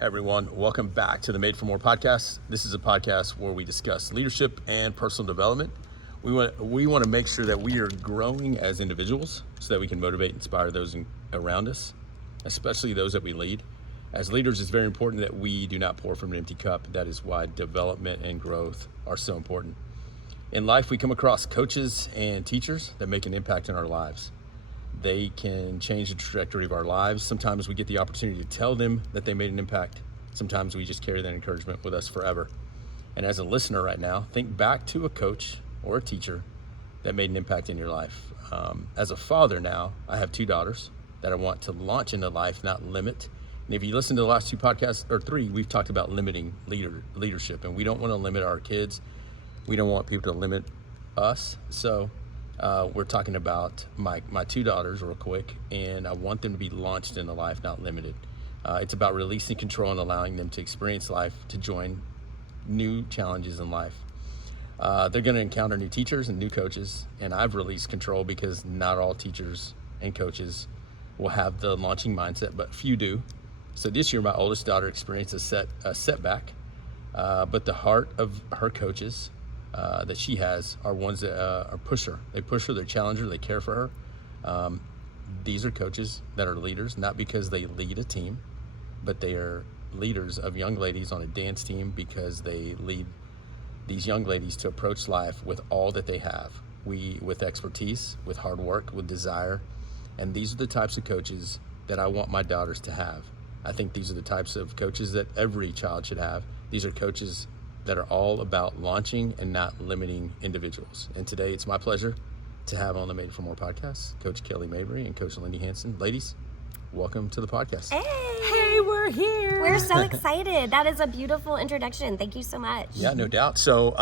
Hey everyone, welcome back to the Made for More podcast. This is a podcast where we discuss leadership and personal development. We want to make sure that we are growing as individuals so that we can motivate and inspire those around us, especially those that we lead. As leaders, it's very important that we do not pour from an empty cup. That is why development and growth are so important. In life, we come across coaches and teachers that make an impact in our lives. They can change the trajectory of our lives. Sometimes we get the opportunity to tell them that they made an impact. Sometimes we just carry that encouragement with us forever. And as a listener right now, think back to a coach or a teacher that made an impact in your life. As a father now, I have 2 daughters that I want to launch into life, not limit. And if you listen to the last 2 podcasts, or 3, we've talked about limiting leadership, and we don't want to limit our kids. We don't want people to limit us. So we're talking about my 2 daughters real quick, and I want them to be launched into life, not limited. It's about releasing control and allowing them to experience life, to join new challenges in life. They're going to encounter new teachers and new coaches, and I've released control because not all teachers and coaches will have the launching mindset, but few do. So this year, my oldest daughter experienced a setback, but the heart of her coaches that she has are ones that are push her. They push her, they challenge her, they care for her. These are coaches that are leaders, not because they lead a team, but they are leaders of young ladies on a dance team because they lead these young ladies to approach life with all that they have. With expertise, with hard work, with desire. And these are the types of coaches that I want my daughters to have. I think these are the types of coaches that every child should have. These are coaches that are all about launching and not limiting individuals. And today it's my pleasure to have on the Made for More podcast, Coach Kelly Mabry and Coach Lindy Hanson. Ladies, welcome to the podcast. Hey, we're here. We're so excited. That is a beautiful introduction. Thank you so much. Yeah, no doubt. So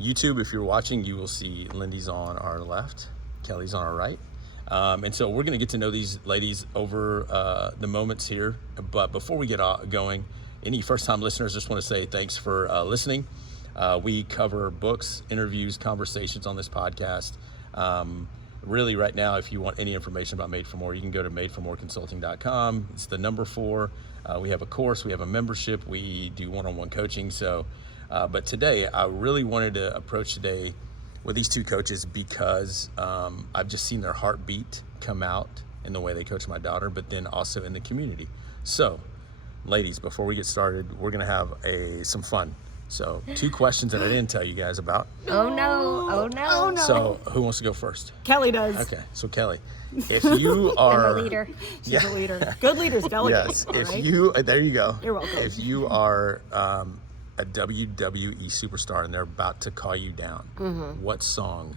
YouTube, if you're watching, you will see Lindy's on our left, Kelly's on our right. And so we're going to get to know these ladies over the moments here. But before we get going, any first-time listeners, just want to say thanks for listening. We cover books, interviews, conversations on this podcast. Really, right now, if you want any information about Made for More, you can go to madeformoreconsulting.com. It's the number 4. We have a course, we have a membership, we do one-on-one coaching. So, but today, I really wanted to approach today with these 2 coaches because I've just seen their heartbeat come out in the way they coach my daughter, but then also in the community. So, ladies, before we get started, we're going to have some fun. So 2 questions that I didn't tell you guys about. Oh no. Oh no. So who wants to go first? Kelly does. Okay, so Kelly, if you are... I'm a leader. She's a leader. Good leaders delegate. Yes, all if right? you... There you go. You're welcome. If you are a WWE superstar and they're about to call you down, what song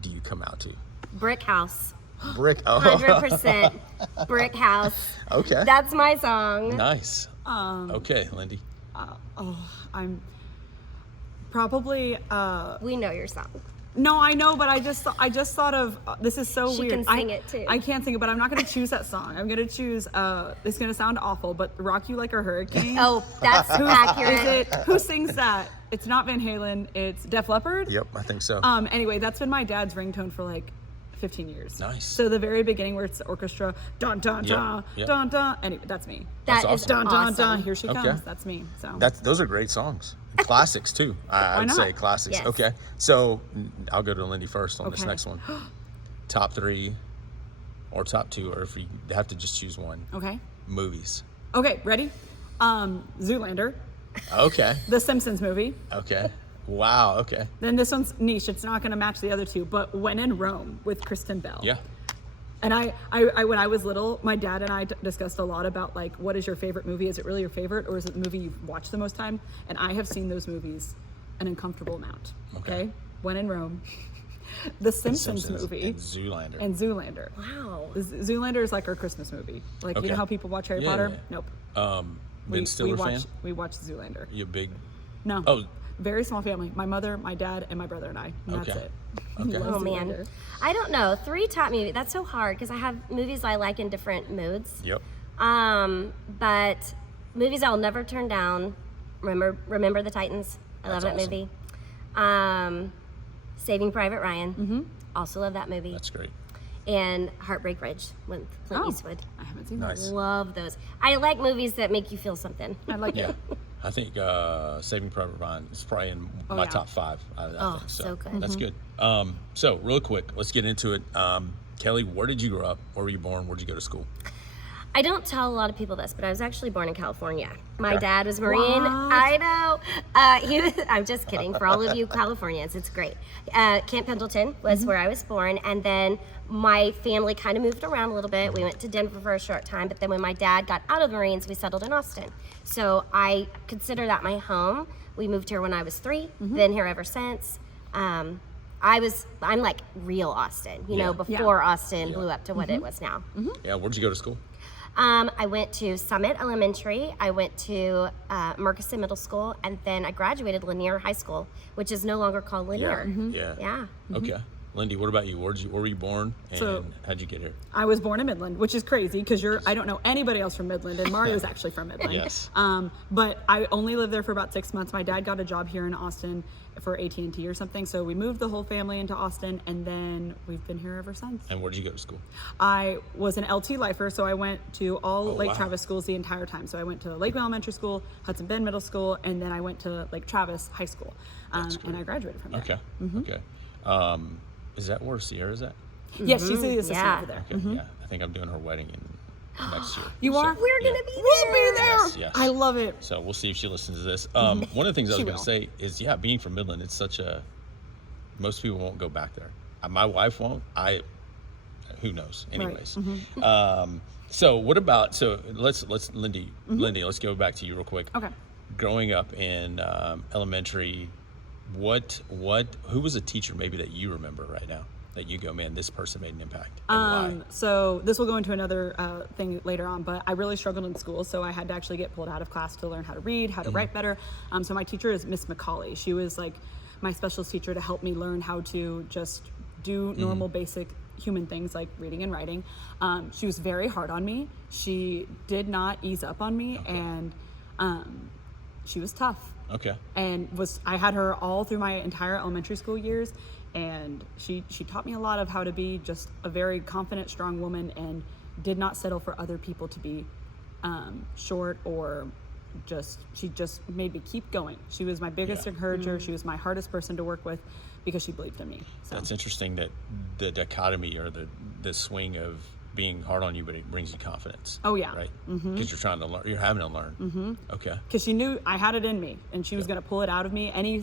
do you come out to? Brick House. Brick... Oh, 100% Brick House. okay. That's my song. Nice. Okay, Lindy. I'm probably We know your song. no, I know, but I just thought of this is so She weird. can sing it too. I can't sing it, but I'm not going to choose that song. I'm going to choose it's going to sound awful, but Rock You Like a Hurricane. Oh, that's accurate. Is it who sings that? It's not Van Halen, it's Def Leppard. Yep, I think so. Anyway, that's been my dad's ringtone for like 15 years. Nice. So the very beginning where it's the orchestra, dun dun dun, yep. dun dun. Anyway, that's me. That That's is awesome. Dun dun awesome. dun. Here she Okay. comes. That's me. So Those are great songs. Classics too. I would not? say classics. Yes. Okay. So I'll go to Lindy first on this Okay. next one. Top 3 or top 2, or if you have to just choose one. okay. Movies. Okay, ready? Zoolander, Okay. the Simpsons movie. Okay. Wow. Okay. Then this one's niche. It's not going to match the other 2, but When in Rome with Kristen Bell. Yeah. And I when I was little, my dad and I discussed a lot about like, what is your favorite movie? Is it really your favorite, or is it the movie you've watched the most time? And I have seen those movies an uncomfortable amount. Okay. When in Rome, the Simpsons movie, and Zoolander. and Zoolander. Wow. Zoolander is like our Christmas movie. Like you Okay. know how people watch Harry Yeah, Potter? yeah. Nope. Ben Stiller fan? We watch Zoolander. You a big? No. Oh. Very small family. My mother, my dad, and my brother and I. And Okay. That's it. Okay. Oh man. Zoolander. I don't know. 3 top movies. That's so hard because I have movies I like in different moods. Yep. But movies I'll never turn down. Remember the Titans. I love That's that awesome. movie. Saving Private Ryan. Also love that movie. That's great. and Heartbreak Ridge with Clint Oh, Eastwood. I haven't seen Nice. Love those. I like movies that make you feel something. that. I like Yeah. it. I think Saving Private Ryan is probably in my yeah. top 5. I think so good. That's good. So real quick, let's get into it. Kelly, where did you grow up? Where were you born? Where'd you go to school? I don't tell a lot of people this, but I was actually born in California. My Okay. dad was Marine. What? I know. I'm just kidding. For all of you Californians, it's great. Camp Pendleton was where I was born, and then my family kind of moved around a little bit. We went to Denver for a short time, but then when my dad got out of the Marines, we settled in Austin. So I consider that my home. We moved here when I was 3, been here ever since. I'm like real Austin, you know, before Austin blew up to what it was now. Yeah, where'd you go to school? I went to Summit Elementary, I went to Murchison Middle School, and then I graduated Lanier High School, which is no longer called Lanier. Yeah. Yeah. Okay. Lindy, what about you? Where were you born, and So- how'd you get here? I was born in Midland, which is crazy because I don't know anybody else from Midland, and Mario's actually from Midland. Yes. But I only lived there for about 6 months. My dad got a job here in Austin for AT&T or something, so we moved the whole family into Austin, and then we've been here ever since. And where'd you go to school? I was an LT lifer, so I went to all Lake wow. Travis schools the entire time. So I went to Lakeville Elementary School, Hudson Bend Middle School, and then I went to Lake Travis High School, and I graduated from there. Okay. Okay. Is that where Sierra's at? Yes, she's the assistant Yeah. over there. Okay. Yeah. I think I'm doing her wedding next year. You are? We're Yeah. gonna be there. We'll be there. Yes, yes. I love it. So we'll see if she listens to this. One of the things I was She going will. to say is, being from Midland, it's such a, most people won't go back there. My wife won't. Who knows? Anyways. So what about, let's Lindy, let's go back to you real quick. Okay. Growing up in elementary, who was a teacher maybe that you remember right now that you go, man, this person made an impact? And why? So this will go into another thing later on, but I really struggled in school, so I had to actually get pulled out of class to learn how to read, how to write better. So my teacher is Miss McCauley. She was like my specialist teacher to help me learn how to just do normal basic human things like reading and writing. She was very hard on me. She did not ease up on me, and she was tough. Okay. And I had her all through my entire elementary school years, and she taught me a lot of how to be just a very confident, strong woman, and did not settle for other people to be short, or she just made me keep going. She was my biggest encourager. She was my hardest person to work with because she believed in me. So That's interesting, that the dichotomy or the swing of being hard on you, but it brings you confidence. Oh, yeah. Right? Because you're trying to learn, you're having to learn. Okay. because she knew I had it in me, and she was going to pull it out of me any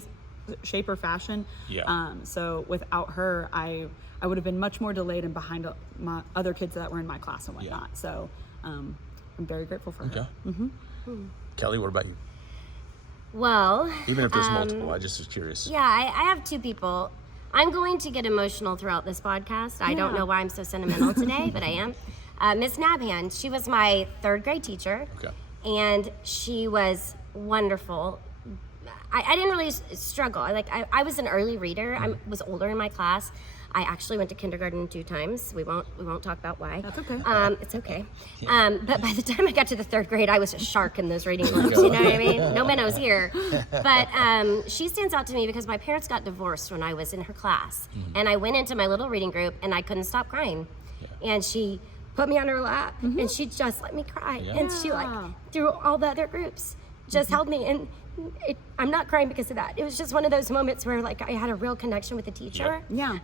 shape or fashion. Yeah. So without her, I would have been much more delayed and behind my other kids that were in my class and whatnot. So I'm very grateful for her. Okay. Kelly, what about you? Well, Even if there's multiple, I just was curious. yeah, I have 2 people. I'm going to get emotional throughout this podcast. I don't know why I'm so sentimental today, but I am. Miss Nabhan, she was my 3rd grade teacher, Okay. and she was wonderful. I didn't really struggle. I was an early reader. I was older in my class. I actually went to kindergarten 2 times. We won't talk about why. That's okay. It's okay. But by the time I got to the 3rd grade, I was a shark in those reading rooms. You know what I mean? No minnows here. But she stands out to me because my parents got divorced when I was in her class, and I went into my little reading group and I couldn't stop crying. And she put me on her lap and she just let me cry. And she through all the other groups just held me, and I'm not crying because of that. It was just one of those moments where I had a real connection with the teacher. Yeah.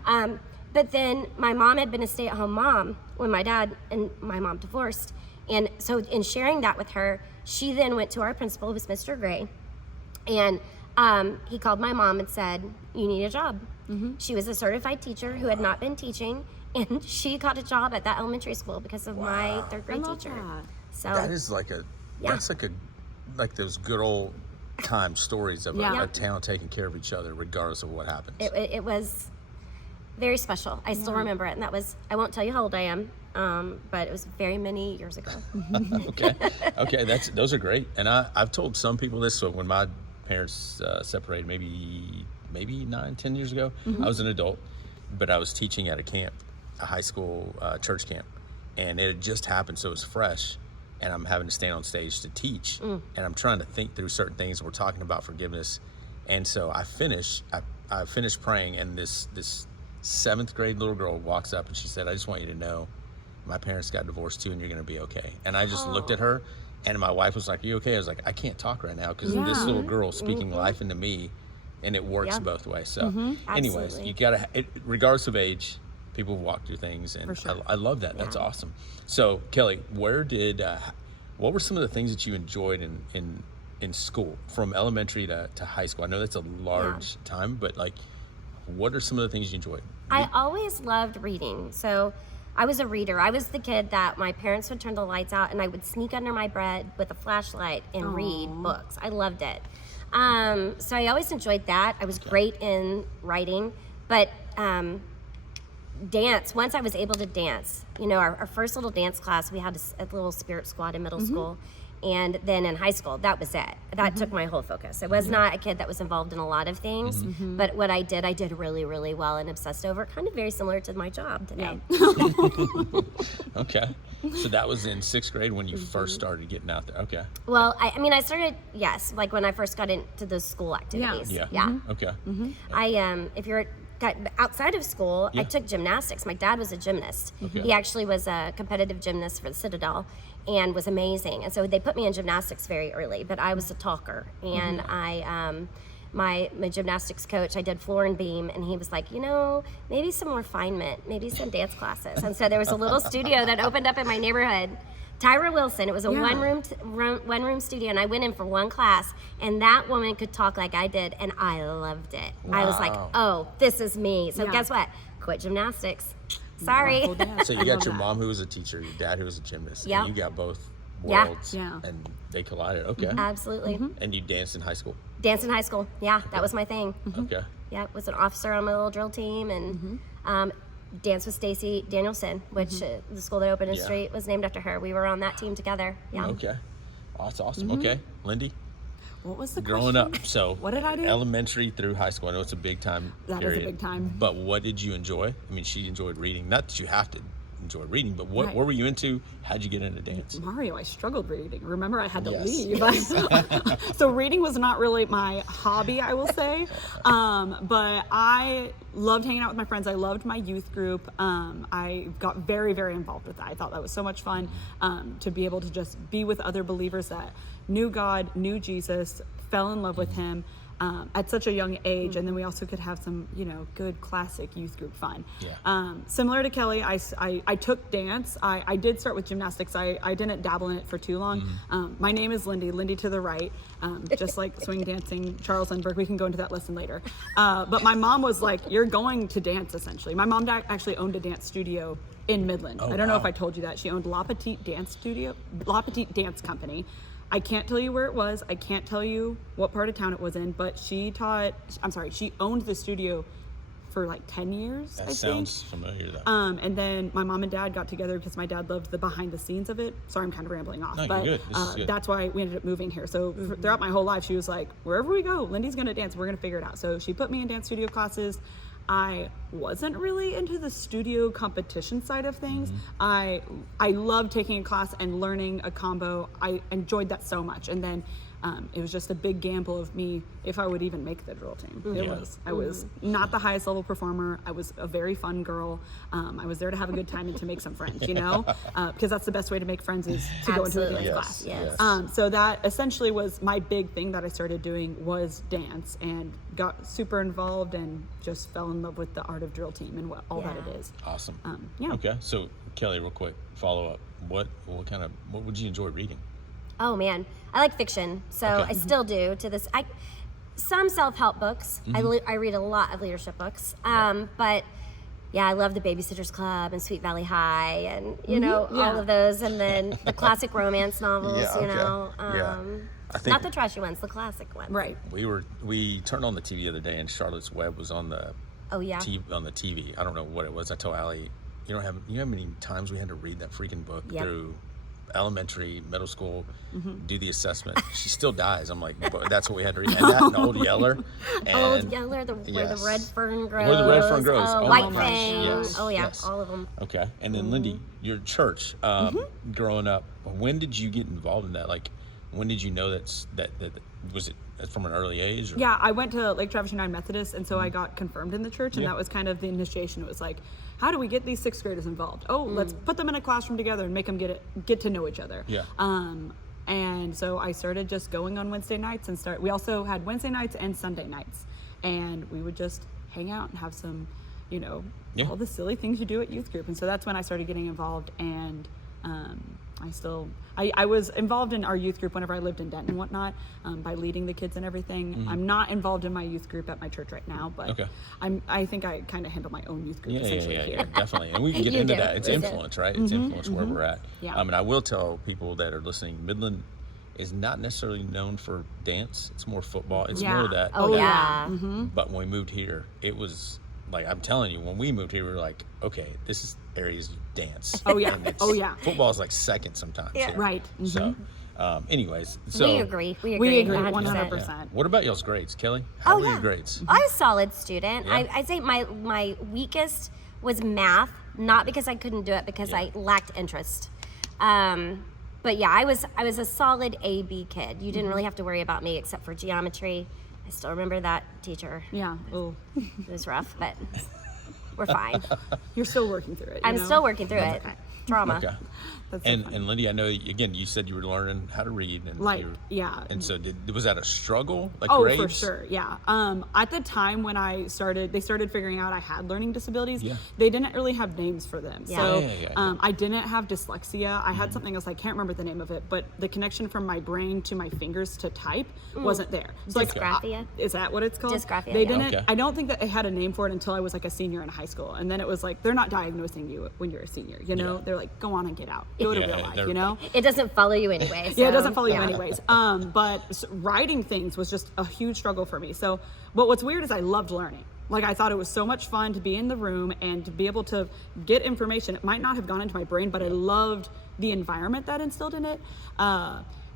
But then my mom had been a stay-at-home mom when my dad and my mom divorced. And so in sharing that with her, she then went to our principal, who was Mr. Gray, and he called my mom and said, "You need a job." She was a certified teacher who had not been teaching, and she got a job at that elementary school because of my 3rd grade love teacher. that. So That is like those good old time stories of a town taking care of each other regardless of what happens. it was very special. I still remember it, and that was, I won't tell you how old I am, but it was very many years ago. Okay, those are great. And I've told some people this. So when my parents separated, maybe 9-10 years ago, I was an adult, but I was teaching at a camp, a high school church camp, and it had just happened, so it was fresh. And I'm having to stand on stage to teach, and I'm trying to think through certain things. We're talking about forgiveness, and so I finished praying, and this 7th grade little girl walks up and she said, I just want you to know my parents got divorced too and you're going to be okay. And I just looked at her, and my wife was like, are you okay? I was like, I can't talk right now because this little girl speaking life into me, and it works both ways. So anyways, Absolutely. you got to, regardless of age, people walk through things, and sure. I love that. That's awesome. So Kelly, what were some of the things that you enjoyed in school from elementary to high school? I know that's a large time, but like, what are some of the things you enjoyed? I always loved reading. So I was a reader. I was the kid that my parents would turn the lights out and I would sneak under my bed with a flashlight and read books. I loved it. So I always enjoyed that. I was great in writing, but dance, once I was able to dance, you know, our first little dance class, we had a little spirit squad in middle school. And then in high school, that was it. That took my whole focus. I was not a kid that was involved in a lot of things, but what I did really, really well and obsessed over, kind of very similar to my job today. Okay. So that was in 6th grade when you first started getting out there. Okay. Well, I mean, I started, yes, like when I first got into those school activities. Yeah. Okay. If you're outside of school, I took gymnastics. My dad was a gymnast. Okay. He actually was a competitive gymnast for the Citadel and was amazing. And so they put me in gymnastics very early, but I was a talker. And my gymnastics coach, I did floor and beam, and he was like, you know, maybe some refinement, maybe some dance classes. And so there was a little studio that opened up in my neighborhood. Tyra Wilson. It was a one room studio, and I went in for one class, and that woman could talk like I did, and I loved it. Wow. I was like, oh, this is me. So guess what? Quit gymnastics. Sorry. So you got your mom who was a teacher, your dad who was a gymnast, and you got both worlds, and they collided. Okay. Absolutely. And you danced in high school. Danced in high school. Yeah, that was my thing. Okay. Yeah, was an officer on my little drill team, and danced with Stacy Danielson, which the school that opened in the street was named after her. We were on that team together. Yeah. Okay. Oh, that's awesome. Okay. Lindy, What was the growing question? up, so What did I do? elementary through high school, I know it's a big time That period. is a big time. But what did you enjoy? I mean, she enjoyed reading. Not that you have to enjoy reading, but what were you into? How'd you get into dance? Mario, I struggled reading. Remember, I had to Yes. leave. So reading was not really my hobby, I will say. But I loved hanging out with my friends. I loved my youth group. I got very, very involved with that. I thought that was so much fun to be able to just be with other believers that knew God, knew Jesus, fell in love with him. At such a young age, and then we also could have some, good classic youth group fun. Similar to Kelly, I took dance. I did start with gymnastics. I didn't dabble in it for too long. My name is Lindy to the right, just like swing dancing, Charles Lindbergh. We can go into that lesson later. But my mom was like, you're going to dance, essentially. My mom actually owned a dance studio in Midland. I don't know if I told you that. She owned La Petite Dance Company. I can't tell you where it was. I can't tell you what part of town it was in, but she owned the studio for like 10 years, I think. That sounds familiar, though. And then my mom and dad got together because my dad loved the behind the scenes of it. Sorry, I'm kind of rambling off. No, but you're good. This is good. That's why we ended up moving here. So throughout my whole life, she was like, wherever we go, Lindy's going to dance. We're going to figure it out. So she put me in dance studio classes. I wasn't really into the studio competition side of things. I loved taking a class and learning a combo. I enjoyed that so much. And then it was just a big gamble of me if I would even make the drill team. I was not the highest level performer. I was a very fun girl. I was there to have a good time and to make some friends, because that's the best way to make friends is to go into a dance class. Yes. So that essentially was my big thing that I started doing was dance, and got super involved and just fell in love with the art of drill team and all that it is. Awesome. Yeah. Okay. So Kelly, real quick follow up. What would you enjoy reading? Oh man, I like fiction, so I still do to this. Some self-help books. I read a lot of leadership books, but yeah, I love the Babysitter's Club and Sweet Valley High, and all of those, and then the classic romance novels. I think not the trashy ones, the classic ones. Right. We turned on the TV the other day, and Charlotte's Web was on the Oh yeah. on the TV. I don't know what it was. I told Allie, you know how many times we had to read that freaking book through elementary, middle school, do the assessment. She still dies. I'm like, but that's what we had to read. And that and Old Yeller. And Old Yeller, where the red fern grows. Where the red fern grows. Oh, Oh White my gosh. Fang. Yes, Oh yeah, yes. all of them. Okay. And then Lindy, your church, growing up, when did you get involved in that? Like, When did you know that was it from an early age? Or? Yeah, I went to Lake Travis United Methodist, and so I got confirmed in the church, and that was kind of the initiation. It was like, how do we get these 6th graders involved? Oh, let's put them in a classroom together and make them get to know each other. Yeah. And so I started just going on Wednesday nights we also had Wednesday nights and Sunday nights, and we would just hang out and have some, all the silly things you do at youth group. And so that's when I started getting involved, and I was involved in our youth group whenever I lived in Denton and whatnot, by leading the kids and everything. I'm not involved in my youth group at my church right now, but I think I kind of handle my own youth group essentially here. Yeah, definitely. And we can get into that. It's influence, right? It's influence where we're at. Yeah. And I will tell people that are listening, Midland is not necessarily known for dance. It's more football. It's more that. But when we moved here, it was like, I'm telling you, when we moved here, we were like, okay, this is areas dance. Oh yeah. Football is like second sometimes. Yeah. Here. Right. So, anyways, so We agree. We agree 100%. 100%. yeah. What about y'all's grades, Kelly? How were your grades? I was a solid student. Yeah. I'd say my weakest was math, not because I couldn't do it, because I lacked interest. But yeah, I was a solid A-B kid. You didn't really have to worry about me except for geometry. I still remember that teacher. Yeah. Oh. It was rough, but we're fine. You're still working through it. I'm still working through it. Okay. Trauma. Okay. That's so funny. And Lindy, I know you said you were learning how to read, and And so was that a struggle? Like grades? For sure, yeah. At the time when they started figuring out I had learning disabilities. Yeah. They didn't really have names for them. Yeah. So Yeah. I didn't have dyslexia. I had something else, I can't remember the name of it, but the connection from my brain to my fingers to type wasn't there. So Dysgraphia? Is that what it's called? Dysgraphia, They yeah. didn't. Okay. I don't think that they had a name for it until I was like a senior in high school, and then it was like they're not diagnosing you when you're a senior. They're like, go on and get out, go to real life. It doesn't follow you anyway. Yeah, it doesn't follow you anyways. But writing things was just a huge struggle for me. So, but what's weird is I loved learning. Like, I thought it was so much fun to be in the room and to be able to get information. It might not have gone into my brain, but I loved the environment that instilled in it.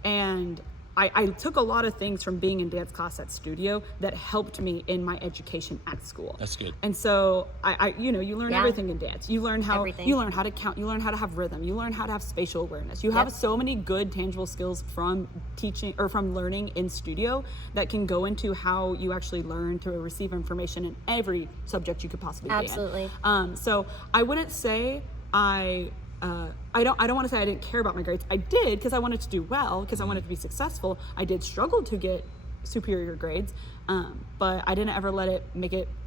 And I took a lot of things from being in dance class at studio that helped me in my education at school. That's good. And so you learn everything in dance. You learn how Everything. you learn how to count. You learn how to have rhythm. You learn how to have spatial awareness. You have so many good tangible skills from teaching or from learning in studio that can go into how you actually learn to receive information in every subject you could possibly be in. Absolutely. So I wouldn't say I don't want to say I didn't care about my grades. I did, because I wanted to do well, because I wanted to be successful. I did struggle to get superior grades, but I didn't ever let it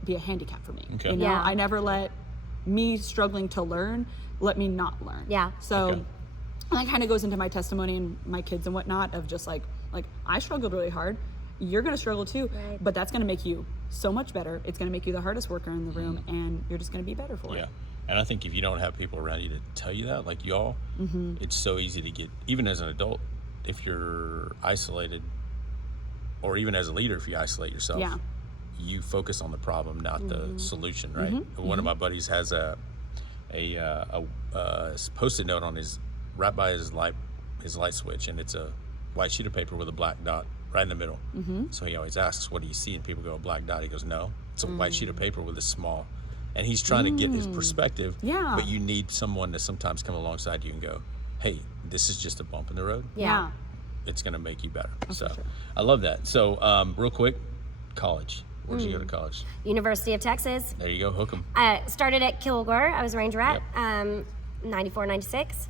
be a handicap for me. Okay. I never let me struggling to learn let me not learn. Yeah. So that kind of goes into my testimony and my kids and whatnot of just like I struggled really hard. You're going to struggle too, but that's going to make you so much better. It's going to make you the hardest worker in the room, and you're just going to be better for it. Yeah. And I think if you don't have people around you to tell you that, like y'all, it's so easy to get, even as an adult, if you're isolated, or even as a leader, if you isolate yourself, you focus on the problem, not the solution, right? One of my buddies has a Post-it note on right by his light switch, and it's a white sheet of paper with a black dot right in the middle. So he always asks, what do you see? And people go, a black dot. He goes, no, it's a white sheet of paper with a small. And he's trying to get his perspective, but you need someone to sometimes come alongside you and go, hey, this is just a bump in the road. Yeah. It's going to make you better. So sure. I love that. So real quick, college. Where did you go to college? University of Texas. There you go, hook 'em. I started at Kilgore. I was a rangerette, 94, 96.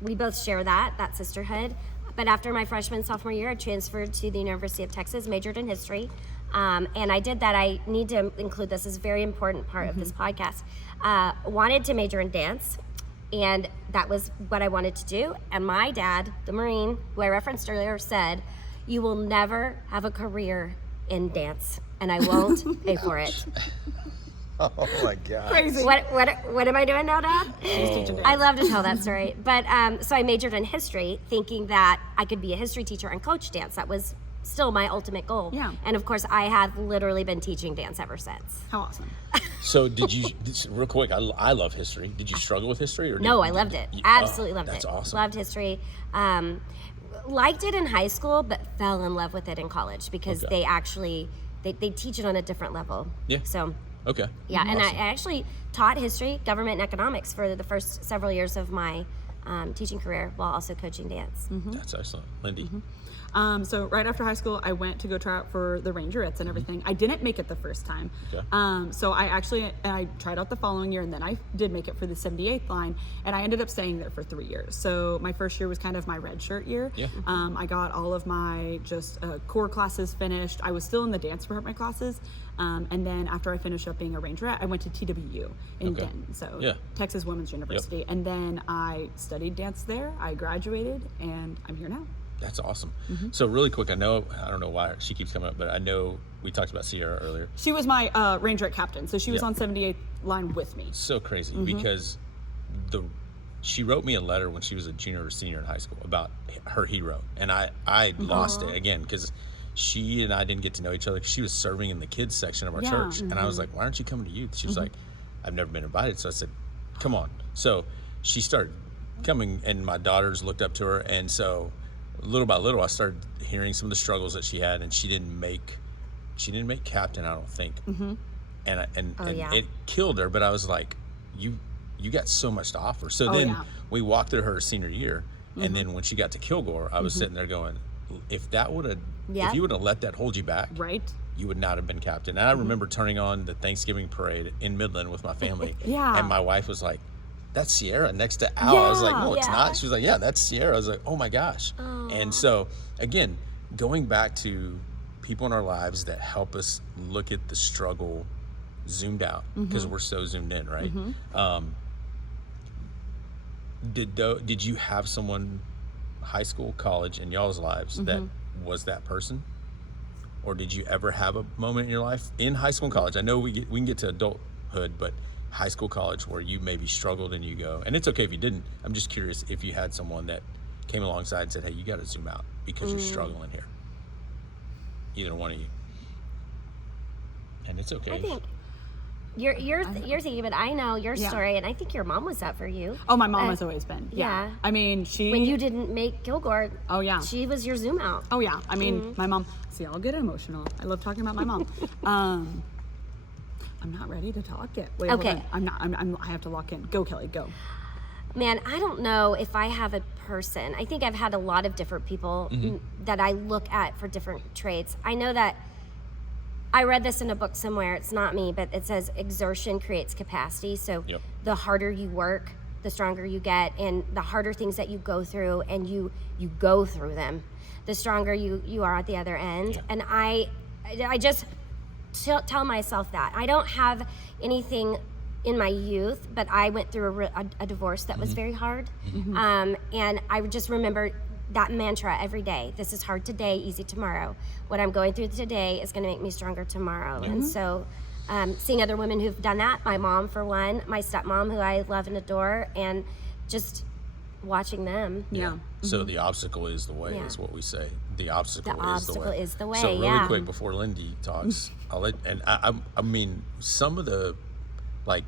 We both share that sisterhood. But after my freshman, sophomore year, I transferred to the University of Texas, majored in history. And I did that. I need to include this as a very important part of this podcast. Wanted to major in dance, and that was what I wanted to do. And my dad, the Marine, who I referenced earlier, said, you will never have a career in dance, and I won't pay for it. Oh my God. Crazy. What am I doing now, Dad? She's teaching dance. I love to tell that story. But so I majored in history, thinking that I could be a history teacher and coach dance. That was still my ultimate goal. Yeah. And of course, I have literally been teaching dance ever since. How awesome. So real quick, I love history. Did you struggle with history? No, I loved it. Absolutely loved it. That's awesome. Loved history. Liked it in high school, but fell in love with it in college because they actually, they teach it on a different level. Yeah. So. Okay. Yeah, Awesome. and I actually taught history, government, and economics for the first several years of my teaching career while also coaching dance. That's excellent. Lindy. So right after high school, I went to go try out for the Rangerettes and everything. I didn't make it the first time. Okay. So I tried out the following year, and then I did make it for the 78th line, and I ended up staying there for 3 years. So my first year was kind of my red shirt year. Yeah. I got all of my core classes finished. I was still in the dance department classes. And then after I finished up being a Rangerette, I went to TWU in Denton, so Texas Women's University. And then I studied dance there. I graduated, and I'm here now. That's awesome. So really quick, I don't know why she keeps coming up, but I know we talked about Sierra earlier. She was my Rangerette captain, so she was on 78th line with me. So crazy because she wrote me a letter when she was a junior or senior in high school about her hero, and I lost it again because she and I didn't get to know each other. She was serving in the kids section of our church, and I was like, "Why aren't you coming to youth?" She was like, "I've never been invited." So I said, "Come on." So she started coming, and my daughters looked up to her, and so little by little, I started hearing some of the struggles that she had, and she didn't make captain, I don't think, and it killed her. But I was like, you got so much to offer. So then we walked through her senior year, and then when she got to Kilgore, I was sitting there going, if you would have let that hold you back, right, you would not have been captain. And I remember turning on the Thanksgiving parade in Midland with my family, and my wife was like, "That's Sierra next to Al." I was like, "No, it's not." She was like, "Yeah, that's Sierra." I was like, "Oh my gosh." And so again, going back to people in our lives that help us look at the struggle zoomed out, because we're so zoomed in, right? Did you have someone, high school, college, in y'all's lives that was that person? Or did you ever have a moment in your life in high school and college? I know we can get to adulthood, but high school, college, where you maybe struggled and you go, and it's okay if you didn't. I'm just curious if you had someone that came alongside and said, "Hey, you got to zoom out because you're struggling here." Either one of you. And it's okay. I think you're thinking, but I know your story, and I think your mom was that for you. Oh, my mom has always been. Yeah. I mean, when you didn't make Kilgore. Oh yeah. She was your zoom out. Oh yeah. I mean, my mom. See, I'll get emotional. I love talking about my mom. I'm not ready to talk yet. Wait, okay. Hold on. I have to lock in. Go, Kelly, go. Man, I don't know if I have a person. I think I've had a lot of different people that I look at for different traits. I know that I read this in a book somewhere. It's not me, but it says exertion creates capacity. So the harder you work, the stronger you get, and the harder things that you go through, and you go through them, the stronger you are at the other end. Yeah. And I just tell myself that. I don't have anything in my youth, but I went through a divorce that was very hard. And I just remember that mantra every day. This is hard today, easy tomorrow. What I'm going through today is going to make me stronger tomorrow. And so seeing other women who've done that, my mom for one, my stepmom who I love and adore, and just watching them. So the obstacle is the way is what we say. The obstacle is the way. So really quick before Lindy talks, I'll let, and I mean, some of the, like,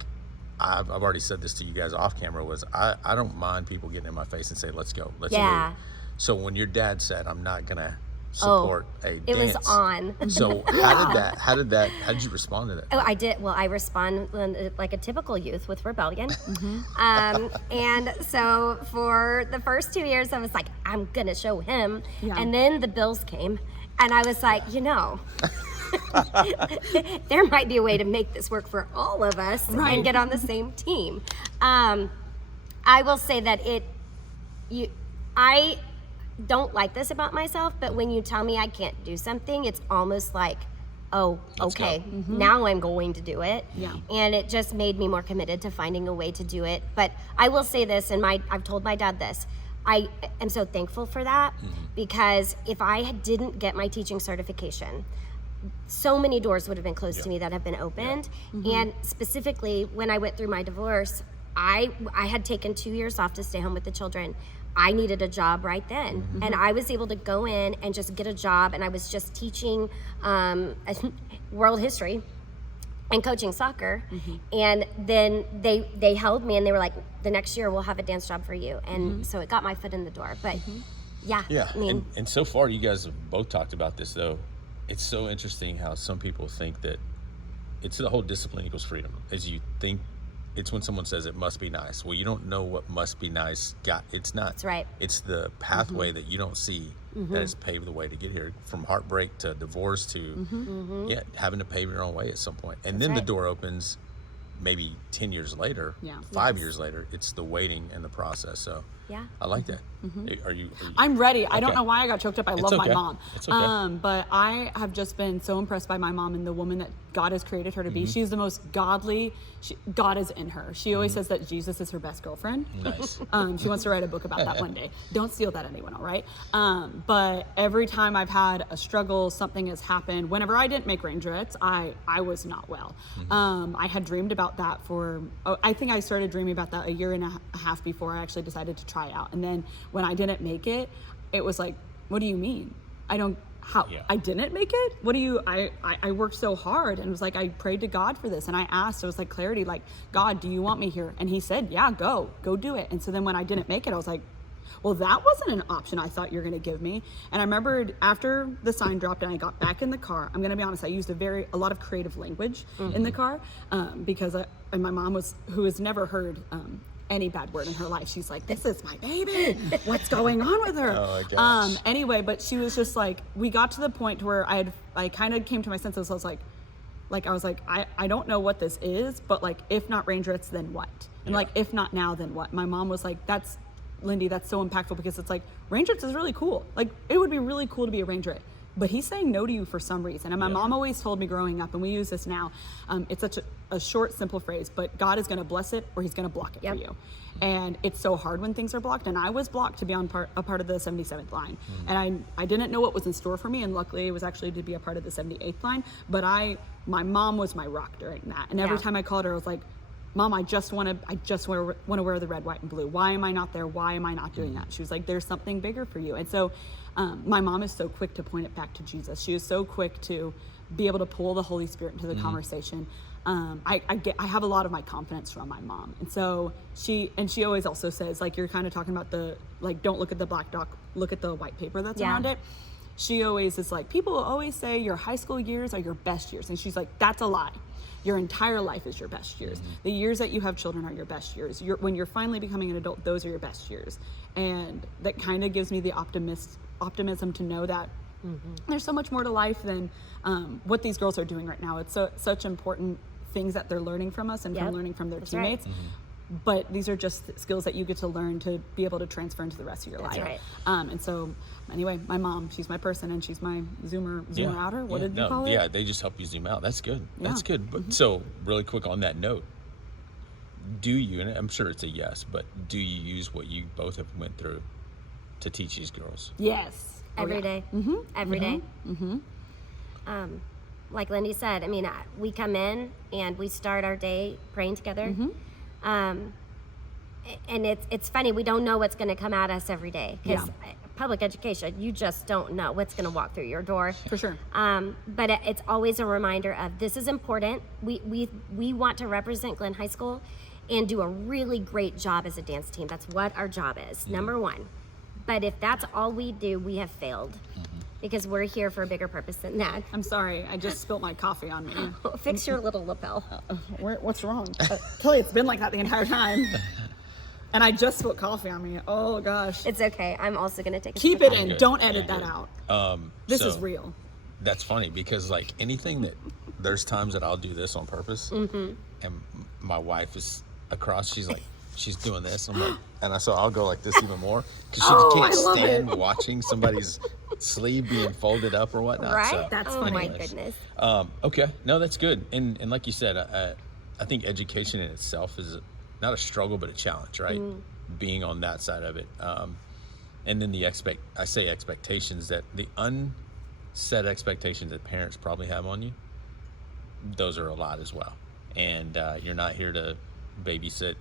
I've already said this to you guys off camera, was I don't mind people getting in my face and say, let's go, let's move. So when your dad said, I'm not gonna support a dance, it was on. So how did you respond to that? Oh, I did. Well, I respond like a typical youth with rebellion. And so for the first 2 years, I was like, I'm gonna show him. And then the bills came, and I was like, there might be a way to make this work for all of us and get on the same team. I will say that I don't like this about myself, but when you tell me I can't do something, it's almost like, oh, okay, now I'm going to do it. And it just made me more committed to finding a way to do it. But I will say this, and I've told my dad this, I am so thankful for that, because if I didn't get my teaching certification, so many doors would have been closed to me that have been opened. And specifically when I went through my divorce, I had taken 2 years off to stay home with the children. I needed a job right then. And I was able to go in and just get a job, and I was just teaching world history and coaching soccer. And then they held me, and they were like, the next year we'll have a dance job for you. And so it got my foot in the door. But I mean, and so far you guys have both talked about this, though. It's so interesting how some people think that it's the whole discipline equals freedom. As you think it's when someone says it must be nice. Well, you don't know what must be nice. It's not. That's right. It's the pathway that you don't see that has paved the way to get here, from heartbreak to divorce to having to pave your own way at some point. And then the door opens maybe 10 years later, 5 years later. It's the waiting and the process. So I like that. Are you I'm ready. I don't know why I got choked up. I love my mom. It's okay. But I have just been so impressed by my mom and the woman that God has created her to be. She's the most godly. God is in her. She always says that Jesus is her best girlfriend. Nice. She wants to write a book about that one day. Don't steal that, anyone, all right? But every time I've had a struggle, something has happened. Whenever I didn't make Rangerettes, I was not well. I had dreamed about that I think I started dreaming about that a year and a half before I actually decided to try out. And then when I didn't make it, it was like, what do you mean? I didn't make it? What do you, I worked so hard, and it was like, I prayed to God for this, and I asked, it was like clarity, like, God, do you want me here? And he said, yeah, go do it. And so then when I didn't make it, I was like, well, that wasn't an option I thought you were going to give me. And I remembered after the sign dropped and I got back in the car, I'm going to be honest, I used a lot of creative language in the car because and my mom who has never heard any bad word in her life. She's like, this is my baby. What's going on with her? Oh my gosh. Anyway, but she was just like, we got to the point where I kind of came to my senses. I was like, I don't know what this is, but like, if not Rangerettes, then what? And like, if not now, then what? My mom was like, Lindy, that's so impactful, because it's like, Rangerettes is really cool. Like, it would be really cool to be a Rangerette, but he's saying no to you for some reason. And my mom always told me growing up, and we use this now, it's such a short, simple phrase, but God is going to bless it or he's going to block it for you. And it's so hard when things are blocked. And I was blocked to be on a part of the 77th line. And I didn't know what was in store for me. And luckily it was actually to be a part of the 78th line. But my mom was my rock during that. And every time I called her, I was like, Mom, I just want to wear the red, white, and blue. Why am I not there? Why am I not doing that? She was like, there's something bigger for you. And so my mom is so quick to point it back to Jesus. She is so quick to be able to pull the Holy Spirit into the conversation. I have a lot of my confidence from my mom. And so she always also says, like, you're kind of talking about don't look at the black dot, look at the white paper that's around it. She always is like, people always say your high school years are your best years. And she's like, that's a lie. Your entire life is your best years. The years that you have children are your best years. When you're finally becoming an adult, those are your best years. And that kind of gives me the optimism to know that there's so much more to life than what these girls are doing right now. It's such important things that they're learning from us and from learning from their teammates. Right. But these are just skills that you get to learn to be able to transfer into the rest of your life. Right. And so anyway, my mom, she's my person, and she's my zoomer outer. What did you call it? Yeah, they just help you zoom out. That's good. That's good. But so really quick on that note, do you, and I'm sure it's a yes, but do you use what you both have went through to teach these girls? Yes. Every day. Every day. Like Lindy said, I mean, we come in and we start our day praying together. And it's funny, we don't know what's going to come at us every day, because public education, you just don't know what's going to walk through your door. For sure. But it's always a reminder of, this is important. We want to represent Glen High School and do a really great job as a dance team. That's what our job is, number one. But if that's all we do, we have failed, because we're here for a bigger purpose than that. I'm sorry, I just spilled my coffee on me. Fix your little lapel. What's wrong? Tell you, it's been like that the entire time. And I just spilled coffee on me. Oh gosh. It's okay. I'm also gonna take a keep it in. Don't edit that out. This is real. That's funny, because like anything that, there's times that I'll do this on purpose, and my wife is across. She's like, she's doing this. I'm like, so I'll go like this even more, because she can't stand watching somebody's sleeve being folded up or whatnot. Right? So, That's funny. My goodness. Okay, no, that's good. And like you said, I think education in itself is not a struggle, but a challenge, right? Being on that side of it. And then I say expectations, that the unset expectations that parents probably have on you, those are a lot as well. And you're not here to babysit,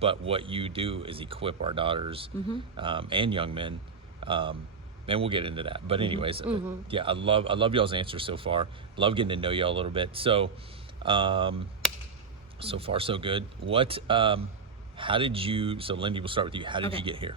but what you do is equip our daughters and young men, and we'll get into that. But anyways, I love y'all's answers so far. Love getting to know y'all a little bit. So so far so good. What how did you, so Lindy, we'll start with you. How did you get here?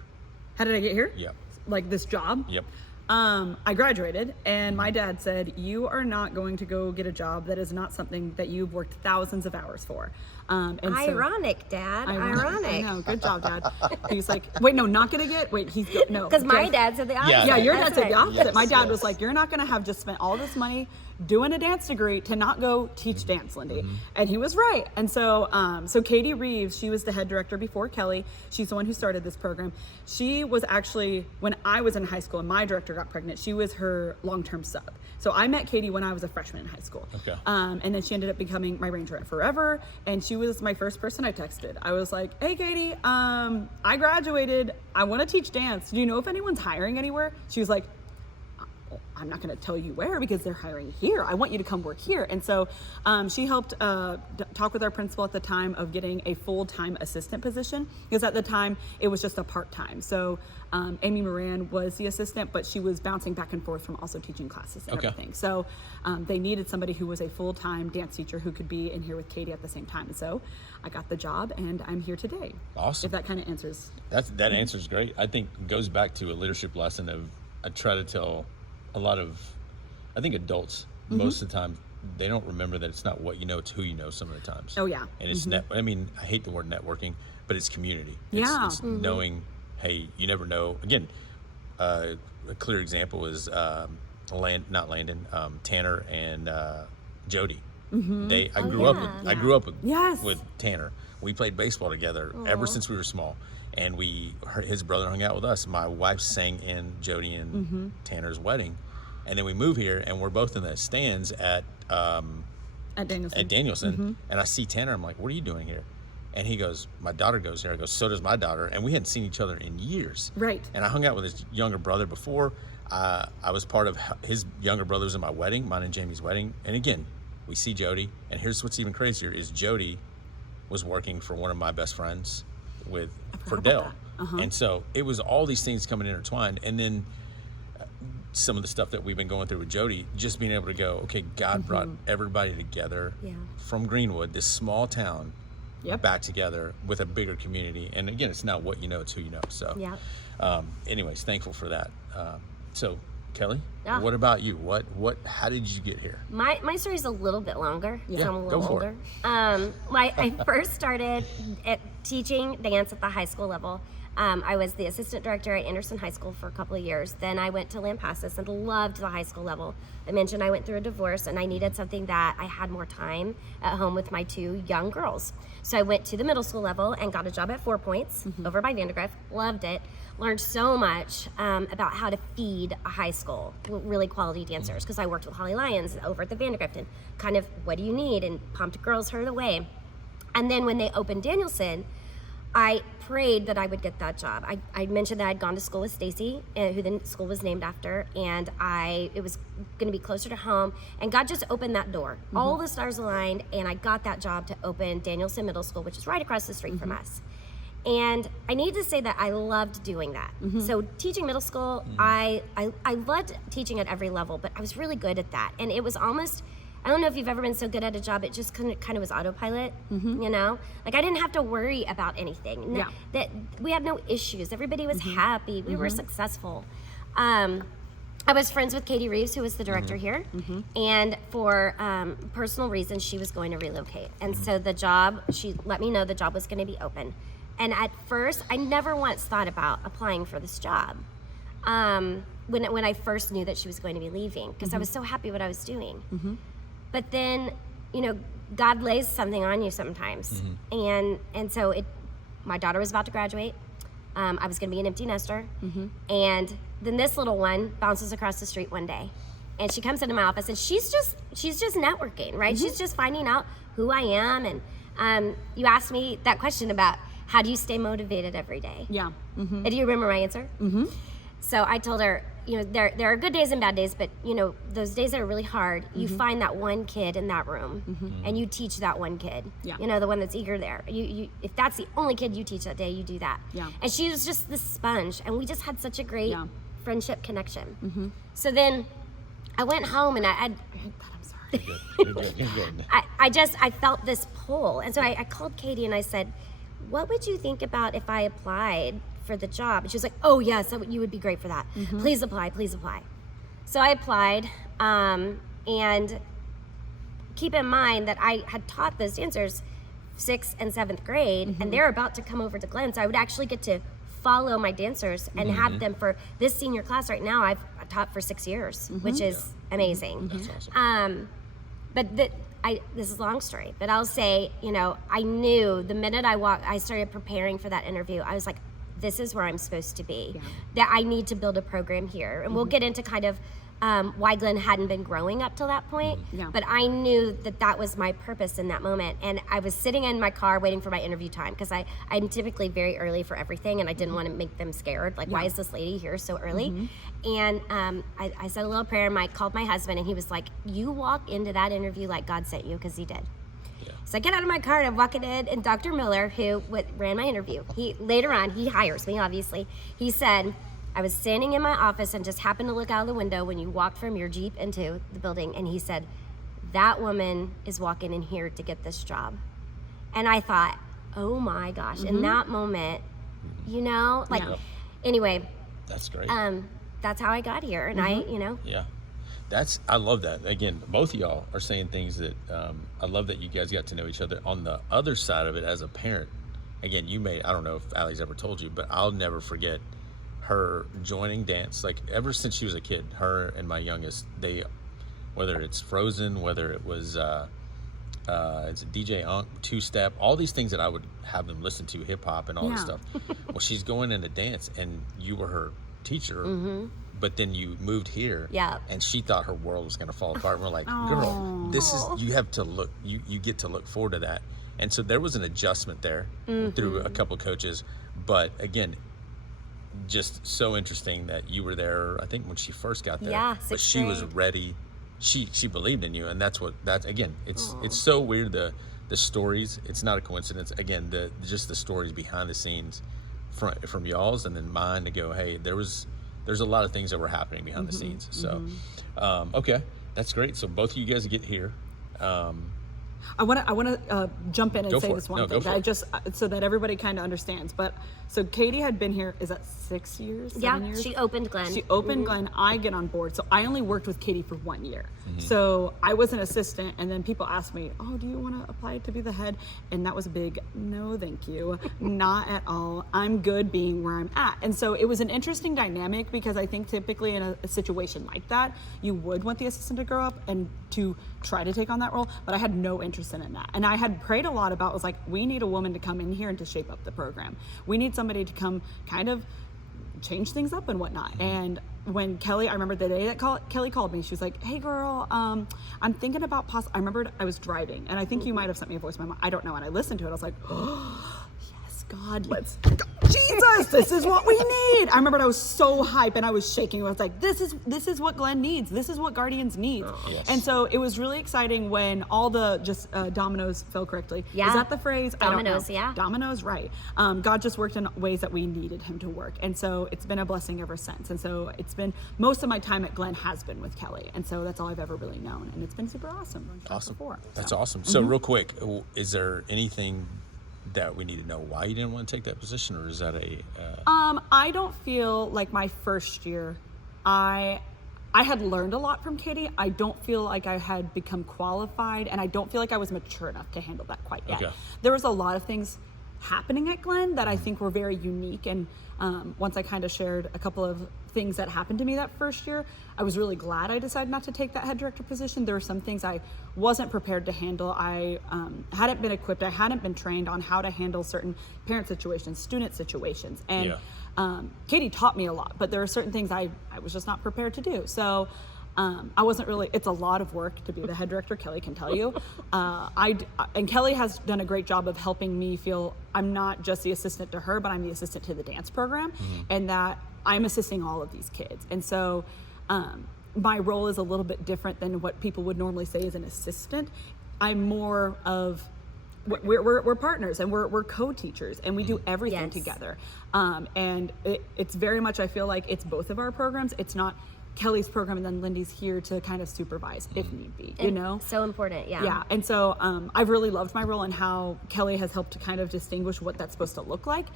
How did I get here? Yep. Like this job? Yep. I graduated, and my dad said, you are not going to go get a job that is not something that you've worked thousands of hours for. And so, Ironic, Dad. Ironic. I know. Good job, Dad. He's like, wait, no, not gonna get. Wait, no. Because my dad said the opposite. Yeah, your dad That's said right. the opposite. Yes, My dad yes. was like, you're not gonna have just spent all this money doing a dance degree to not go teach dance, Lindy. And he was right. And so, so Katie Reeves, she was the head director before Kelly. She's the one who started this program. She was actually, when I was in high school and my director got pregnant, she was her long-term sub. So I met Katie when I was a freshman in high school. Okay. And then she ended up becoming my ranger at Forever. And she was my first person I texted. I was like, hey, Katie, I graduated. I want to teach dance. Do you know if anyone's hiring anywhere? She was like, I'm not going to tell you where because they're hiring here. I want you to come work here. And so she helped talk with our principal at the time of getting a full-time assistant position, because at the time it was just a part-time. So Amy Moran was the assistant, but she was bouncing back and forth from also teaching classes and everything. So they needed somebody who was a full-time dance teacher who could be in here with Katie at the same time. And so I got the job and I'm here today. Awesome. If that kind of answers. That answer's great. I think it goes back to a leadership lesson of, I try to tell a lot of, I think adults, most of the time, they don't remember that it's not what you know, it's who you know some of the times. Oh, yeah. And it's I mean, I hate the word networking, but it's community. Yeah. It's knowing, hey, you never know. Again, a clear example is Tanner and Jody. I grew up with Yes. with Tanner. We played baseball together ever since we were small. And his brother hung out with us. My wife sang in Jody and Tanner's wedding. And then we move here and we're both in the stands at Danielson. And I see Tanner, I'm like, what are you doing here? And he goes, my daughter goes here. I go, so does my daughter. And we hadn't seen each other in years. Right. And I hung out with his younger brother before. I was part of his younger brother's in my wedding, mine and Jamie's wedding. And again, we see Jody. And here's what's even crazier is Jody was working for one of my best friends for Dell. And so it was all these things coming intertwined. And then some of the stuff that we've been going through with Jody, just being able to go, okay, God brought everybody together from Greenwood, this small town, back together with a bigger community. And again, it's not what you know, it's who you know. So anyways, thankful for that. So Kelly, what about you? How did you get here? My story's a little bit longer. Yeah, I'm a little go for older. I first started at teaching dance at the high school level. I was the assistant director at Anderson High School for a couple of years. Then I went to Lampasas and loved the high school level. I mentioned I went through a divorce and I needed something that I had more time at home with my two young girls. So I went to the middle school level and got a job at 4 Points over by Vandergrift. Loved it. Learned so much about how to feed a high school really quality dancers, because I worked with Holly Lyons over at the Vandergrift and kind of, what do you need? And pumped girls her away. And then when they opened Danielson, I prayed that I would get that job. I mentioned that I'd gone to school with Stacy, who the school was named after, and it was going to be closer to home. And God just opened that door. All the stars aligned, and I got that job to open Danielson Middle School, which is right across the street from us. And I need to say that I loved doing that. So teaching middle school, I loved teaching at every level, but I was really good at that. And it was almost, I don't know if you've ever been so good at a job, it just kind of was autopilot, you know? Like I didn't have to worry about anything. That we had no issues. Everybody was happy. We were successful. I was friends with Katie Reeves, who was the director here, and for personal reasons, she was going to relocate. And so she let me know the job was going to be open. And at first, I never once thought about applying for this job when I first knew that she was going to be leaving, because I was so happy what I was doing. But then, you know, God lays something on you sometimes. And so my daughter was about to graduate. I was going to be an empty nester. And then this little one bounces across the street one day. And she comes into my office and she's just networking, right? She's just finding out who I am. And you asked me that question about how do you stay motivated every day? Yeah. And do you remember my answer? So I told her, you know, there are good days and bad days, but you know, those days that are really hard, you find that one kid in that room and you teach that one kid. You know, the one that's eager there. You if that's the only kid you teach that day, you do that. And she was just this sponge, and we just had such a great friendship connection. So then I went home and I'm sorry. You're good. I felt this pull, and so I called Katie and I said, what would you think about if I applied for the job? And she was like, oh yes, you would be great for that. Please apply. So I applied, and keep in mind that I had taught those dancers 6th and 7th grade, and they're about to come over to Glenn. So I would actually get to follow my dancers and have them for this senior class right now. I've taught for 6 years, which is amazing. That's awesome. But this is a long story, but I'll say, you know, I knew the minute I started preparing for that interview, I was like, this is where I'm supposed to be, that I need to build a program here. And we'll get into kind of why Glenn hadn't been growing up till that point. But I knew that was my purpose in that moment. And I was sitting in my car waiting for my interview time, because I'm typically very early for everything, and I didn't want to make them scared. Like, why is this lady here so early? And I said a little prayer, and I called my husband, and he was like, you walk into that interview like God sent you, because he did. So I get out of my car and I'm walking in, and Dr. Miller, who ran my interview, later on, he hires me, obviously. He said, I was standing in my office and just happened to look out of the window when you walked from your Jeep into the building, and he said, that woman is walking in here to get this job. And I thought, oh my gosh, in that moment, you know, like, anyway. That's great. That's how I got here, and I, you know. Yeah. I love that. Again, both of y'all are saying things that I love that you guys got to know each other. On the other side of it, as a parent, again, I don't know if Allie's ever told you, but I'll never forget her joining dance. Like, ever since she was a kid, her and my youngest, whether it's Frozen, whether it was it's DJ Unk, two-step, all these things that I would have them listen to, hip-hop and all this stuff. Well, she's going into dance, and you were her teacher, but then you moved here, and she thought her world was going to fall apart. And we're like, girl, you have to look, you get to look forward to that. And so there was an adjustment there through a couple of coaches, but again, just so interesting that you were there, I think, when she first got there, but she was ready. She believed in you, and that's again, it's so weird, the stories. It's not a coincidence. Again, just the stories behind the scenes from y'all's, and then mine, to go, hey, there's a lot of things that were happening behind the scenes. So, okay, that's great. So both of you guys get here. I want to jump in and say this one thing. So that everybody kind of understands. But so Katie had been here, is that 6 years? 7 years? She opened Glenn. Glenn. I get on board. So I only worked with Katie for 1 year. So I was an assistant, and then people asked me, oh, do you want to apply to be the head? And that was a big, no, thank you. Not at all. I'm good being where I'm at. And so it was an interesting dynamic, because I think typically in a situation like that, you would want the assistant to grow up and to try to take on that role, but I had no interest in that. And I had prayed a lot about, was like, we need a woman to come in here and to shape up the program. We need somebody to come kind of change things up and whatnot. And when Kelly, I remember the day that Kelly called me, she was like, hey girl, I'm thinking about I remembered I was driving, and I think you might have sent me a voice memo, I don't know, and I listened to it, I was like, oh, yes, God, let's go. Jesus, this is what we need. I remember I was so hyped and I was shaking. I was like, this is what Glenn needs. This is what Guardians needs. And so it was really exciting when all the dominoes fell correctly. Is that the phrase? Dominoes, yeah. Dominoes, right. God just worked in ways that we needed him to work. And so it's been a blessing ever since. And so it's been, most of my time at Glenn has been with Kelly. And so that's all I've ever really known. And it's been super awesome. Awesome. That's awesome. So real quick, is there anything that we need to know why you didn't want to take that position, or is that I don't feel like my first year I had learned a lot from Katie. I don't feel like I had become qualified, and I don't feel like I was mature enough to handle that quite yet. There was a lot of things happening at Glenn that I think were very unique, and once I kind of shared a couple of things that happened to me that first year, I was really glad I decided not to take that head director position. There were some things I wasn't prepared to handle. I hadn't been equipped. I hadn't been trained on how to handle certain parent situations, student situations. And Katie taught me a lot, but there are certain things I was just not prepared to do. So I wasn't really, it's a lot of work to be the head director, Kelly can tell you. And Kelly has done a great job of helping me feel I'm not just the assistant to her, but I'm the assistant to the dance program, and that I'm assisting all of these kids. And so my role is a little bit different than what people would normally say as an assistant. I'm more of, we're partners, and we're co-teachers, and we do everything together. And it's very much, I feel like it's both of our programs. It's not Kelly's program and then Lindy's here to kind of supervise if need be, you know? So important, Yeah, and so I've really loved my role and how Kelly has helped to kind of distinguish what that's supposed to look like.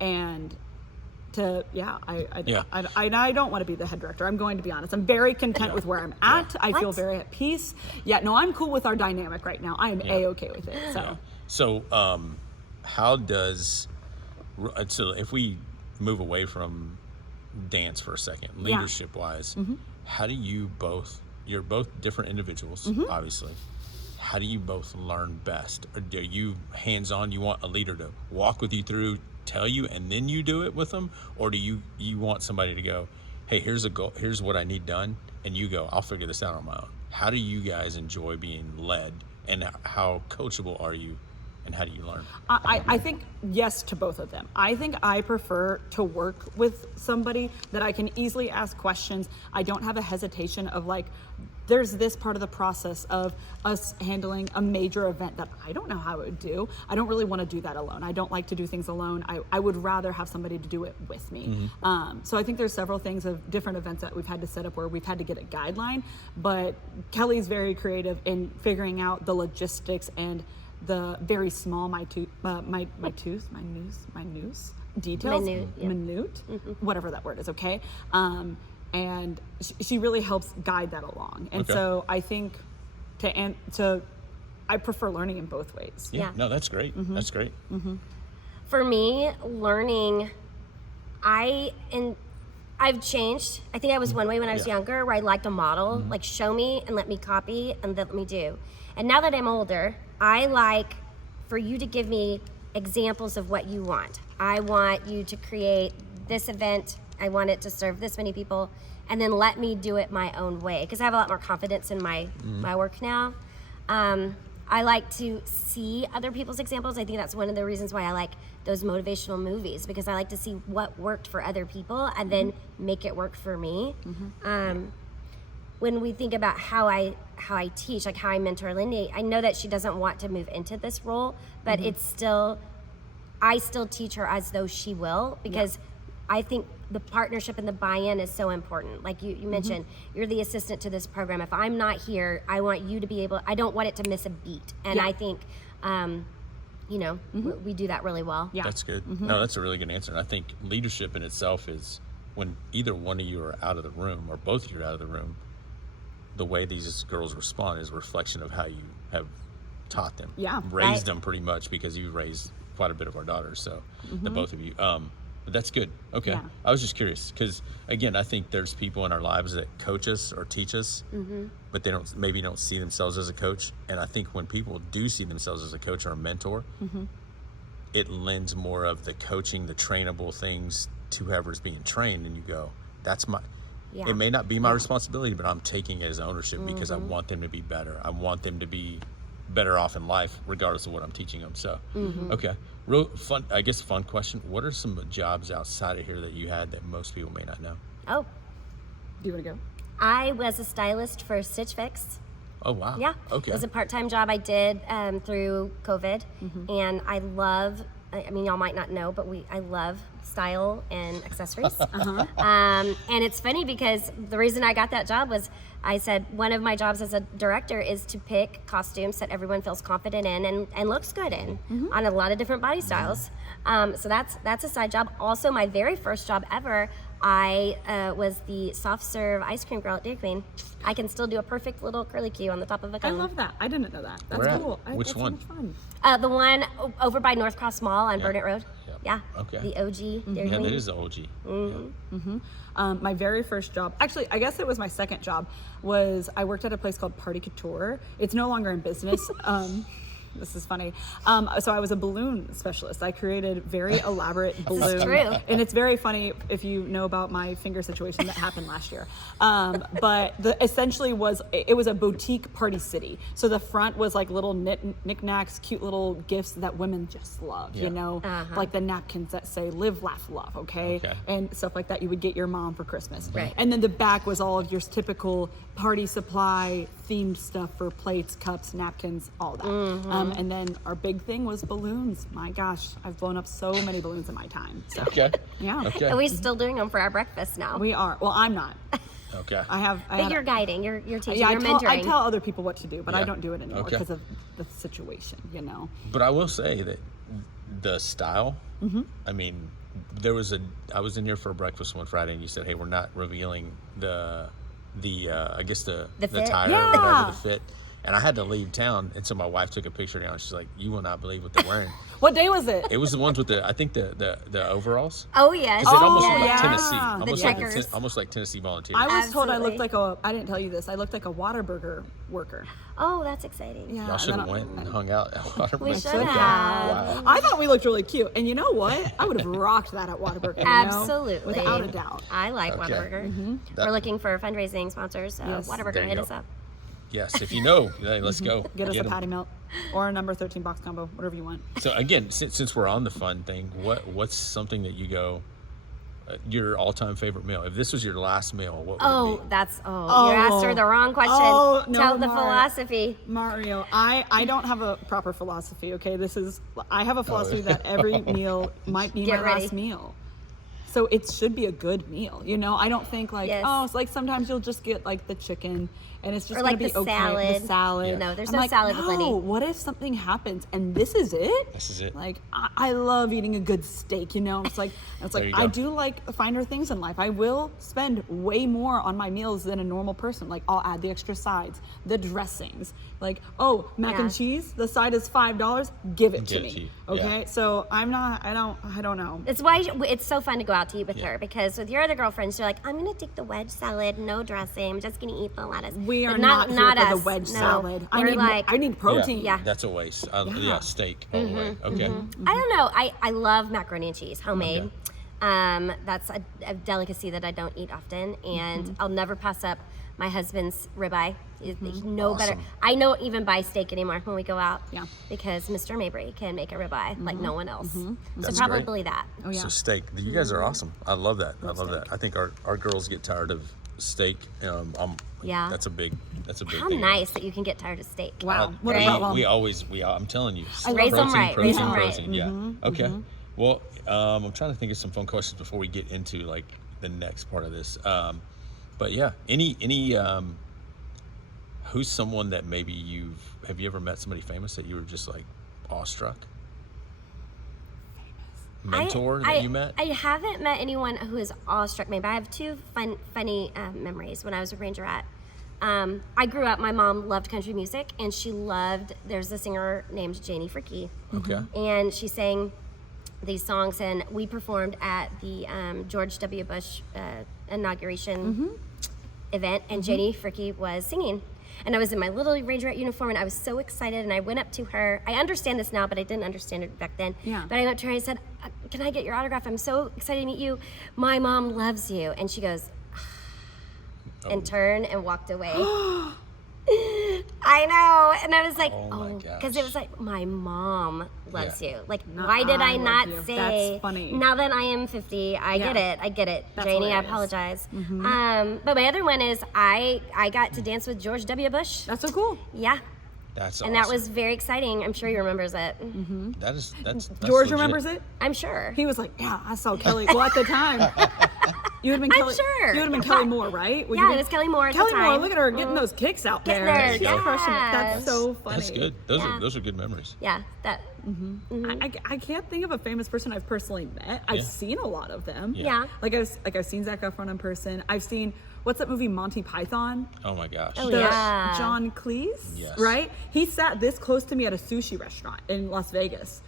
And to, I don't want to be the head director. I'm going to be honest. I'm very content with where I'm at. I feel very at peace. No, I'm cool with our dynamic right now. I am A-okay with it, so. So, how does, so if we move away from dance for a second, leadership wise, how do you both, you're both different individuals, obviously. How do you both learn best? Or do you hands-on, you want a leader to walk with you through, tell you, and then you do it with them? Or do you want somebody to go, hey, here's a goal, here's what I need done, and you go, I'll figure this out on my own? How do you guys enjoy being led, and how coachable are you, and how do you learn? I think yes to both of them. I think I prefer to work with somebody that I can easily ask questions. I don't have a hesitation of like, there's this part of the process of us handling a major event that I don't know how it would do. I don't really want to do that alone. I don't like to do things alone. I would rather have somebody to do it with me. So I think there's several things of different events that we've had to set up where we've had to get a guideline, but Kelly's very creative in figuring out the logistics and the very small minute details, minute, whatever that word is, okay? And she really helps guide that along. And so I think I prefer learning in both ways. Yeah. No, that's great. That's great. For me, learning, I've changed. I think I was one way when I was younger, where I liked a model, like show me and let me copy and let me do. And now that I'm older, I like for you to give me examples of what you want. I want you to create this event. I want it to serve this many people, and then let me do it my own way, because I have a lot more confidence in my work now. I like to see other people's examples. I think that's one of the reasons why I like those motivational movies, because I like to see what worked for other people and then make it work for me. When we think about how I teach, like how I mentor Lindy, I know that she doesn't want to move into this role, but it's still, I still teach her as though she will, because I think the partnership and the buy-in is so important. Like you mentioned, you're the assistant to this program. If I'm not here, I want you to be able, I don't want it to miss a beat. And I think, we do that really well. Yeah. That's good. No, that's a really good answer. And I think leadership in itself is when either one of you are out of the room or both of you are out of the room, the way these girls respond is a reflection of how you have taught them. Yeah. Raised them pretty much, because you raised quite a bit of our daughters. So the both of you. But that's good. Okay. Yeah. I was just curious because, again, I think there's people in our lives that coach us or teach us, but they don't see themselves as a coach. And I think when people do see themselves as a coach or a mentor, it lends more of the coaching, the trainable things to whoever's being trained. And you go, that's my, it may not be my responsibility, but I'm taking it as ownership because I want them to be better. I want them to be better off in life regardless of what I'm teaching them. So okay, real fun, I guess, fun question. What are some jobs outside of here that you had that most people may not know? Oh, Do you want to go? I was a stylist for Stitch Fix. Oh wow. Yeah. Okay. It was a part-time job I did through COVID, and I love, I mean, y'all might not know, but I love style and accessories. And it's funny because the reason I got that job was I said one of my jobs as a director is to pick costumes that everyone feels confident in and looks good in on a lot of different body styles. So that's a side job. Also, my very first job ever, I was the soft serve ice cream girl at Dairy Queen. I can still do a perfect little curly Q on the top of a cone. I love that. I didn't know that. That's Where at? cool. Which that's one? So much fun. The one over by North Cross Mall on Burnett Road. Yep. Yeah. Okay. The OG Dairy Yeah, Queen. that is the OG. My very first job, actually, I guess it was my second job, was I worked at a place called Party Couture. It's no longer in business. This is funny. So I was a balloon specialist. I created very elaborate balloons. true. And it's very funny if you know about my finger situation that happened last year. But essentially it was a boutique party city. So the front was like little knickknacks, cute little gifts that women just love, you know, like the napkins that say live, laugh, love, okay? And stuff like that you would get your mom for Christmas. Right. And then the back was all of your typical party supply themed stuff for plates, cups, napkins, all that. And then our big thing was balloons. My gosh, I've blown up so many balloons in my time. So, Okay. yeah. Okay. And we're still doing them for our breakfast now. We are. Well, I'm not. Okay. But you're guiding, you're teaching, Yeah, you're I mentoring. tell other people what to do, but I Yeah. don't do it anymore Okay. because of the situation, you know. But I will say that the style, I mean, I was in here for breakfast one Friday and you said, hey, we're not revealing the I guess the fit? tire Yeah. or whatever, the fit. And I had to leave town, and so my wife took a picture down. She's like, "You will not believe what they're wearing." What day was it? It was the ones with I think the overalls. Oh yes. Because it almost yeah, looked like yeah. Tennessee, The checkers. almost like Tennessee Volunteers. I was told I Absolutely. looked like I didn't tell you this, I looked like a Whataburger worker. Oh, that's exciting. Yeah. Y'all and should then have I- went and hung out at Waterbury. We should Should have. Wow. I thought we looked really cute. And you know what? I would have rocked that at Whataburger. You know? Absolutely. Without a doubt. I like Okay. Whataburger. That- We're looking for fundraising sponsors, so Yes. There Whataburger, you hit go. us up. Yes, if you know, hey, let's go. Get us a 'em. patty melt or a number 13 box combo, whatever you want. So again, since we're on the fun thing, what's something that you go, your all-time favorite meal? If this was your last meal, what would Oh, it be? that's you Oh. asked her the wrong question. Oh, no, Tell the Mark. philosophy. Mario, I don't have a proper philosophy, okay? I have a philosophy that every meal might be Get my ready. last meal. So it should be a good meal, you know? I don't think like, Yes. oh, it's like sometimes you'll just get like the chicken and it's just Or gonna like be the okay. salad. The salad. Yeah. No, there's I'm no like, salad with Lindy. no, what if something happens and this is it? This is it. Like I love eating a good steak, you know. It's like There you I go. do like finer things in life. I will spend way more on my meals than a normal person. Like I'll add the extra sides, the dressings. Like, oh, mac and Yeah. cheese, the side is $5. Give it to Give it to me. you. Okay? Yeah. So I don't know. It's why it's so fun to go out to eat with Yeah. her, because with your other girlfriends, you're like, I'm gonna take the wedge salad, no dressing. I'm just gonna eat the lettuce. We are But not here for us. the wedge No. salad. I We're need like, I need protein. Yeah. That's a waste. Yeah. Yeah, steak all the way. Okay. I don't know. I love macaroni and cheese, homemade. That's a delicacy that I don't eat often, and I'll never pass up my husband's ribeye. No better. Awesome. I don't even buy steak anymore when we go out. Yeah. Because Mr. Mabry can make a ribeye like no one else. So That's probably that. Oh yeah. So steak. You guys are awesome. I love that. I love that. I think our girls get tired of steak. Yeah. That's a big How thing. nice that you can get tired of steak. Wow. What Right? about I'm telling you. Raise 'em right, raise 'em right. protein. Yeah. Okay. Well, I'm trying to think of some fun questions before we get into like the next part of this. But yeah, any who's someone that maybe have you ever met somebody famous that you were just like awestruck? Mentor that you met? I haven't met anyone who is awestruck me, but I have two funny memories when I was a Rangerette. I grew up, my mom loved country music, and there's a singer named Janie Fricke, Okay. and she sang these songs, and we performed at the George W. Bush inauguration event, and Janie Fricke was singing. And I was in my little Rangerette uniform, and I was so excited, and I went up to her. I understand this now, but I didn't understand it back then. Yeah. But I went to her and I said, can I get your autograph? I'm so excited to meet you. My mom loves you. And she goes, and turned and walked away. I know. And I was like, Oh my because it gosh. was like, my mom loves Yeah. you. Like, Not why did I I love not you. say? That's funny. Now that I am 50, I Yeah. get it. That's Janie, I hilarious. apologize. But my other one is I got to dance with George W. Bush. That's so cool. Yeah. That's And that was very exciting. I'm sure he remembers it. that's George legit. remembers it? I'm sure. He was like, yeah, I saw Kelly. Well, at the time, you would have been I'm Kelly. sure. You would have been Kelly Moore, right? Would you Yeah, been- it was Kelly Moore at the Kelly Moore, time. look at her getting those kicks out Getting there. there, She's yes. crushing it. That's so funny. That's good. Those Yeah. are good memories. Yeah, that. I can't think of a famous person I've personally met. I've Yeah. seen a lot of them. Yeah. Like I've seen Zac Efron in person. I've seen what's that movie Monty Python? Oh my gosh. Oh, The yeah. John Cleese, Yes. right? He sat this close to me at a sushi restaurant in Las Vegas.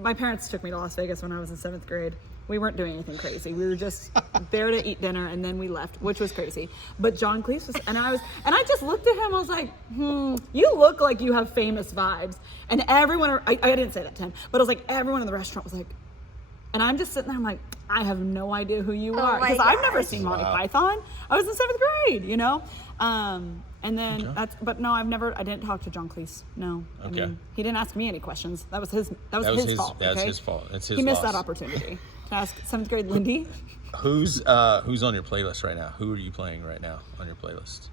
My parents took me to Las Vegas when I was in 7th grade. We weren't doing anything crazy. We were just there to eat dinner, and then we left, which was crazy. But John Cleese and I just looked at him. I was like, you look like you have famous vibes. And everyone, I didn't say that to him, but I was like, everyone in the restaurant was like, and I'm just sitting there. I'm like, I have no idea who you are my because I've never gosh. seen Monty Wow. Python. I was in 7th grade, you know. And then Okay. but no, I didn't talk to John Cleese. No. I Okay. mean, he didn't ask me any questions. That was his fault. That's Okay? his fault. That's his He missed loss. that opportunity to ask 7th grade Lindy. Who's on your playlist right now? Who are you playing right now on your playlist?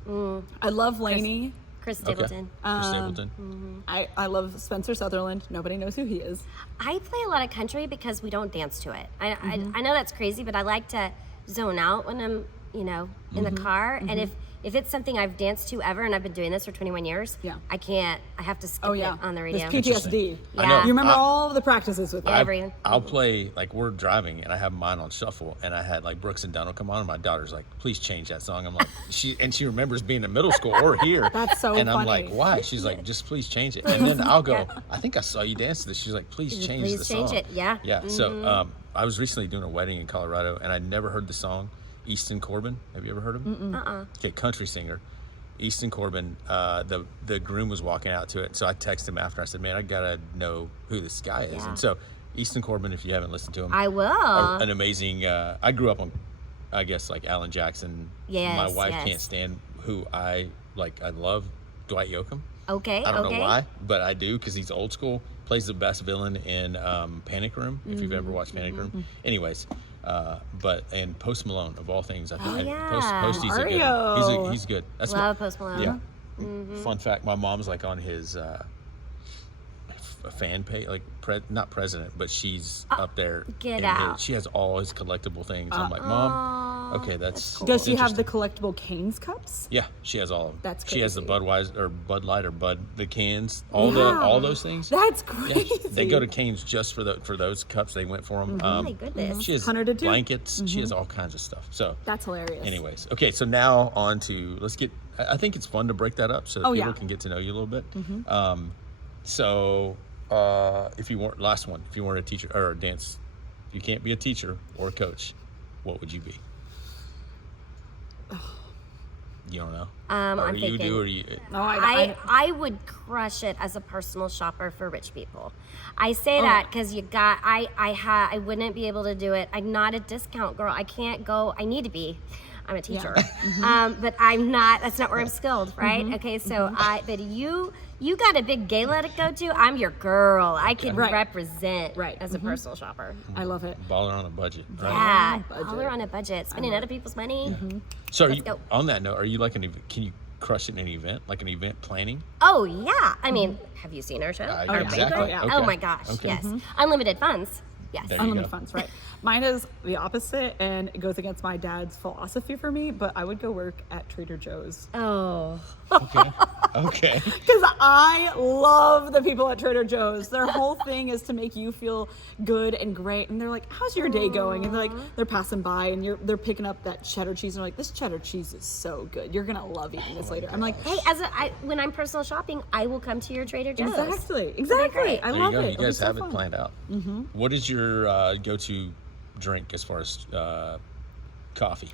I love Lainey. Chris Okay. Stapleton. Chris Stapleton. I love Spencer Sutherland. Nobody knows who he is. I play a lot of country because we don't dance to it. I know that's crazy, but I like to zone out when I'm, in the car. And if it's something I've danced to ever, and I've been doing this for 21 years, Yeah. I can't. I have to skip it on the radio. This PTSD. I know. Yeah. You remember all of the practices with that. I'll play, like, we're driving and I have mine on shuffle, and I had like Brooks and Dunn come on, and my daughter's like, please change that song. I'm like, she remembers being in middle school or here. That's so and I'm funny. like, why? She's like, just please change it. And then I'll go, I think I saw you dance to this. She's like, please change the song. Please change it. Yeah. Yeah. So I was recently doing a wedding in Colorado, and I'd never heard the song Easton Corbin. Have you ever heard him? Okay, country singer. Easton Corbin, the groom was walking out to it, so I texted him after. I said, man, I gotta know who this guy is. Yeah. And so Easton Corbin, if you haven't listened to him, I will. an amazing, I grew up on, I guess, like Alan Jackson. Yes, my wife yes. can't stand who I love Dwight Yoakam. Okay. I don't know why, but I do, because he's old school. Plays the best villain in Panic Room, if you've ever watched Panic Room. Anyways, and Post Malone, of all things, I think. yeah. Posty's a Mario. good. He's good. That's Love Post Malone. Yeah. Fun fact: my mom's like on his a fan page, like not president, but she's up there. Get in out. She has all his collectible things. I'm like, Mom, okay, that's. Does she have the interesting. collectible Cane's cups? Yeah, she has all of them. That's She has the crazy. Budweiser or Bud Light or the cans, all those things. That's Yeah, crazy. they go to Cane's just for those cups. They went for them. Oh my goodness. She has 100 too. blankets. She has all kinds of stuff. So That's hilarious. anyways, okay, so now on to let's get. I think it's fun to break that up so that people yeah. can get to know you a little bit. So if you weren't a teacher or a dance, you can't be a teacher or a coach. What would you be? You don't know. I'm you thinking. do, or you? No, I would crush it as a personal shopper for rich people. I say that because I wouldn't be able to do it. I'm not a discount girl. I can't go. I need to be. I'm a teacher, but I'm not. That's not where I'm skilled, right? Okay, so but you got a big gala to go to. I'm your girl. I can represent as a personal shopper. I love it. Balling on a budget. Right? Yeah, budget. all are on a budget, spending other people's money. So Let's go. on that note, are you like can you crush it in an event, like an event planning? Oh yeah, I mean, have you seen our show? Our exactly. banquet? Okay. Oh my gosh, Okay. yes. Unlimited funds. Yes. There you Unlimited go. funds, right? Mine is the opposite, and it goes against my dad's philosophy for me. But I would go work at Trader Joe's Oh. Okay. because I love the people at Trader Joe's. Their whole thing is to make you feel good and great. And they're like, "How's your day going?" And they're passing by, and they're picking up that cheddar cheese, and they're like, "This cheddar cheese is so good. You're gonna love eating this later." I'm like, Hey, when I'm personal shopping, I will come to your Trader Joe's. Exactly. great. I There you love go. it. You It'll be guys so have it fun. planned out. What is your go-to drink as far as coffee?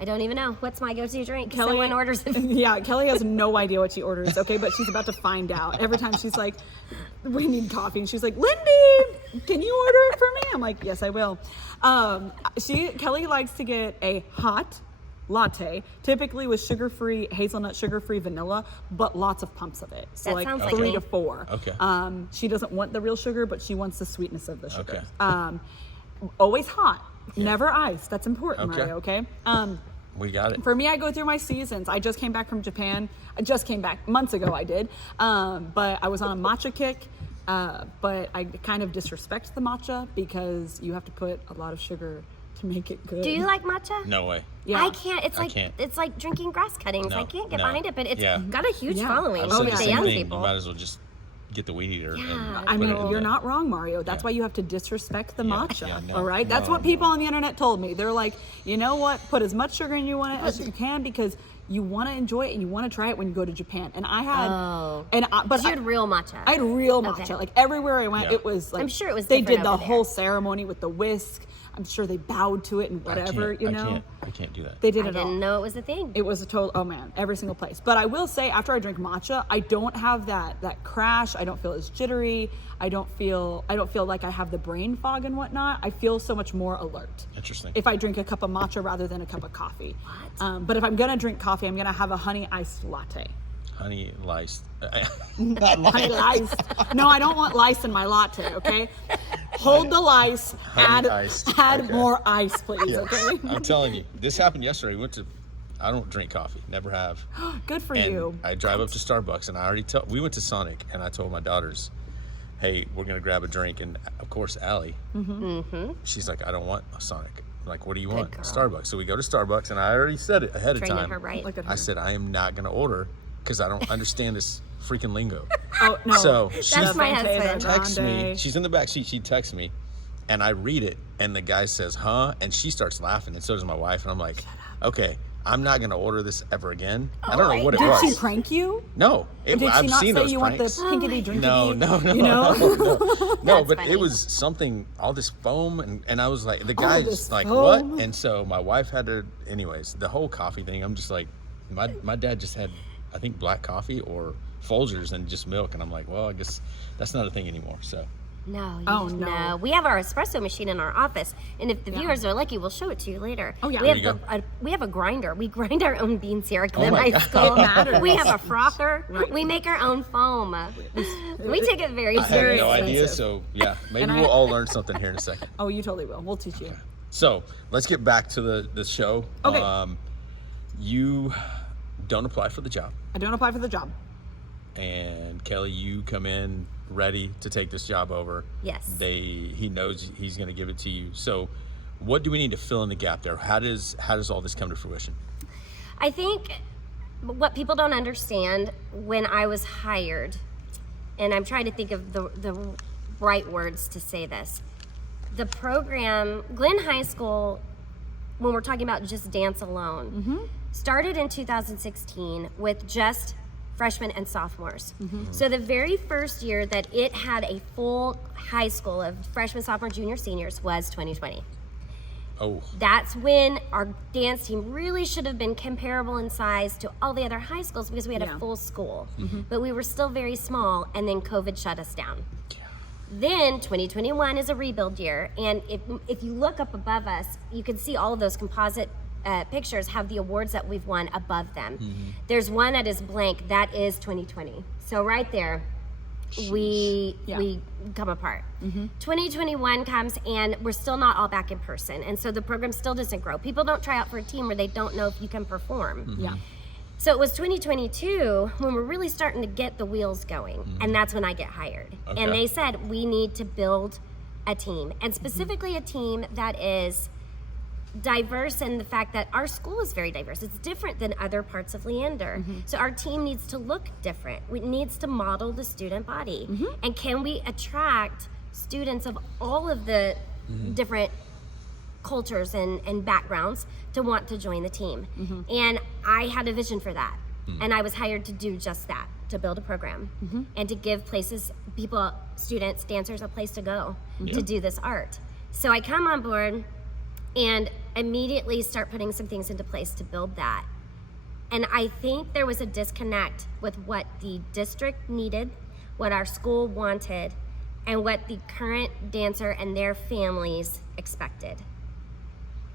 I don't even know. What's my go-to drink? Kelly- Someone orders it. Yeah, Kelly has no idea what she orders, okay? But she's about to find out. Every time she's like, we need coffee. And she's like, Lindy, can you order it for me? I'm like, yes, I will. Kelly likes to get a hot latte, typically with sugar-free, hazelnut sugar-free vanilla, but lots of pumps of it. So That like sounds like 3 me. to 4. Okay. She doesn't want the real sugar, but she wants the sweetness of the sugar. Okay. Always hot, never ice. That's important, Okay. Mario, okay? We got it. For me, I go through my seasons. I just came back from Japan. I just came back months ago. I did, but I was on a matcha kick. But I kind of disrespect the matcha because you have to put a lot of sugar to make it good. Do you like matcha? No way. Yeah. I can't. It's like drinking grass cuttings. No, I can't get no. behind it, but it's Yeah. got a huge Yeah. following I've with said the the same young thing. people. You might as well just get the weed eater. Yeah. And I put it mean, in you're the- not wrong, Mario. That's Yeah. why you have to disrespect the matcha. yeah, no, all right, that's no, what people on the internet told me. They're like, you know what? Put as much sugar in you want it as you can because you want to enjoy it and you want to try it when you go to Japan. And I had, but You had real matcha. I had real matcha. Okay. Like everywhere I went, Yeah. it was like I'm sure it was they different did the over whole there. ceremony with the whisk. I'm sure they bowed to it and whatever, you know. I can't do that. They did I it all. didn't know it was a thing. It was a total, oh man, every single place. But I will say, after I drink matcha, I don't have that crash. I don't feel as jittery. I don't feel like I have the brain fog and whatnot. I feel so much more alert. Interesting. If I drink a cup of matcha rather than a cup of coffee. But if I'm gonna drink coffee, I'm gonna have a honey iced latte. Honey liced. Honey lice. No, I don't want lice in my latte. Okay, hold the lice. Honey iced. Add Okay. more ice, please. Okay. I'm telling you, this happened yesterday. I don't drink coffee, never have. Good for And you. I drive up to Starbucks, and we went to Sonic, and I told my daughters, hey, we're gonna grab a drink, and of course Allie, she's like, I don't want a Sonic. like, what do you want? girl. Starbucks. So we go to Starbucks, and I already said it ahead of Training time. her right. Look at her. I said, I am not going to order because I don't understand this freaking lingo. Oh no. So she That's my Levante, husband. texts me. Grande. She's in the back seat. She texts me, and I read it, and the guy says, "Huh?" And she starts laughing, and so does my wife. And I'm like, "Okay, I'm not gonna order this ever again." I don't know what it Did was. she prank you? No, Did she I've not seen say those you pranks. want the pinkety drinkety? No, You know? no, That's but funny. it was something, all this foam, and I was like, the All guy's this like, foam. what? And so my wife had to, anyways, the whole coffee thing, I'm just like, my dad just had, I think, black coffee or Folgers and just milk, and I'm like, well, I guess that's not a thing anymore, so. No. Oh, no. We have our espresso machine in our office, and if the viewers are lucky, we'll show it to you later. Oh, yeah. We There have you we have a grinder. We grind our own beans here at Oh Glen my High God. School. It matters. We have a frother. We make our own foam. We take it very I had seriously. no idea, expensive. so yeah, maybe And we'll I- all learn something here in a second. Oh, you totally will. We'll teach you. So let's get back to the show. Okay. You don't apply for the job, I don't apply for the job. and Kelly, you come in ready to take this job over. Yes. He knows he's going to give it to you. So, what do we need to fill in the gap there? How does all this come to fruition? I think what people don't understand when I was hired, and I'm trying to think of the right words to say this. The program, Glen High School, when we're talking about just dance alone, started in 2016 with just freshmen and sophomores. So the very first year that it had a full high school of freshmen, sophomores, juniors, seniors was 2020. Oh, That's when our dance team really should have been comparable in size to all the other high schools because we had Yeah. a full school. But we were still very small, and then COVID shut us down. Then 2021 is a rebuild year, and if you look up above us, you can see all of those composite pictures have the awards that we've won above them. There's one that is blank, that is 2020. So right there, we come apart. 2021 comes, and we're still not all back in person, and so the program still doesn't grow. People don't try out for a team where they don't know if you can perform. Yeah. So it was 2022 when we're really starting to get the wheels going, and that's when I get hired. Okay. And they said we need to build a team, and specifically a team that is diverse in the fact that our school is very diverse. It's different than other parts of Leander. So our team needs to look different. It needs to model the student body. And can we attract students of all of the different cultures and backgrounds to want to join the team? And I had a vision for that. And I was hired to do just that, to build a program and to give people, students, dancers, a place to go to do this art. So I come on board and immediately start putting some things into place to build that. And I think there was a disconnect with what the district needed, what our school wanted, and what the current dancer and their families expected.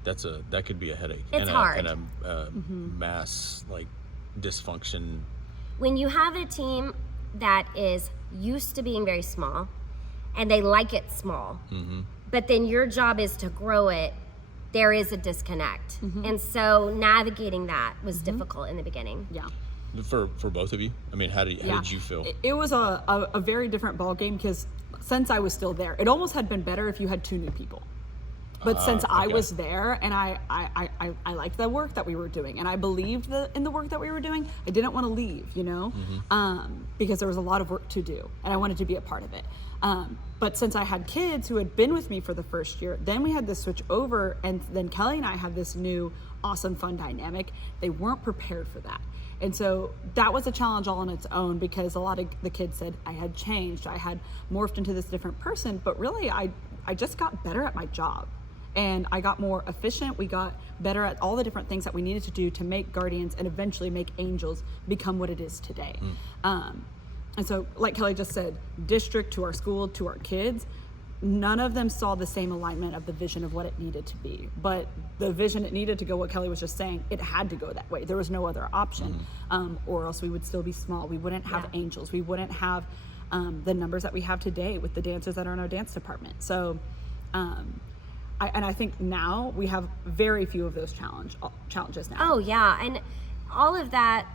that could be a headache. It's hard. And a mass like dysfunction. When you have a team that is used to being very small and they like it small, but then your job is to grow it, there is a disconnect. And so navigating that was difficult in the beginning. Yeah. For both of you, I mean, how did you feel? It was a very different ball game because since I was still there, it almost had been better if you had 2 new people. But since I okay. was there and I liked the work that we were doing and I believed in the work that we were doing, I didn't want to leave, because there was a lot of work to do and I wanted to be a part of it. But since I had kids who had been with me for the first year, then we had this switch over, and then Kelly and I have this new awesome fun dynamic. They weren't prepared for that. And so that was a challenge all on its own because a lot of the kids said I had changed, I had morphed into this different person, but really I just got better at my job. And I got more efficient. We got better at all the different things that we needed to do to make Guardians and eventually make Angels become what it is today. And so, like Kelly just said, district to our school, to our kids, none of them saw the same alignment of the vision of what it needed to be. But the vision it needed to go, what Kelly was just saying, it had to go that way. There was no other option, or else we would still be small. We wouldn't have Angels. We wouldn't have the numbers that we have today with the dancers that are in our dance department. So, I think now we have very few of those challenges now. Oh yeah, and all of that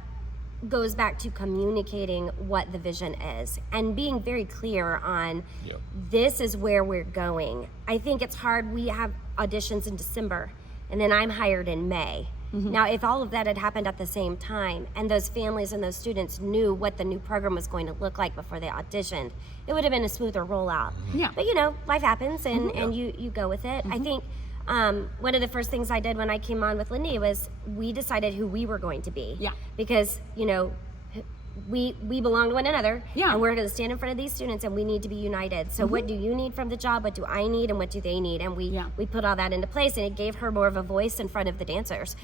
goes back to communicating what the vision is and being very clear on this is where we're going. I think it's hard. We have auditions in December and then I'm hired in May. Now, if all of that had happened at the same time and those families and those students knew what the new program was going to look like before they auditioned, it would have been a smoother rollout. But you know, life happens and you go with it. I think one of the first things I did when I came on with Lindy was we decided who we were going to be. Because, you know, we belong to one another, and we're going to stand in front of these students, and we need to be united. So what do you need from the job? What do I need, and what do they need? And we put all that into place, and it gave her more of a voice in front of the dancers,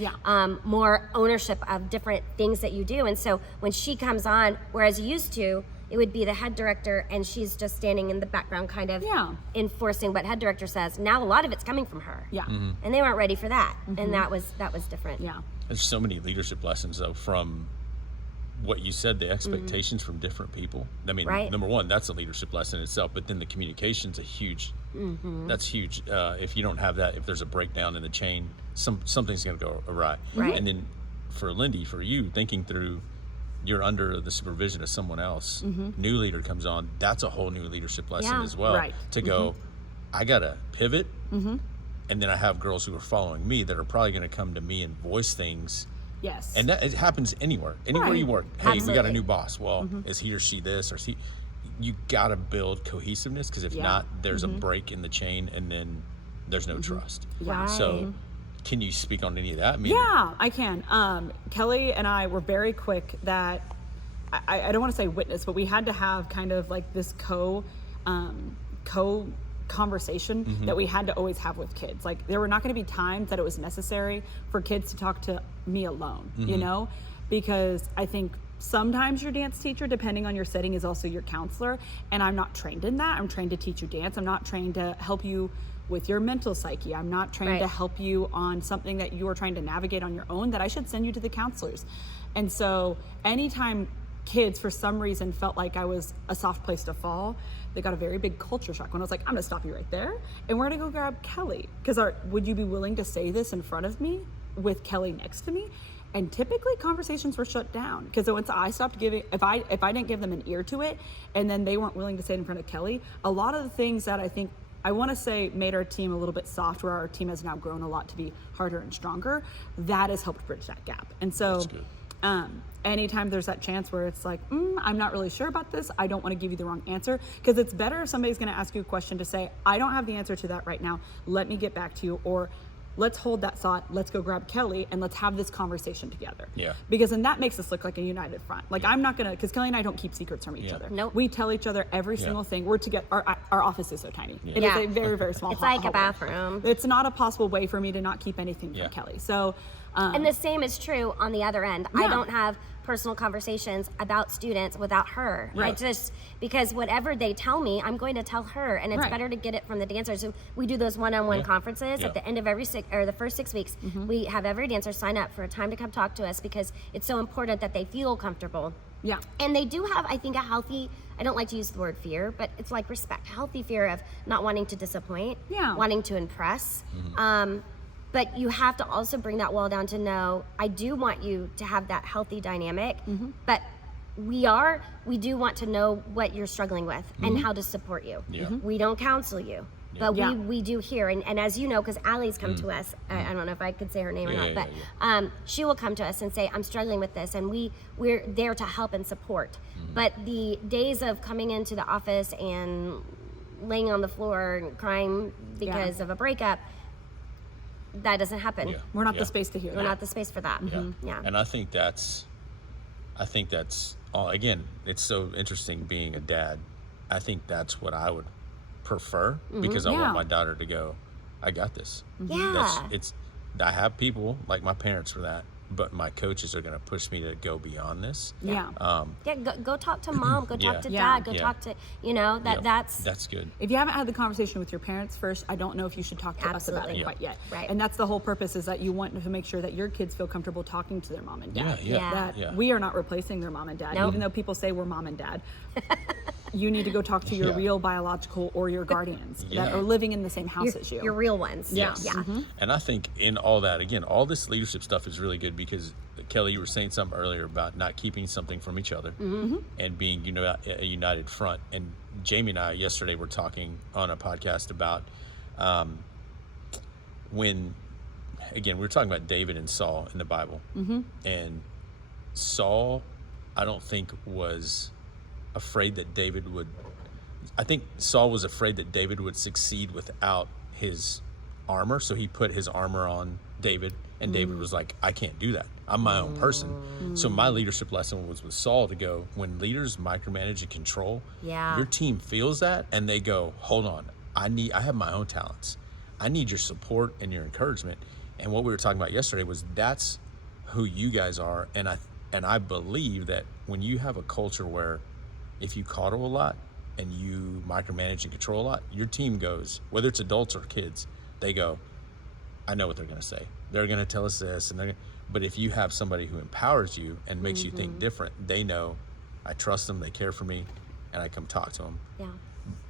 more ownership of different things that you do. And so when she comes on, whereas used to, it would be the head director, and she's just standing in the background, kind of enforcing what head director says. Now a lot of it's coming from her, and they weren't ready for that, and that was different. There's so many leadership lessons though from what you said, the expectations from different people. I mean, number one, that's a leadership lesson itself, but then the communication's a huge, that's huge. If you don't have that, if there's a breakdown in the chain, something's going to go awry. And then for Lindy, for you, thinking through, you're under the supervision of someone else, new leader comes on, that's a whole new leadership lesson as well. To go, I got to pivot, and then I have girls who are following me that are probably going to come to me and voice things. And that it happens anywhere you work. Hey, we got a new boss. Well, is he or she this or she? You gotta build cohesiveness, because if not, there's a break in the chain, and then there's no trust. So, can you speak on any of that? I mean, I can. Kelly and I were very quick that I don't want to say witness, but we had to have kind of like this co conversation that we had to always have with kids. Like, there were not going to be times that it was necessary for kids to talk to me alone, you know, because I think sometimes your dance teacher, depending on your setting, is also your counselor, and I'm not trained in that. I'm trained to teach you dance. I'm not trained to help you with your mental psyche. I'm not trained to help you on something that you are trying to navigate on your own, that I should send you to the counselors. And so anytime kids for some reason felt like I was a soft place to fall, they got a very big culture shock when I was like, I'm gonna stop you right there, and we're gonna go grab Kelly, because would you be willing to say this in front of me with Kelly next to me? And typically conversations were shut down, because once I stopped giving, if I didn't give them an ear to it, and then they weren't willing to say it in front of Kelly, a lot of the things that I think, I want to say, made our team a little bit soft, where our team has now grown a lot to be harder and stronger, that has helped bridge that gap. And so anytime there's that chance where it's like, I'm not really sure about this, I don't want to give you the wrong answer, because it's better if somebody's going to ask you a question to say, I don't have the answer to that right now, let me get back to you, or let's hold that thought, let's go grab Kelly and let's have this conversation together. Because then that makes us look like a united front. Like, I'm not gonna, because Kelly and I don't keep secrets from each other. We tell each other every single thing. We're together. Our office is so tiny. It is a very, very small It's like a bathroom. It's not a possible way for me to not keep anything from Kelly. So and the same is true on the other end. I don't have personal conversations about students without her. I just, because whatever they tell me, I'm going to tell her, and it's better to get it from the dancers. So we do those one-on-one conferences at the end of the first 6 weeks. We have every dancer sign up for a time to come talk to us, because it's so important that they feel comfortable. And they do have, I think, a healthy, I don't like to use the word fear, but it's like respect, healthy fear of not wanting to disappoint, wanting to impress. But you have to also bring that wall down to know, I do want you to have that healthy dynamic, but we do want to know what you're struggling with and how to support you. We don't counsel you, but we do hear. And as you know, because Allie's come to us, I don't know if I could say her name or not, but she will come to us and say, I'm struggling with this, and we're there to help and support. But the days of coming into the office and laying on the floor and crying because of a breakup, that doesn't happen. We're not the space to hear that. We're not the space for that. And I think that's again, it's so interesting being a dad. I think that's what I would prefer, because I want my daughter to go, I got this. I have people like my parents for that, but my coaches are going to push me to go beyond this. Go talk to mom, go talk to dad, go talk to, that's good. If you haven't had the conversation with your parents first, I don't know if you should talk to us about it quite yet. And that's the whole purpose, is that you want to make sure that your kids feel comfortable talking to their mom and dad. That we are not replacing their mom and dad, even though people say we're mom and dad. You need to go talk to your real biological or your guardians that are living in the same house as you. Your real ones. And I think in all that, again, all this leadership stuff is really good, because Kelly, you were saying something earlier about not keeping something from each other and being, a united front. And Jamie and I yesterday were talking on a podcast about when, again, we were talking about David and Saul in the Bible. And Saul, I don't think was afraid that David would, I think Saul was afraid that David would succeed without his armor. So he put his armor on David, and David was like, I can't do that. I'm my own person. So my leadership lesson was with Saul to go, when leaders micromanage and control, your team feels that and they go, hold on, I have my own talents. I need your support and your encouragement. And what we were talking about yesterday was that's who you guys are. And I believe that when you have a culture where if you coddle a lot and you micromanage and control a lot, your team goes, whether it's adults or kids, they go, I know what they're going to say. They're going to tell us this. But if you have somebody who empowers you and makes you think different, they know, I trust them, they care for me, and I come talk to them. Yeah.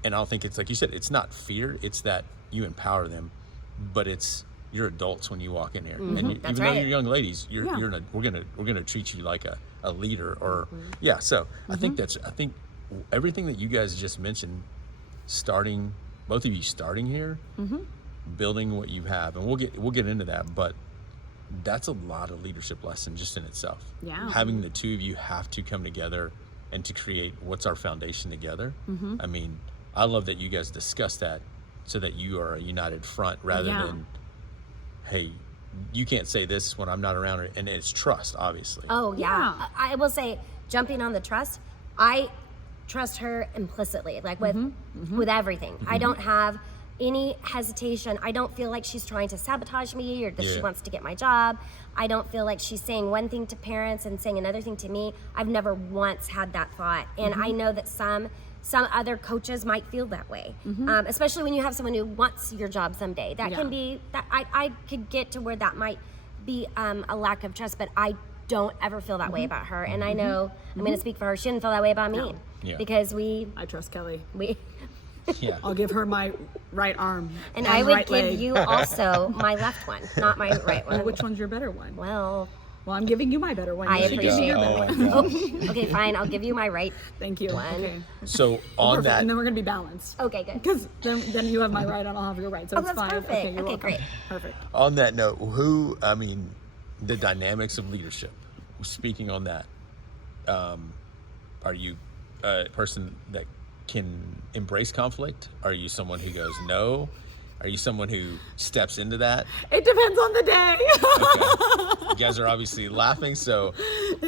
And I don't think it's like you said, it's not fear, it's that you empower them, but you're adults when you walk in here. And even though you're young ladies, we're gonna treat you like a leader or so I think everything that you guys just mentioned, both of you starting here, building what you have, and we'll get into that, but that's a lot of leadership lesson just in itself. Yeah. Having the two of you have to come together and to create what's our foundation together. I mean, I love that you guys discuss that so that you are a united front rather than, hey, you can't say this when I'm not around, and it's trust, obviously. Oh yeah. I will say, jumping on the trust, I trust her implicitly, like with everything. I don't have any hesitation. I don't feel like she's trying to sabotage me or that she wants to get my job. I don't feel like she's saying one thing to parents and saying another thing to me. I've never once had that thought. And I know that some other coaches might feel that way, especially when you have someone who wants your job someday. That can be, that I could get to where that might be a lack of trust, but I don't ever feel that way about her. And I know, I'm going to speak for her, she didn't feel that way about me. Because I trust Kelly. Yeah. I'll give her my right arm. And I would right give leg. you also my left one, not my right one. Well, which one's your better one? Well, I'm giving you my better one. I You should give me appreciate your better it. one. Okay, fine. I'll give you my right. Thank you. One. Okay. So on Perfect. that, And then we're going to be balanced. Okay, good. Because then you have my right and I'll have your right. So it's that's fine. perfect. Okay, you're Okay, welcome. great. Perfect. on that note, the dynamics of leadership, speaking on that, are you a person that can embrace conflict? Are you someone who goes no? Are you someone who steps into that? It depends on the day. Okay. You guys are obviously laughing, so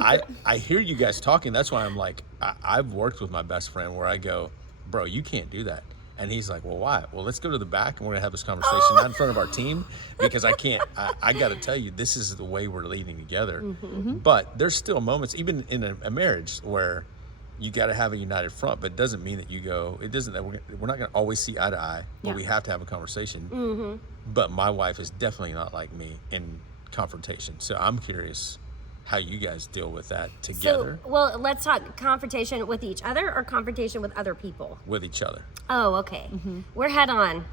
I hear you guys talking. That's why I'm like, I've worked with my best friend where I go, bro, you can't do that. And he's like, well, why? Well, let's go to the back and we're gonna have this conversation, not in front of our team, because I can't, I gotta tell you, this is the way we're leading together. But there's still moments, even in a marriage, where you got to have a united front, but it doesn't mean that we're not going to always see eye to eye, but we have to have a conversation. But my wife is definitely not like me in confrontation. So I'm curious how you guys deal with that together. So, well, let's talk confrontation with each other or confrontation with other people? With each other. Oh, okay. We're head on.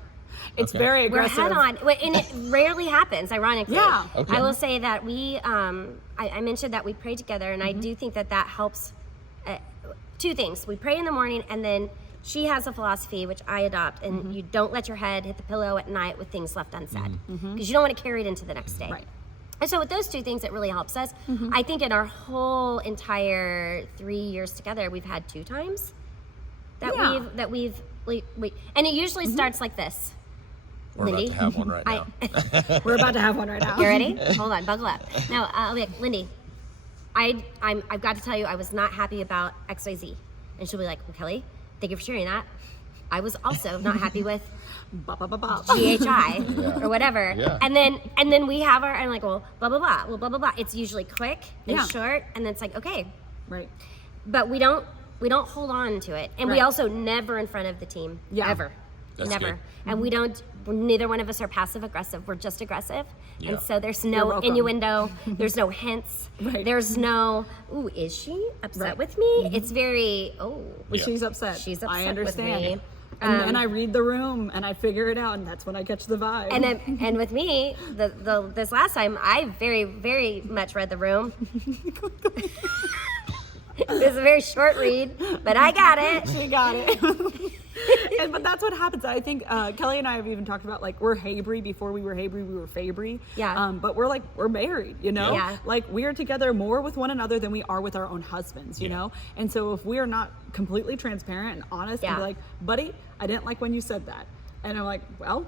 It's very aggressive. We're head on. And it rarely happens, ironically. Yeah. Okay. I will say that I mentioned that we pray together, and I do think that helps. Two things. We pray in the morning, and then she has a philosophy, which I adopt, and you don't let your head hit the pillow at night with things left unsaid, because you don't want to carry it into the next day. Right. And so with those two things, it really helps us. I think in our whole entire 3 years together, we've had 2 times that we've and it usually starts like this. We're Lindy, about to have one right now. We're about to have one right now. You ready? Hold on, buckle up. No, I'll be like, Lindy, I've got to tell you, I was not happy about XYZ. And she'll be like, well, Kelly, thank you for sharing that. I was also not happy with GHI or whatever. Yeah. And then we have I'm like, well, blah, blah, blah. Well, blah, blah, blah. It's usually quick and short. And then it's like, okay. Right. But we don't hold on to it. And we also never in front of the team. Yeah. Ever. That's Never. good. And neither one of us are passive aggressive. We're just aggressive. Yeah. And so there's You're no welcome. innuendo. There's no hints. Right. There's no, ooh, is she upset Right. with me? It's very, oh. She's upset. She's upset I understand. with me. And I read the room and I figure it out, and that's when I catch the vibe. And with me, this last time, I very, very much read the room. It was a very short read, but I got it. She got it. But that's what happens. I think Kelly and I have even talked about, like, we're Mabry. Before we were Mabry, we were Fabry. Yeah. But we're married, you know? Yeah. Like, we're together more with one another than we are with our own husbands, you know? And so if we are not completely transparent and honest and be like, buddy, I didn't like when you said that. And I'm like, well,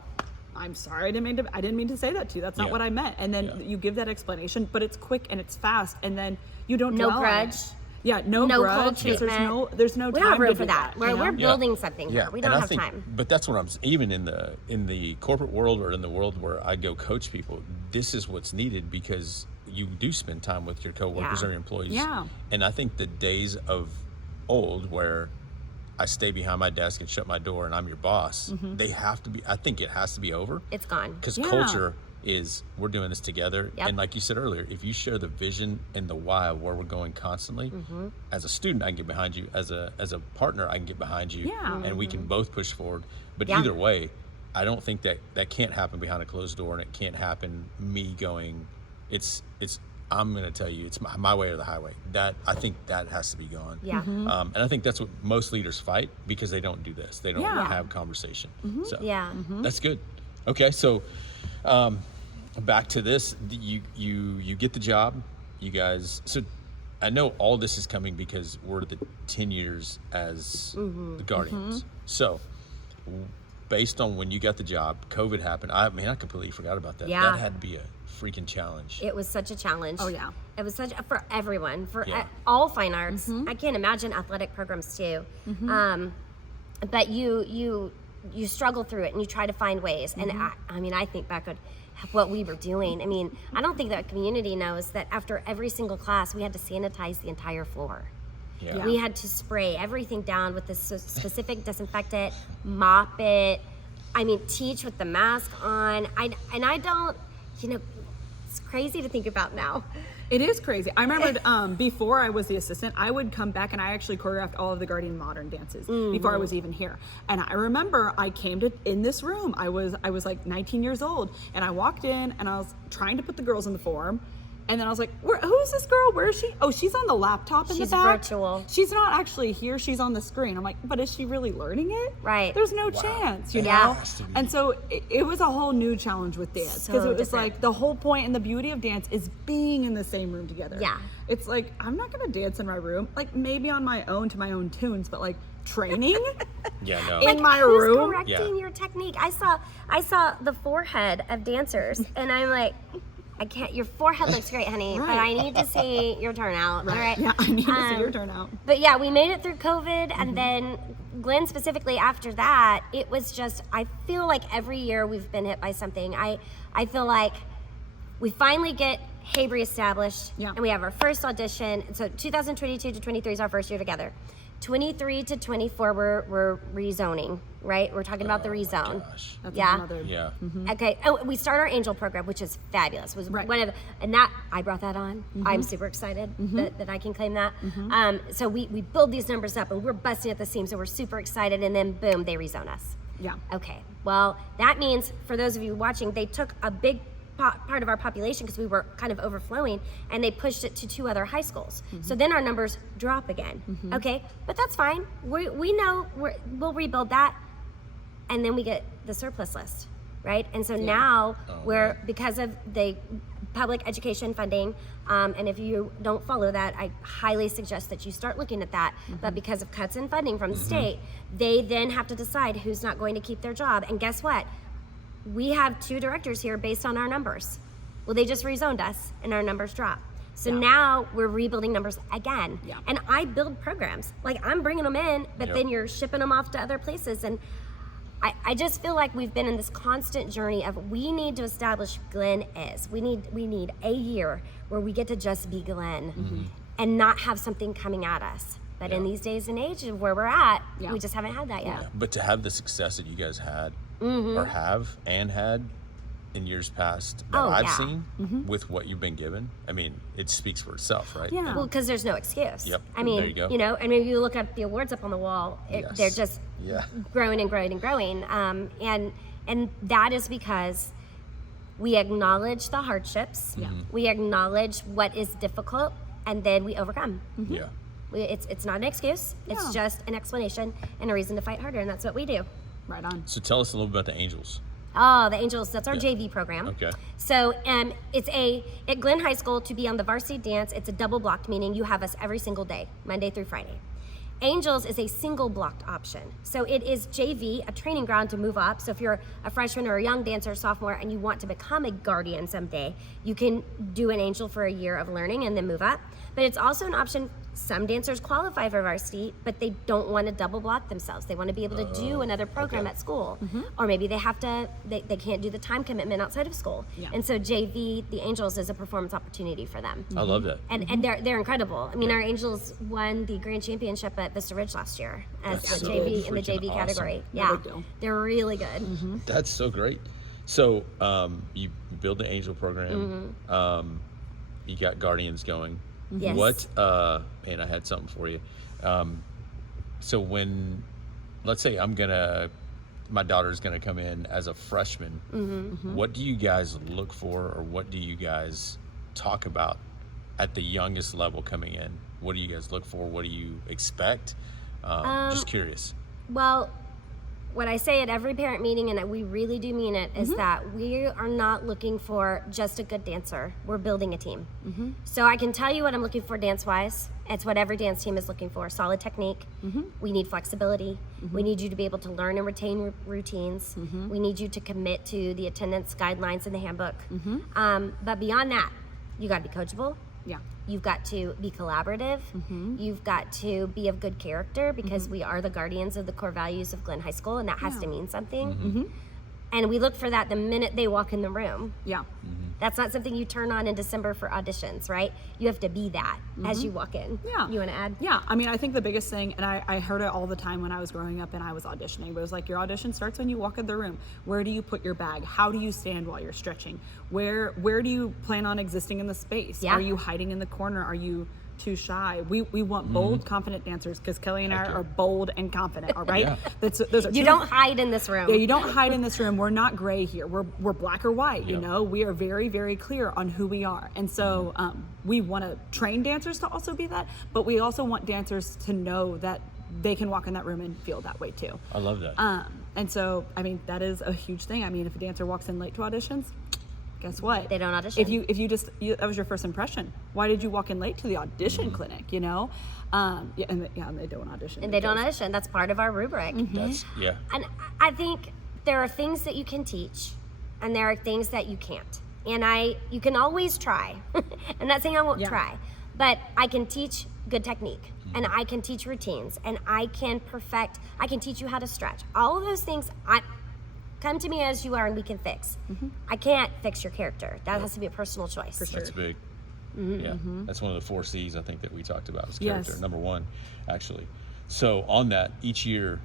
I'm sorry, I didn't mean to say that to you. That's not what I meant. And then you give that explanation, but it's quick and it's fast, and then you don't No dwell on grudge. it. Yeah, no cold grudge. treatment. There's no We time don't have room to for do that. you know? We're building something here. We don't have time. But that's what I'm even in the corporate world, or in the world where I go coach people. This is what's needed, because you do spend time with your coworkers or your employees. Yeah. And I think the days of old where I stay behind my desk and shut my door and I'm your boss, they have to be. I think it has to be over. It's gone. Because culture is, we're doing this together. Yep. And like you said earlier, if you share the vision and the why of where we're going constantly, as a student, I can get behind you. As a partner, I can get behind you. Yeah. And we can both push forward. But Yeah. either way, I don't think that can't happen behind a closed door, and it can't happen me going, I'm going to tell you, it's my way or the highway. That, I think that has to be gone. Yeah. And I think that's what most leaders fight, because they don't do this. They don't have conversation. So Yeah. that's good. Okay, so back to this. You get the job, you guys. So I know all this is coming because we're the 10 years as the Guardians. So based on when you got the job, COVID happened. I completely forgot about that. Yeah. That had to be a freaking challenge. It was such a challenge. Oh, yeah. It was for everyone, for all fine arts. I can't imagine athletic programs too. But you struggle through it and you try to find ways. And I think back at what we were doing. I mean, I don't think that community knows that after every single class, we had to sanitize the entire floor. Yeah. We had to spray everything down with this specific disinfectant, mop it. I mean, teach with the mask on. I don't, it's crazy to think about now. It is crazy. I remember before I was the assistant, I would come back and I actually choreographed all of the Guardian Modern dances before I was even here. And I remember I came in this room. I was like 19 years old, and I walked in and I was trying to put the girls in the form. And then I was like, who's this girl? Where is she? Oh, she's on the laptop in the back. She's virtual. She's not actually here. She's on the screen. I'm like, but is she really learning it? Right. There's no chance, you Yeah. know? And so it was a whole new challenge with dance, because So it was different. like the whole point and the beauty of dance is being in the same room together. Yeah. It's like, I'm not going to dance in my room, like maybe on my own to my own tunes, but like training Yeah, no. in my Who's room. correcting your technique? I saw the forehead of dancers, and I'm like, I can't. Your forehead looks great, honey, but I need to see your turnout. All right. Yeah, I need to see your turnout. But yeah, we made it through COVID, and then Glenn specifically after that, it was just, I feel like every year we've been hit by something. I feel like we finally get Mabry established, and we have our first audition. And so 2022 to 23 is our first year together. 23 to 24, we're rezoning, right? We're talking about the rezone. Gosh. That's Yeah. another. Yeah. Okay. Oh, we start our angel program, which is fabulous. Was one of, and that I brought that on. I'm super excited that I can claim that. So we build these numbers up, and we're busting at the seams, so we're super excited. And then boom, they rezone us. Yeah. Okay. Well, that means for those of you watching, they took a big part of our population because we were kind of overflowing, and they pushed it to 2 other high schools. So then our numbers drop again. Okay, but that's fine. We know we'll rebuild that, and then we get the surplus list, right? And so now we're, because of the public education funding, and if you don't follow that, I highly suggest that you start looking at that. But because of cuts in funding from the state, they then have to decide who's not going to keep their job. And guess what? We have 2 directors here based on our numbers. Well, they just rezoned us and our numbers dropped. So now we're rebuilding numbers again. Yeah. And I build programs. Like, I'm bringing them in, but then you're shipping them off to other places. And I just feel like we've been in this constant journey of, we need to establish Glenn is. We need a year where we get to just be Glenn and not have something coming at us. But in these days and age of where we're at, we just haven't had that yet. But to have the success that you guys had, or have and had, in years past that I've seen with what you've been given. I mean, it speaks for itself, right? Yeah. Well, because there's no excuse. Yep. I mean, There you go. I mean, you look at the awards up on the wall, Yes. they're just growing and growing and growing. And that is because we acknowledge the hardships, we acknowledge what is difficult, and then we overcome. Yeah. It's not an excuse. It's just an explanation and a reason to fight harder, and that's what we do. Right on. So tell us a little bit about the Angels. Oh, the Angels, that's our JV program. Okay. So it's at Glenn High School, to be on the varsity dance, it's a double blocked, meaning you have us every single day, Monday through Friday. Angels is a single blocked option. So it is JV, a training ground to move up. So if you're a freshman or a young dancer, sophomore, and you want to become a guardian someday, you can do an Angel for a year of learning and then move up. But it's also an option. Some dancers qualify for varsity, but they don't want to double block themselves. They want to be able to do another program at school. Or maybe they can't do the time commitment outside of school. Yeah. And so JV, the Angels, is a performance opportunity for them. I love that. And they're incredible. I mean, our Angels won the grand championship at Vista Ridge last year as That's the so JV in the freaking JV awesome. category. No Yeah, big deal. they're really good. That's so great. So you build the Angel program. You got Guardians going. Yes. What? Man, I had something for you. So when, let's say my daughter's gonna come in as a freshman. What do you guys look for, or what do you guys talk about at the youngest level coming in? What do you guys look for? What do you expect? Just curious. Well, what I say at every parent meeting, and we really do mean it, is that we are not looking for just a good dancer. We're building a team. So I can tell you what I'm looking for dance-wise. It's what every dance team is looking for: solid technique. We need flexibility. We need you to be able to learn and retain routines. We need you to commit to the attendance guidelines in the handbook. But beyond that, you got to be coachable. Yeah. You've got to be collaborative. You've got to be of good character, because we are the guardians of the core values of Glenn High School, and that has to mean something. And we look for that the minute they walk in the room. Yeah. That's not something you turn on in December for auditions, right? You have to be that as you walk in. Yeah. You want to add? Yeah, I mean, I think the biggest thing, and I heard it all the time when I was growing up and I was auditioning, but it was like, your audition starts when you walk in the room. Where do you put your bag? How do you stand while you're stretching? Where do you plan on existing in the space? Yeah. Are you hiding in the corner? Are you too shy? We want bold, confident dancers, because Kelly and I are bold and confident, all right? Yeah. Those are You two- don't hide in this room. Yeah, you don't hide in this room. We're not gray here. We're black or white, you Yep. know? We are very, very clear on who we are. And so we want to train dancers to also be that, but we also want dancers to know that they can walk in that room and feel that way too. I love that. And so, I mean, that is a huge thing. I mean, if a dancer walks in late to auditions, guess what? They don't audition. If you that was your first impression. Why did you walk in late to the audition clinic? You know, and they don't audition. And they don't audition. That's part of our rubric. That's And I think there are things that you can teach, and there are things that you can't. And you can always try. I'm not saying I won't try, but I can teach good technique, and I can teach routines, and I can teach you how to stretch. All of those things, come to me as you are and we can fix. I can't fix your character. That has to be a personal choice. For sure. That's big. Yeah, that's one of the 4 C's I think that we talked about, is character. Yes. Number 1, actually. So on that, each year,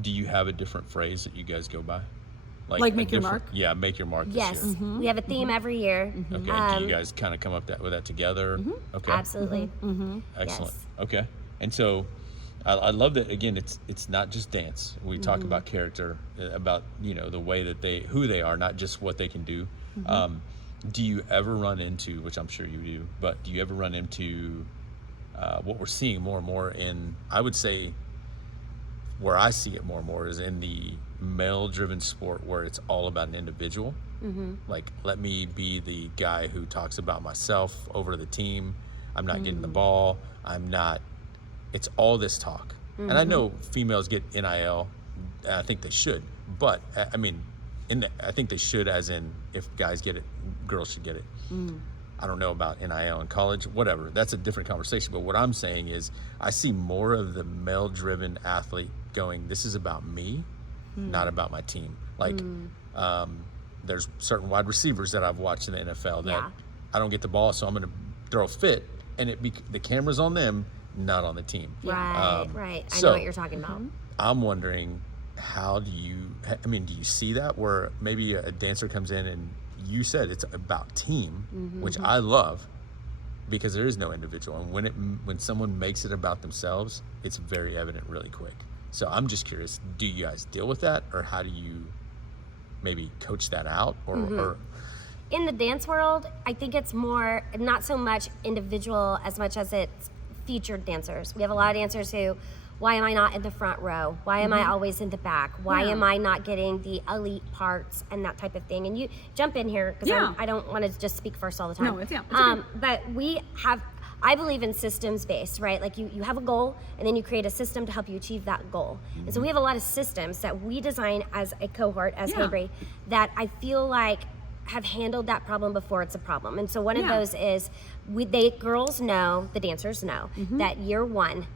do you have a different phrase that you guys go by? Like a make your different- mark? Yeah, make your mark. Yes, This year. we have a theme every year. Okay. Do you guys kind of come up with that together? Okay. Absolutely. Excellent. Yes. Okay. And so I love that, again, it's not just dance. We talk about character, about, the way that who they are, not just what they can do. Do you ever run into, which I'm sure you do, but do you ever run into what we're seeing more and more in, I would say, where I see it more and more is in the male-driven sport, where it's all about an individual. Like, let me be the guy who talks about myself over the team. I'm not getting the ball. It's all this talk. And I know females get NIL, and I think they should, but I mean, I think they should, as in, if guys get it, girls should get it. I don't know about NIL in college, whatever. That's a different conversation. But what I'm saying is, I see more of the male-driven athlete going, this is about me, not about my team. Like, there's certain wide receivers that I've watched in the NFL that I don't get the ball, so I'm going to throw a fit, and the camera's on them, not on the team. Right, right. I so- know what you're talking about. I'm wondering, do you see that, where maybe a dancer comes in and, you said it's about team, which I love, because there is no individual. And when someone makes it about themselves, it's very evident really quick. So I'm just curious, do you guys deal with that, or how do you maybe coach that out, or in the dance world, I think it's more, not so much individual as much as it's featured dancers. We have a lot of dancers who, why am I not in the front row? Why am I always in the back? Why am I not getting the elite parts and that type of thing? And you jump in here, because I don't want to just speak first all the time. No, it's okay. But we have, I believe in systems based, right? Like you have a goal, and then you create a system to help you achieve that goal. And so we have a lot of systems that we design as a cohort, as Mabry, that I feel like have handled that problem before it's a problem. And so one of those is, girls know, the dancers know, that year one,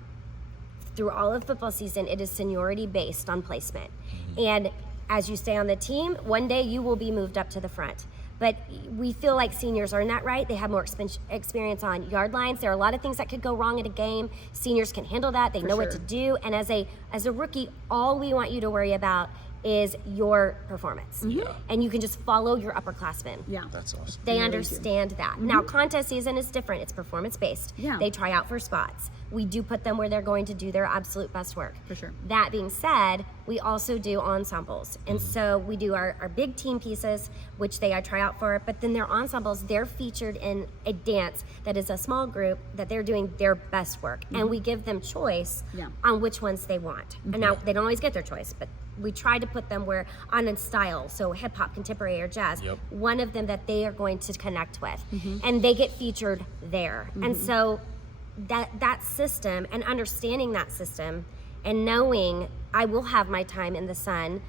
through all of football season, it is seniority based on placement. And as you stay on the team, one day you will be moved up to the front. But we feel like seniors earn that right. They have more experience on yard lines. There are a lot of things that could go wrong at a game. Seniors can handle that. They know what to do. And as a rookie, all we want you to worry about is your performance. And you can just follow your upperclassmen. That's awesome. They understand that. Now, contest season is different. It's performance based. They try out for spots. We do put them where they're going to do their absolute best work. For sure. That being said, we also do ensembles. And so we do our big team pieces, which they try out for, but then their ensembles, they're featured in a dance that is a small group that they're doing their best work. And we give them choice on which ones they want. And now, they don't always get their choice, but we try to put them where on a style, so hip hop, contemporary, or jazz, one of them that they are going to connect with, and they get featured there. And so that system, and understanding that system, and knowing I will have my time in the sun,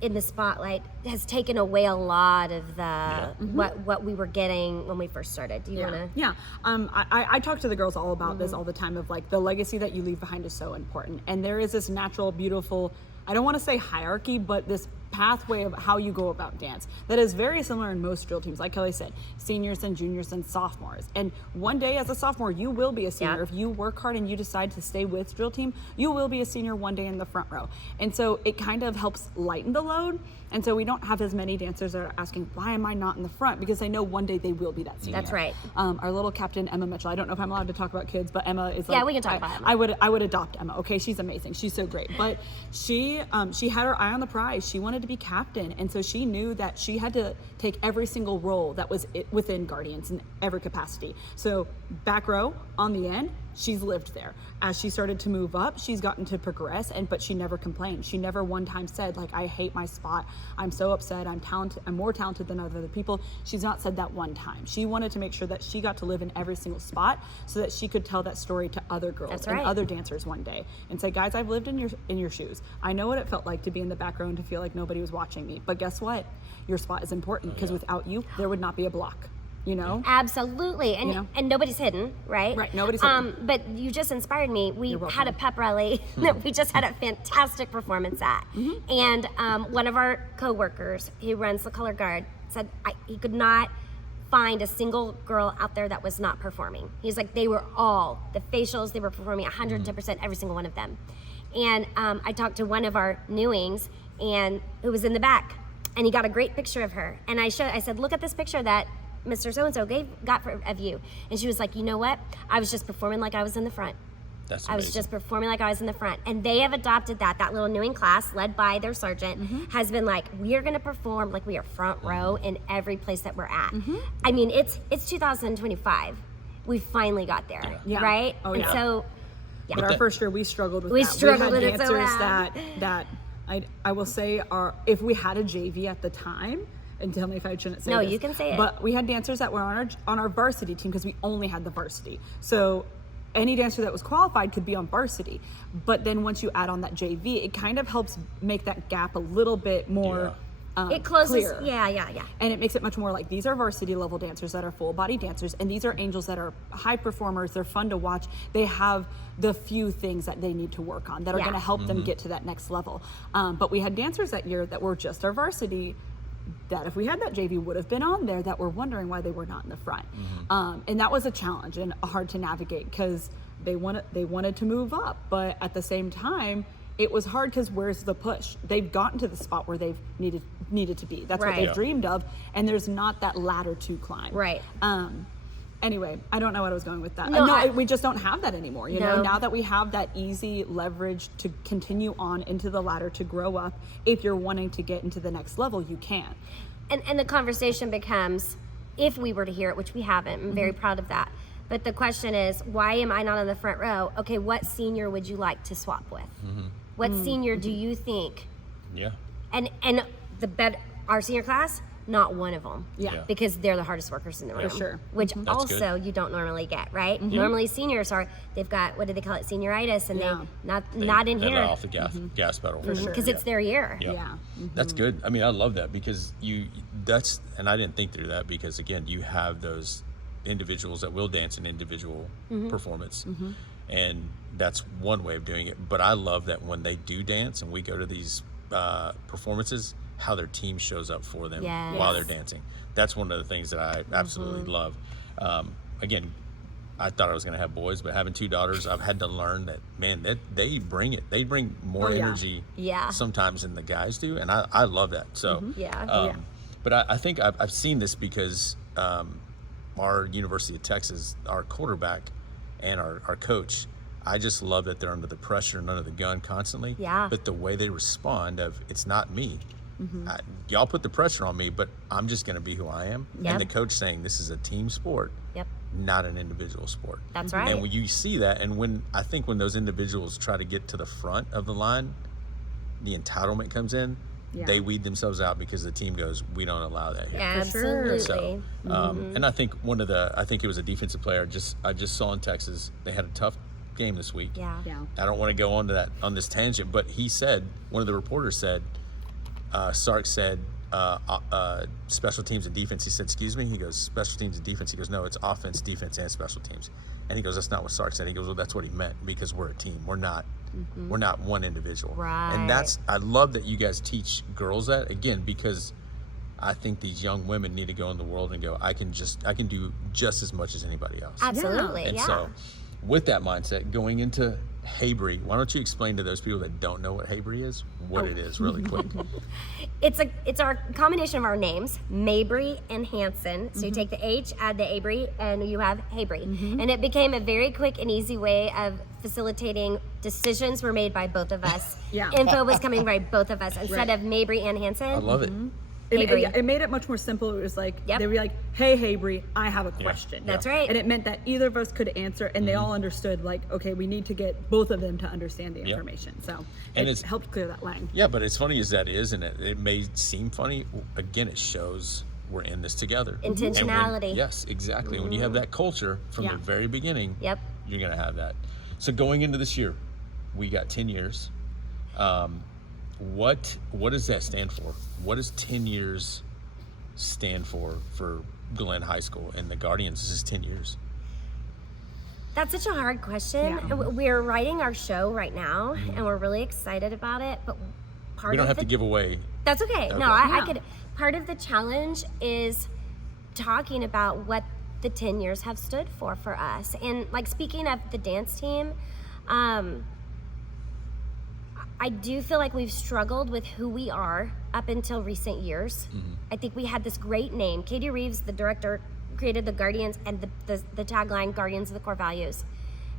in the spotlight, has taken away a lot of the what we were getting when we first started. Do you want to? I talk to the girls all about this all the time, of like, the legacy that you leave behind is so important. And there is this natural, beautiful, I don't want to say hierarchy, but this pathway of how you go about dance that is very similar in most drill teams. Like Kelly said, seniors and juniors and sophomores. And one day as a sophomore, you will be a senior. If you work hard and you decide to stay with drill team, you will be a senior one day in the front row. And so it kind of helps lighten the load. And so we don't have as many dancers that are asking, why am I not in the front? Because they know one day they will be that senior. That's right. Our little captain, Emma Mitchell, I don't know if I'm allowed to talk about kids, but Emma is like... Yeah, we can talk about Emma. I would adopt Emma, okay? She's amazing. She's so great. But she had her eye on the prize. She wanted to be captain. And so she knew that she had to take every single role that was within Guardians in every capacity. So back row, on the end, she's lived there. As she started to move up, she's gotten to progress, but she never complained. She never one time said, like, I hate my spot. I'm so upset. I'm talented. I'm more talented than other people. She's not said that one time. She wanted to make sure that she got to live in every single spot so that she could tell that story to other girls and other dancers one day and say, guys, I've lived in your shoes. I know what it felt like to be in the back row and to feel like nobody was watching me. But guess what? Your spot is important, because without you, there would not be a block. You know? Absolutely. And and nobody's hidden, right? Right, nobody's hidden. But you just inspired me. We had a pep rally that we just had a fantastic performance at. And one of our co-workers who runs the color guard said he could not find a single girl out there that was not performing. He's like, they were all, the facials, they were performing 110%, every single one of them. And I talked to one of our newings, and who was in the back, and he got a great picture of her. And I said, look at this picture that Mr. So-and-so got of you. And she was like, you know what? I was just performing like I was in the front. That's amazing. I was just performing like I was in the front. And they have adopted that little newing class led by their sergeant has been like, we are going to perform like we are front row in every place that we're at. I mean, it's 2025. We finally got there, right? Oh, and yeah. so, But our first year, we struggled with we that. Struggled we had with it so dancers that I will say if we had a JV at the time, and tell me if I shouldn't say no, this. you can say it. But we had dancers that were on our varsity team, because we only had the varsity. So any dancer that was qualified could be on varsity. But then once you add on that JV, it kind of helps make that gap a little bit more it closes, clear. Yeah. And it makes it much more like, these are varsity level dancers that are full body dancers, and these are angels that are high performers. They're fun to watch. They have the few things that they need to work on that are going to help them get to that next level. But we had dancers that year that were just our varsity, that if we had that JV would have been on there, that were wondering why they were not in the front. And that was a challenge and hard to navigate, because they wanted to move up, but at the same time, it was hard because where's the push? They've gotten to the spot where they've needed to be. That's what Right. they've dreamed of, and there's not that ladder to climb. Right. Anyway, I don't know what I was going with that. No, We just don't have that anymore. You know, now that we have that easy leverage to continue on into the ladder to grow up, if you're wanting to get into the next level, you can. And the conversation becomes, if we were to hear it, which we haven't, I'm very proud of that. But the question is, why am I not on the front row? Okay, what senior would you like to swap with? What senior do you think? Yeah. And our senior class, not one of them. Yeah. Because they're the hardest workers in the room. For sure. Which That's also good. you don't normally get, right? Normally seniors they've got, what do they call it, senioritis, and Yeah. they not in They here. let off the gas pedal. For sure. Because it's their year. Yeah. Yeah. That's good. I mean, I love that because and I didn't think through that because again, you have those individuals that will dance an individual performance. And that's one way of doing it. But I love that when they do dance and we go to these performances, how their team shows up for them Yes. while they're dancing. That's one of the things that I absolutely love. Again, I thought I was going to have boys, but having 2 daughters, I've had to learn that, man, that they bring it. They bring more Oh, yeah. energy Yeah. sometimes than the guys do. And I love that. So, Yeah. but I think I've seen this because our University of Texas, our quarterback and our coach, I just love that they're under the pressure and under the gun constantly. Yeah. But the way they respond it's not me. Y'all put the pressure on me, but I'm just going to be who I am. Yep. And the coach saying this is a team sport, Yep. not an individual sport. That's right. And when you see that, and when those individuals try to get to the front of the line, the entitlement comes in. Yeah. They weed themselves out because the team goes, we don't allow that here. For sure. Absolutely. So, and I think I think it was a defensive player I just saw in Texas. They had a tough game this week. Yeah. Yeah. I don't want to go on this tangent, but he said, one of the reporters said, Sark said, special teams and defense. He said, excuse me? He goes, special teams and defense. He goes, no, it's offense, defense, and special teams. And he goes, that's not what Sark said. He goes, well, that's what he meant because we're a team. We're not one individual. Right. And I love that you guys teach girls that, again, because I think these young women need to go in the world and go, I can do just as much as anybody else. Absolutely. And Yeah. so with that mindset, going into Mabry, why don't you explain to those people that don't know what Mabry is, what it is really quick? It's our combination of our names, Mabry and Hanson. So you take the H, add the Abry, and you have Mabry. And it became a very quick and easy way of facilitating decisions were made by both of us. Yeah. Info was coming by both of us instead Right. of Mabry and Hanson. I love it. Mabry. It made it much more simple. It was like, Yep. they were like, hey, Mabry, I have a question. That's right. And it meant that either of us could answer, and they all understood, like, okay, we need to get both of them to understand the information. So And it it's- helped clear that line. Yeah, but as funny as that is, and it may seem funny, again, it shows we're in this together. Intentionality. Yes, exactly. When you have that culture from Yeah. the very beginning, Yep. you're going to have that. So going into this year, we got 10 years. What does that stand for? What does 10 years stand for Glen High School and the Guardians? This is 10 years. That's such a hard question. Yeah. We're writing our show right now, and we're really excited about it. But part We don't of have the to give away. That's okay. Okay. No, I Yeah. could. Part of the challenge is talking about what the 10 years have stood for us. And like speaking of the dance team, I do feel like we've struggled with who we are up until recent years. I think we had this great name. Katie Reeves, the director, created the Guardians and the tagline Guardians of the Core Values.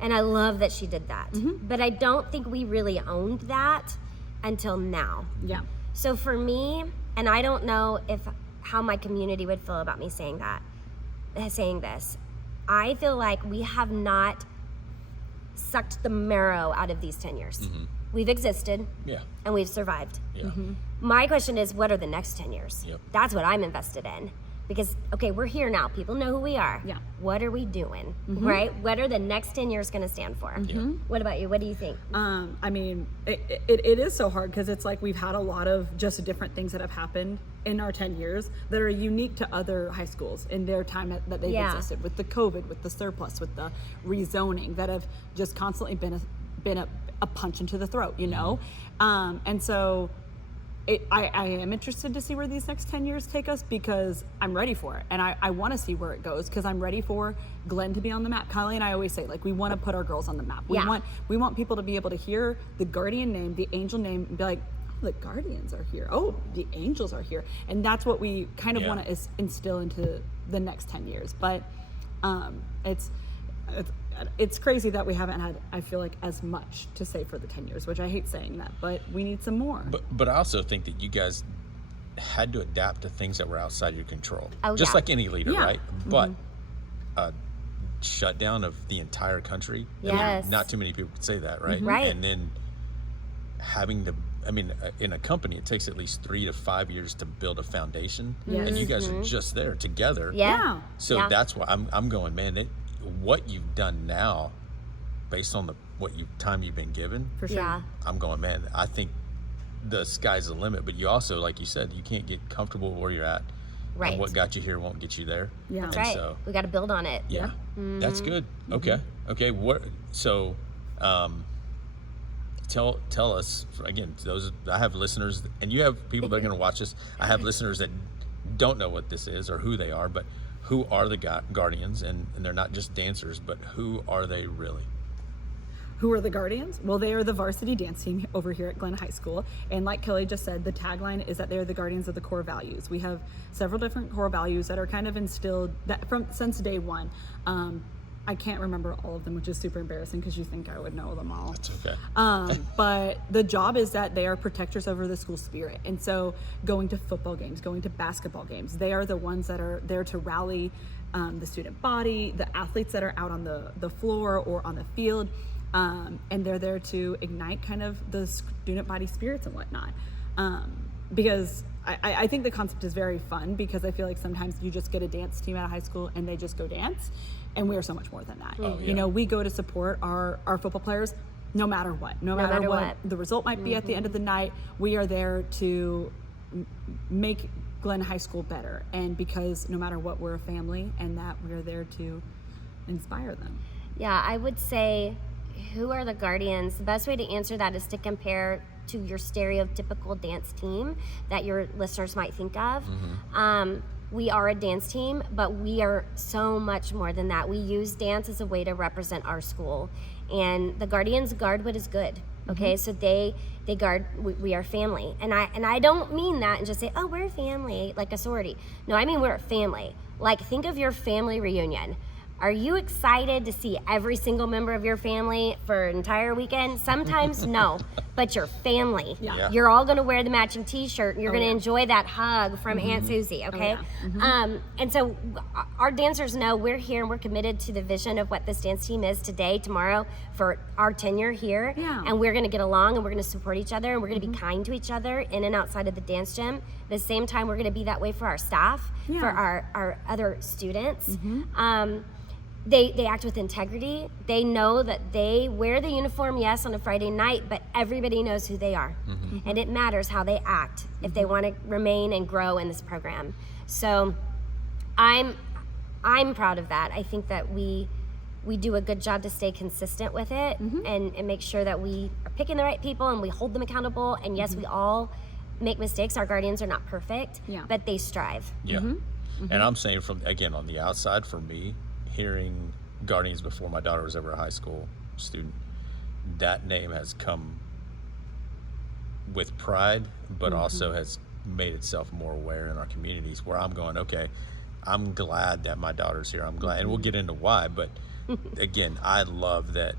And I love that she did that. But I don't think we really owned that until now. Yeah. So for me, and I don't know how my community would feel about me saying this, I feel like we have not sucked the marrow out of these 10 years. We've existed Yeah. and we've survived. Yeah. My question is, what are the next 10 years? Yep. That's what I'm invested in. Because, okay, we're here now. People know who we are. Yeah. What are we doing? Right? What are the next 10 years going to stand for? What about you? What do you think? I mean, it is so hard because it's like we've had a lot of just different things that have happened in our 10 years that are unique to other high schools in their time that they've Yeah. existed, with the COVID, with the surplus, with the rezoning, that have just constantly been a punch into the throat, you know? And so I am interested to see where these next 10 years take us, because I'm ready for it. And I want to see where it goes, because I'm ready for Glenn to be on the map. Kylie and I always say, like, we want to put our girls on the map. We want people to be able to hear the Guardian name, the Angel name, and be like, oh, the Guardians are here. Oh, the Angels are here. And that's what we kind of want to instill into the next 10 years. But it's crazy that we haven't had, I feel like, as much to say for the 10 years, which I hate saying that, but we need some more. But I also think that you guys had to adapt to things that were outside your control. Oh, just yeah. like any leader, Yeah. right? But shutdown of the entire country. Yes. I mean, not too many people could say that, right? Right. And then having to, in a company, it takes at least 3 to 5 years to build a foundation. Yes. And you guys are just there together. Yeah. So that's why I'm going, man, what you've done now, based on time you've been given, For sure. Yeah. I'm going, man, I think the sky's the limit. But you also, like you said, you can't get comfortable where you're at. Right. And what got you here won't get you there. Yeah. That's And right. so, We got to build on it. yeah, that's good. Okay. So, tell us again. I have listeners, and you have people that are going to watch this. I have listeners that don't know what this is or who they are, but who are the Guardians? And they're not just dancers, but who are they really? Who are the Guardians? Well, they are the varsity dance team over here at Glen High School. And like Kelly just said, the tagline is that they're the guardians of the core values. We have several different core values that are kind of instilled since day one. I can't remember all of them, which is super embarrassing because you think I would know them all. That's okay. But the job is that they are protectors over the school spirit. And so going to football games, going to basketball games, they are the ones that are there to rally the student body, the athletes that are out on the floor or on the field. And they're there to ignite kind of the student body spirits and whatnot. Because I think the concept is very fun, because I feel like sometimes you just get a dance team out of high school and they just go dance. And we are so much more than that. Oh, yeah. You know, we go to support our football players no matter what. No matter what the result might be at the end of the night, we are there to make Glen High School better. And because no matter what, we're a family, and that we're there to inspire them. Yeah, I would say, who are the Guardians? The best way to answer that is to compare to your stereotypical dance team that your listeners might think of. We are a dance team, but we are so much more than that. We use dance as a way to represent our school. And the Guardians guard what is good. Okay, so they guard, we are family. And I don't mean that and just say, oh, we're a family, like a sorority. No, I mean we're a family. Like, think of your family reunion. Are you excited to see every single member of your family for an entire weekend? Sometimes no, but your family. Yeah. You're all gonna wear the matching t-shirt and you're gonna yeah. enjoy that hug from Aunt Susie, okay? And so our dancers know we're here and we're committed to the vision of what this dance team is today, tomorrow, for our tenure here. Yeah. And we're gonna get along and we're gonna support each other and we're gonna be kind to each other in and outside of the dance gym. At the same time, we're gonna be that way for our staff, for our other students. They act with integrity. They know that they wear the uniform, yes, on a Friday night, but everybody knows who they are. And it matters how they act if they want to remain and grow in this program. So I'm proud of that. I think that we do a good job to stay consistent with it and make sure that we are picking the right people and we hold them accountable. And yes, we all make mistakes. Our Guardians are not perfect, but they strive. Yeah. And I'm saying, from again, on the outside, for me, hearing Guardians before my daughter was ever a high school student, that name has come with pride, but also has made itself more aware in our communities, where I'm going, okay, I'm glad that my daughter's here. I'm glad, and we'll get into why, but again, I love that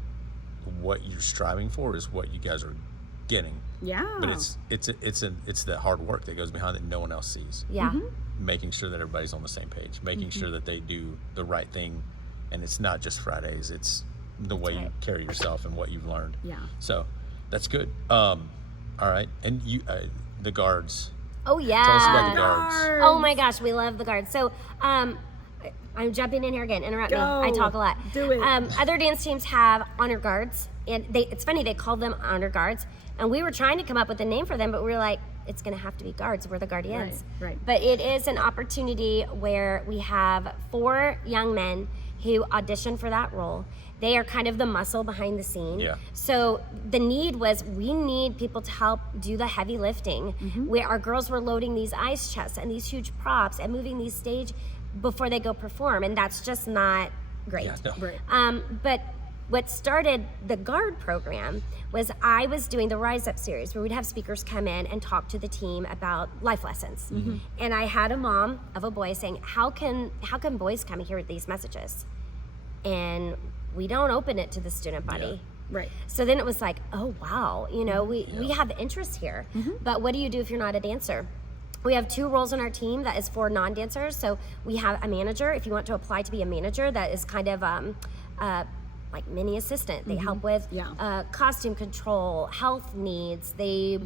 what you're striving for is what you guys are getting. Yeah. But it's the hard work that goes behind it no one else sees. Yeah. Making sure that everybody's on the same page, making sure that they do the right thing, and it's not just Fridays, it's the way you carry yourself and what you've learned. Yeah. So that's good. All right, and you, the guards. Oh yeah. Tell us about the guards. Oh my gosh, we love the guards. So I'm jumping in here again. Interrupt me. I talk a lot. Do it. Other dance teams have honor guards, and it's funny, they call them honor guards. And we were trying to come up with a name for them, but we were like, it's going to have to be guards. We're the Guardians. Right. But it is an opportunity where we have 4 young men who audition for that role. They are kind of the muscle behind the scene. Yeah. So the need was, we need people to help do the heavy lifting. Where our girls were loading these ice chests and these huge props and moving these stage before they go perform, and that's just not great. Yeah, no. Right. But what started the GUARD program was I was doing the Rise Up series, where we'd have speakers come in and talk to the team about life lessons. And I had a mom of a boy saying, how can boys come and hear these messages? And we don't open it to the student body. Right. So then it was like, oh wow, we have interest here. But what do you do if you're not a dancer? We have 2 roles on our team that is for non-dancers. So we have a manager, if you want to apply to be a manager, that is kind of like mini assistant. They help with costume control, health needs. They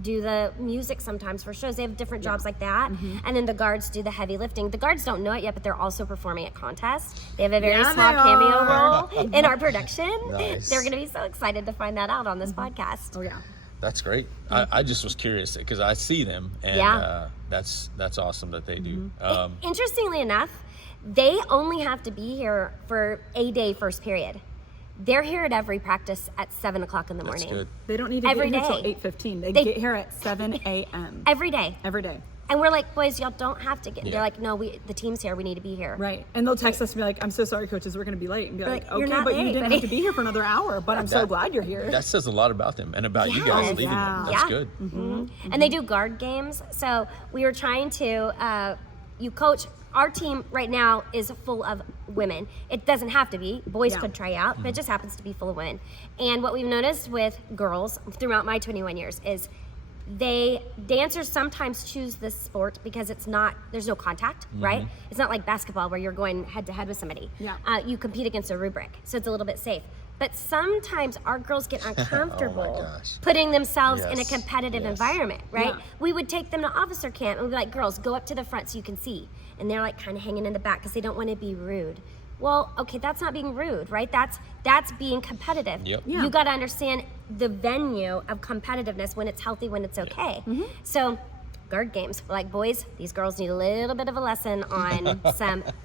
do the music sometimes for shows. They have different jobs like that. And then the guards do the heavy lifting. The guards don't know it yet, but they're also performing at contests. They have a very small cameo role in our production. Nice. They're going to be so excited to find that out on this podcast. Oh yeah. That's great. I just was curious because I see them, and that's awesome that they do. Interestingly enough, they only have to be here for a day first period. They're here at every practice at 7 o'clock in the morning. That's good. They don't need to Every get here day. till 8:15. They get here at 7 a.m. Every day. every day. And we're like, boys, y'all don't have to get. Yeah. They're like, no, the team's here. We need to be here. Right. And they'll text us and be like, I'm so sorry, coaches, we're going to be late. And be like, You're okay, not but you late, didn't buddy." have to be here for another hour, but I'm so That- glad you're here. That says a lot about them and about you guys Yes. leading them. Yeah. That's Yeah. good. And they do guard games. So we were trying to, you coach. Our team right now is full of women. It doesn't have to be. Boys Yeah. could try out, but it just happens to be full of women. And what we've noticed with girls throughout my 21 years is dancers sometimes choose this sport because there's no contact, right? It's not like basketball where you're going head to head with somebody. Yeah. You compete against a rubric, so it's a little bit safe. But sometimes our girls get uncomfortable gosh. putting themselves in a Yes. competitive Yes. environment, right? Yeah. We would take them to officer camp and we'd be like, girls, go up to the front so you can see. And they're like kind of hanging in the back because they don't want to be rude. Well, okay, that's not being rude, right? That's being competitive. Yep. Yeah. You got to understand the venue of competitiveness, when it's healthy, when it's okay. So guard games, we're like, boys, these girls need a little bit of a lesson on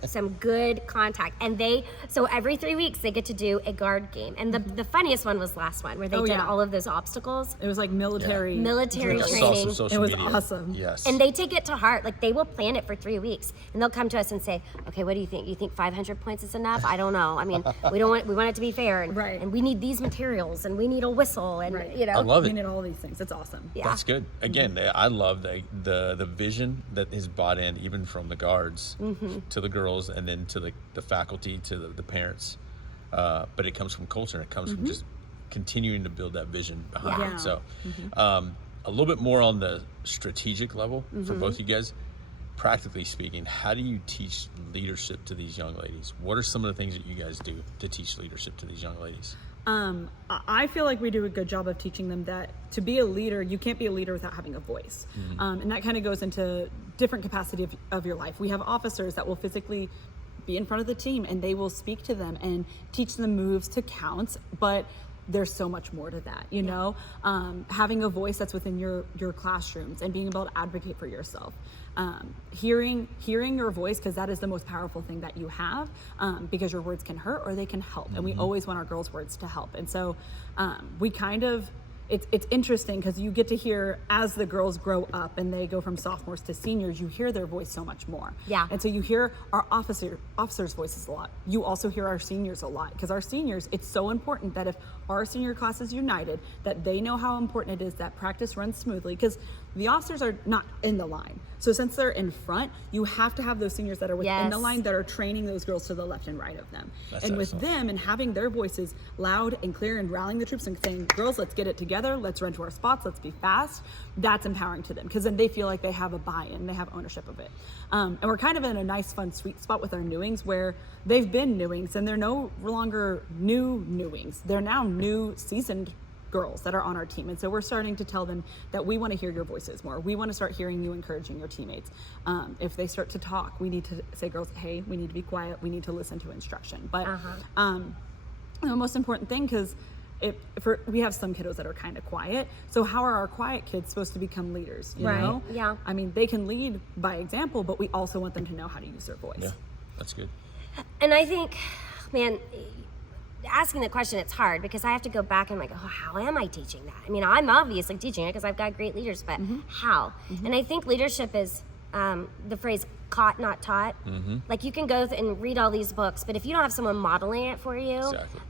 some good contact. And so every 3 weeks they get to do a guard game. And the funniest one was last one, where they did all of those obstacles. It was like military. Military I saw training. some social It was media. awesome. Yes. And they take it to heart. Like, they will plan it for 3 weeks, and they'll come to us and say, "Okay, what do you think? You think 500 points is enough? I don't know. I mean, we want it to be fair, and, Right. and we need these materials, and we need a whistle, and Right. you know." I love We it. need all these things. It's awesome. Yeah. That's good. Again, I love the vision that is bought in, even from the guards to the girls, and then to the faculty, to the parents. But it comes from culture. It comes from just continuing to build that vision behind Yeah. it. So, a little bit more on the strategic level for both you guys. Practically speaking, how do you teach leadership to these young ladies? What are some of the things that you guys do to teach leadership to these young ladies? I feel like we do a good job of teaching them that to be a leader, you can't be a leader without having a voice. And that kind of goes into different capacity of your life. We have officers that will physically be in front of the team and they will speak to them and teach them moves to counts, but there's so much more to that, you know? Having a voice that's within your classrooms and being able to advocate for yourself. Hearing your voice, because that is the most powerful thing that you have, because your words can hurt or they can help. And we always want our girls' words to help. And so we kind of, it's interesting because you get to hear, as the girls grow up and they go from sophomores to seniors, you hear their voice so much more. Yeah. And so you hear our officers' voices a lot. You also hear our seniors a lot, because our seniors, it's so important that if our senior class is united, that they know how important it is that practice runs smoothly, because the officers are not in the line. So since they're in front, you have to have those seniors that are within the Yes. line that are training those girls to the left and right of them. That's and with excellent. them and having their voices loud and clear and rallying the troops and saying, girls, let's get it together, let's run to our spots, let's be fast, that's empowering to them, because then they feel like they have a buy-in, they have ownership of it. And we're kind of in a nice, fun, sweet spot with our newings, where they've been newings and they're no longer new newings. They're now new seasoned girls that are on our team. And so we're starting to tell them that we want to hear your voices more. We want to start hearing you encouraging your teammates. If they start to talk, we need to say, girls, hey, we need to be quiet. We need to listen to instruction. But the most important thing, because we have some kiddos that are kind of quiet. So how are our quiet kids supposed to become leaders? You Right. know? Yeah. I mean, they can lead by example, but we also want them to know how to use their voice. Yeah, that's good. And I think, man, asking the question, it's hard because I have to go back and I'm like, oh, how am I teaching that? I mean, I'm obviously teaching it because I've got great leaders, but how? And I think leadership is the phrase caught, not taught. Like you can go and read all these books, but if you don't have someone modeling it for you,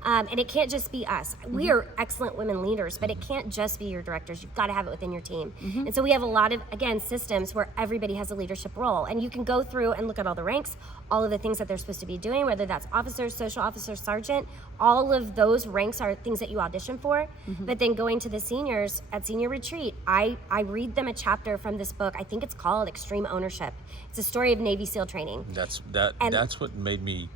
and it can't just be us. We are excellent women leaders, but it can't just be your directors. You've got to have it within your team. And so we have a lot of, again, systems where everybody has a leadership role, and you can go through and look at all the ranks, all of the things that they're supposed to be doing, whether that's officer, social officer, sergeant. All of those ranks are things that you audition for. But then going to the seniors at senior retreat, I read them a chapter from this book. I think it's called Extreme Ownership. It's a story of Navy SEAL training. That's what made me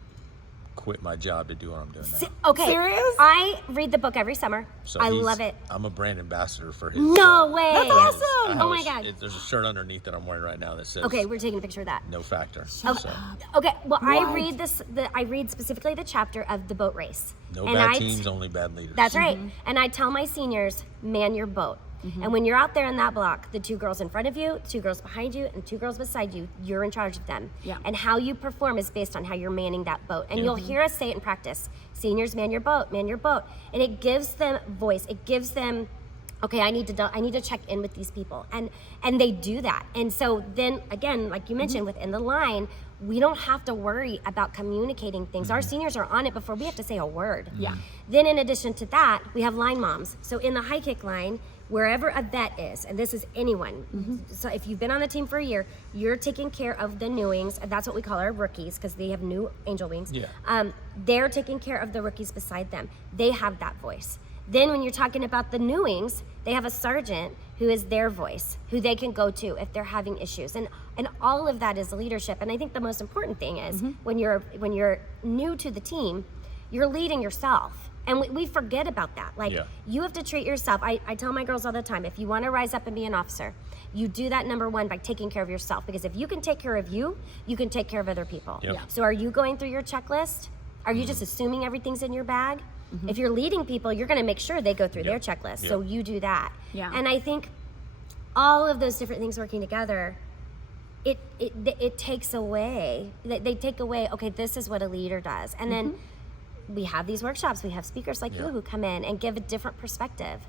quit my job to do what I'm doing now. Okay. Serious? I read the book every summer. So I love it. I'm a brand ambassador for his. No way. That's awesome. Oh my God. There's a shirt underneath that I'm wearing right now that says. Okay, we're taking a picture of that. No factor. Okay, well, I What? read I read specifically the chapter of the boat race. No And bad teams, only bad leaders. That's right. And I tell my seniors, man your boat. And when you're out there in that block, the 2 girls in front of you, 2 girls behind you, and 2 girls beside you, you're in charge of them. Yeah. And how you perform is based on how you're manning that boat. And you'll hear us say it in practice. Seniors, man your boat, man your boat. And it gives them voice. It gives them, okay, I need to check in with these people. And they do that. And so then again, like you mentioned, within the line, we don't have to worry about communicating things. Our seniors are on it before we have to say a word. Yeah. Then in addition to that, we have line moms. So in the high kick line, wherever a vet is, and this is anyone. So if you've been on the team for a year, you're taking care of the newings. That's what we call our rookies because they have new angel wings. Yeah. They're taking care of the rookies beside them. They have that voice. Then when you're talking about the newings, they have a sergeant who is their voice, who they can go to if they're having issues. And all of that is leadership. And I think the most important thing is when you're new to the team, you're leading yourself. And we forget about that. Like, you have to treat yourself. I tell my girls all the time, if you want to rise up and be an officer, you do that, number one, by taking care of yourself. Because if you can take care of you, you can take care of other people. So are you going through your checklist? Are you just assuming everything's in your bag? If you're leading people, you're going to make sure they go through their checklist. So you do that. And I think all of those different things working together, it takes away, they take away, okay, this is what a leader does. And then we have these workshops, we have speakers like you who come in and give a different perspective.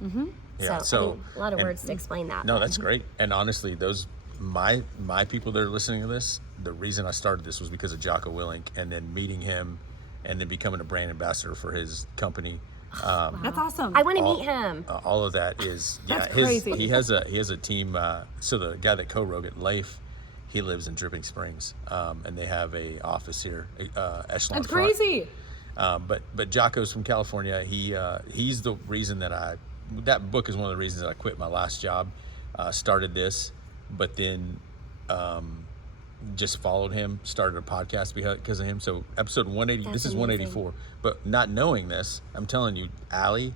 So I mean, a lot of words to explain that. No, that's great. And honestly, those my people that are listening to this, the reason I started this was because of Jocko Willink, and then meeting him and then becoming a brand ambassador for his company. That's awesome. I want to meet him. All of that is That's crazy. He has a team. So the guy that co-wrote it, Leif, he lives in Dripping Springs, and they have a office here, Echelon That's Front. crazy. But Jocko's from California. He's the reason that book is one of the reasons that I quit my last job, started this, but then just followed him, started a podcast because of him. So episode 180, That's this is amazing. 184. But not knowing this, I'm telling you, Allie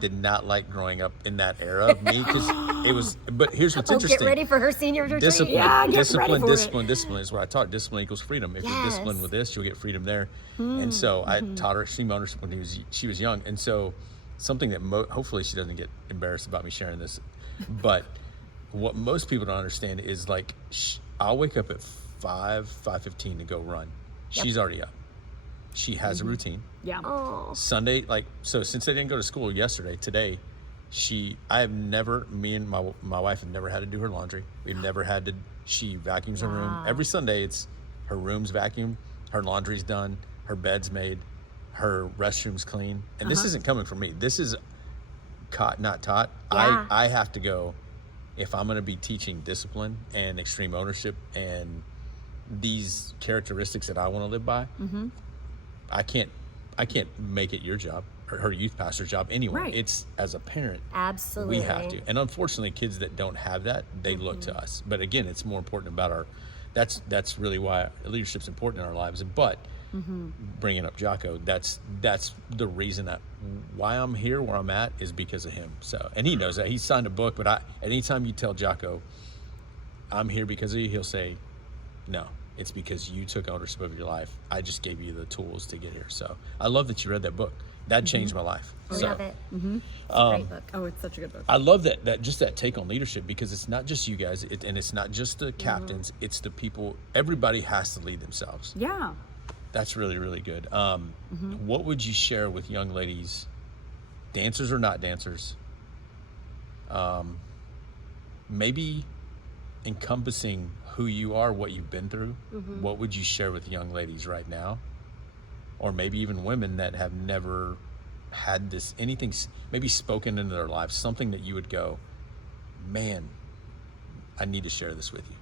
did not like growing up in that era of me because it was. But here's what's interesting. Get ready for her senior retreat. Discipline, get ready for it. discipline is what I taught. Discipline equals freedom. If you're disciplined with this, you'll get freedom there. And so I taught her extreme ownership when she was young. And so something that hopefully she doesn't get embarrassed about me sharing this, but what most people don't understand is like I'll wake up at 5:15 to go run. She's already up. She has a routine. Yeah. Oh. Sunday, so since they didn't go to school today, me and my wife have never had to do her laundry. We've never had to, she vacuums her room. Every Sunday it's her room's vacuumed, her laundry's done, her bed's made, her restroom's clean. And this isn't coming from me. This is caught, not taught. Yeah. I have to go, if I'm going to be teaching discipline and extreme ownership and these characteristics that I want to live by, I can't make it your job or her youth pastor's job anyway. Right. It's as a parent, Absolutely. we have to. And unfortunately, kids that don't have that, they look to us. But again, it's more important about that's really why leadership's important in our lives. But bringing up Jocko, that's the reason why I'm here where I'm at is because of him. So, and he knows that. He signed a book, but anytime you tell Jocko, I'm here because of you, he'll say, no, it's because you took ownership of your life. I just gave you the tools to get here. So I love that you read that book. That changed my life. I love it. It's a great book. Oh, it's such a good book. I love that just that take on leadership, because it's not just you guys, and it's not just the captains, it's the people. Everybody has to lead themselves. Yeah. That's really, really good. What would you share with young ladies, dancers or not dancers, maybe encompassing who you are, what you've been through? What would you share with young ladies right now? Or maybe even women that have never had this, anything maybe spoken into their lives, something that you would go, man, I need to share this with you.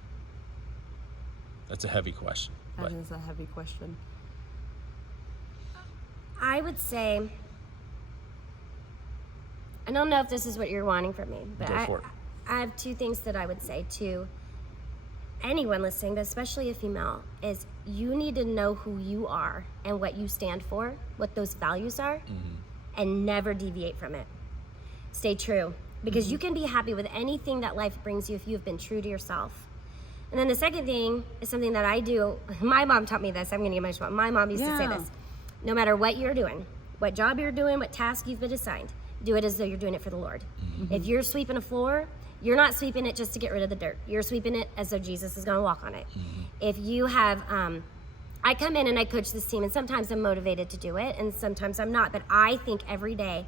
That's a heavy question. That is a heavy question. I would say, I don't know if this is what you're wanting from me, but Go for it. I have two things that I would say to anyone listening, but especially a female, is you need to know who you are and what you stand for, what those values are, and never deviate from it. Stay true, because you can be happy with anything that life brings you if you have been true to yourself. And then the second thing is something that I do. My mom taught me this. I'm going to give my spot. My mom used to say this. No matter what you're doing, what job you're doing, what task you've been assigned, do it as though you're doing it for the Lord. If you're sweeping a floor, you're not sweeping it just to get rid of the dirt. You're sweeping it as though Jesus is going to walk on it. If you have, I come in and I coach this team, and sometimes I'm motivated to do it, and sometimes I'm not. But I think every day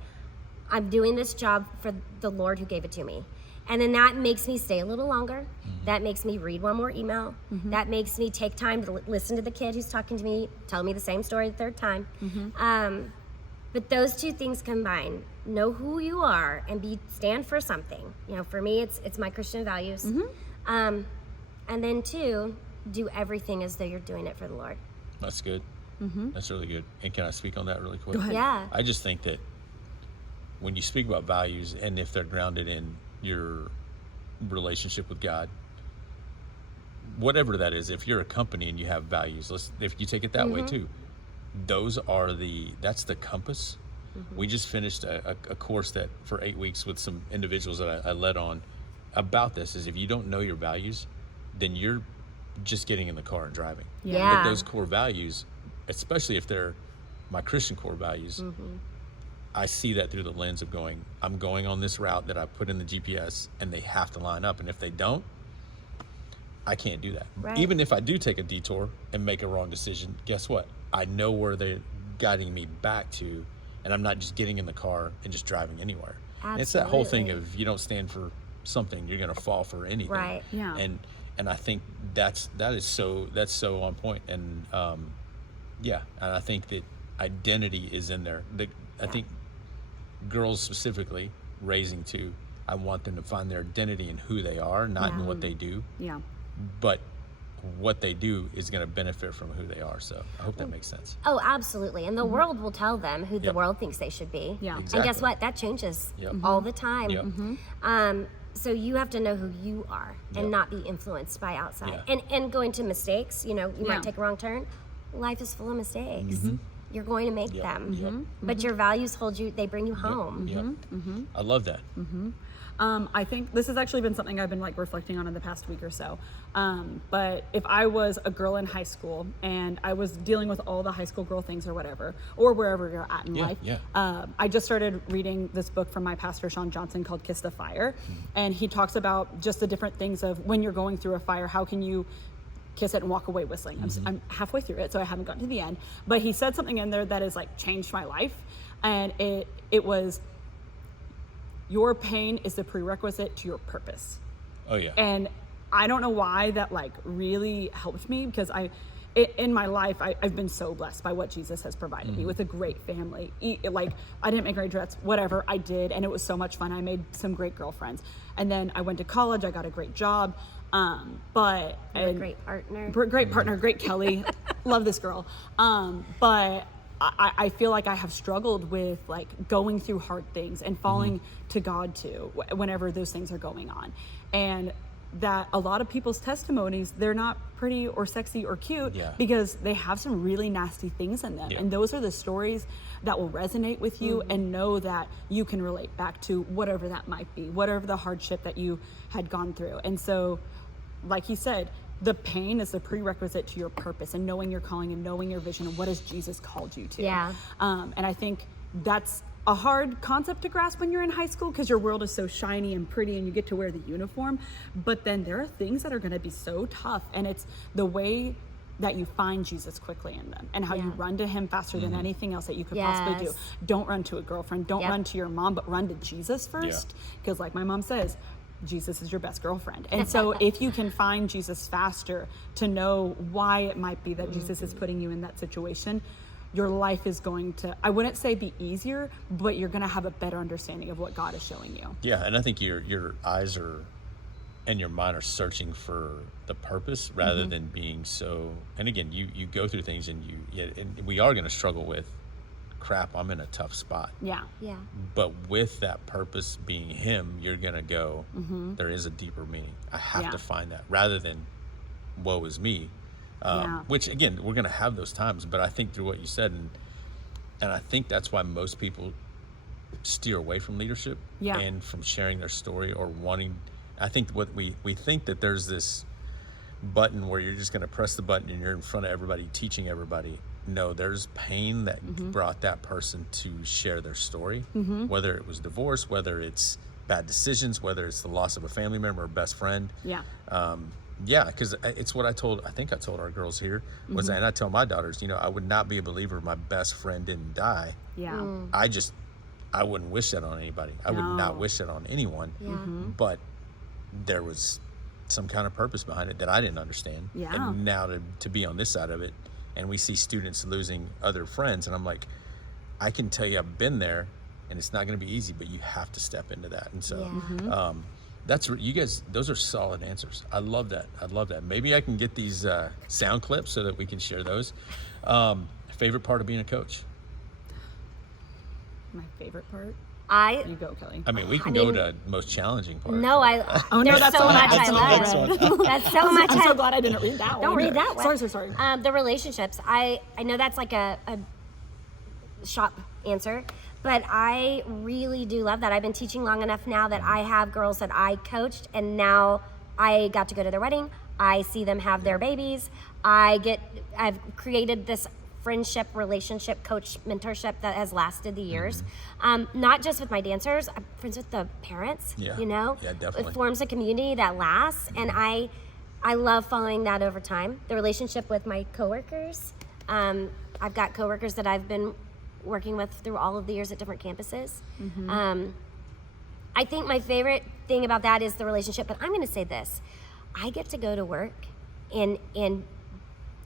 I'm doing this job for the Lord who gave it to me. And then that makes me stay a little longer. That makes me read one more email. That makes me take time to listen to the kid who's talking to me, tell me the same story the third time. But those two things combined, know who you are and stand for something. You know, for me, it's my Christian values. And then two, do everything as though you're doing it for the Lord. That's good. That's really good. And can I speak on that really quick? Go ahead. Yeah. I just think that when you speak about values, and if they're grounded in your relationship with God, whatever that is, if you're a company and you have values, if you take it that way too, that's the compass. We just finished a course that for 8 weeks with some individuals that I led on about this, is if you don't know your values, then you're just getting in the car and driving. Yeah. But those core values, especially if they're my Christian core values, I see that through the lens of going, I'm going on this route that I put in the GPS, and they have to line up. And if they don't, I can't do that. Right. Even if I do take a detour and make a wrong decision, guess what? I know where they're guiding me back to, and I'm not just getting in the car and just driving anywhere. Absolutely. It's that whole thing of, if you don't stand for something, you're going to fall for anything. Right. Yeah. And I think that's so on point. And and I think that identity is in there. I think girls specifically raising to, I want them to find their identity in who they are, not in what they do. Yeah. But what they do is going to benefit from who they are. So I hope that makes sense. Oh, absolutely. And the world will tell them who the Yep. world thinks they should be. Yeah. And guess Exactly. what? That changes Yep. all the time. Yep. So you have to know who you are and Yep. not be influenced by outside. Yeah. And going to mistakes, you Yeah. might take a wrong turn. Life is full of mistakes. You're going to make Yep. them. Yep. But your values they bring you home. Yep. I love that. I think this has actually been something I've been reflecting on in the past week or so. But if I was a girl in high school and I was dealing with all the high school girl things or whatever, or wherever you're at in life, I just started reading this book from my pastor, Sean Johnson, called Kiss the Fire. And he talks about just the different things of when you're going through a fire, how can you kiss it and walk away whistling. I'm halfway through it, so I haven't gotten to the end. But he said something in there that has changed my life. And it was, your pain is the prerequisite to your purpose. Oh yeah. And I don't know why that really helped me, because in my life, I've been so blessed by what Jesus has provided me with a great family. I didn't make great dress, whatever I did, and it was so much fun. I made some great girlfriends. And then I went to college, I got a great job. You're a great partner. Great partner, great Kelly. Love this girl. But I feel like I have struggled with going through hard things and falling to God too, whenever those things are going on. And that a lot of people's testimonies, they're not pretty or sexy or cute because they have some really nasty things in them. And those are the stories that will resonate with you and know that you can relate back to whatever that might be, whatever the hardship that you had gone through. And so, like he said, the pain is a prerequisite to your purpose and knowing your calling and knowing your vision and what has Jesus called you to. Yeah. And I think that's a hard concept to grasp when you're in high school, because your world is so shiny and pretty and you get to wear the uniform. But then there are things that are going to be so tough, and it's the way that you find Jesus quickly in them, and how you run to him faster than anything else that you could possibly do. Yes. Don't run to a girlfriend, don't Yep. run to your mom, but run to Jesus first, because like my mom says, Jesus is your best girlfriend. And so if you can find Jesus faster, to know why it might be that Jesus is putting you in that situation, your life is going to, I wouldn't say be easier, but you're going to have a better understanding of what God is showing you. Yeah, and I think your eyes are and your mind are searching for the purpose rather than being so. And again, you go through things, and and we are going to struggle with, crap, I'm in a tough spot. Yeah. Yeah. But with that purpose being him, you're going to go, there is a deeper meaning. I have to find that, rather than woe is me. Which again, we're going to have those times, but I think through what you said, and I think that's why most people steer away from leadership and from sharing their story or wanting. I think what we think that there's this button where you're just going to press the button and you're in front of everybody teaching everybody. No, there's pain that brought that person to share their story, whether it was divorce, whether it's bad decisions, whether it's the loss of a family member or best friend. Because it's what I think I told our girls here, was and I tell my daughters, I would not be a believer if my best friend didn't die. I wouldn't wish that on anybody. I would not wish that on anyone. But there was some kind of purpose behind it that I didn't understand. And now to be on this side of it, and we see students losing other friends, and I'm like, I can tell you I've been there, and it's not going to be easy, but you have to step into that. And so that's you guys, those are solid answers. I love that. Maybe I can get these sound clips so that we can share those. Favorite part of being a coach? My favorite part? You go, Kelly. I mean, we can go to most challenging part. No, there's that's so the much one. I love. That's so much. I'm so glad I didn't read that one. Don't read that one. Sorry. The relationships. I know that's like a shop answer, but I really do love that. I've been teaching long enough now that I have girls that I coached, and now I got to go to their wedding. I see them have their babies. I've created this friendship, relationship, coach, mentorship that has lasted the years. Not just with my dancers, I'm friends with the parents, Yeah, definitely. It forms a community that lasts, and I love following that over time. The relationship with my coworkers. I've got coworkers that I've been working with through all of the years at different campuses. I think my favorite thing about that is the relationship, but I'm going to say this. I get to go to work and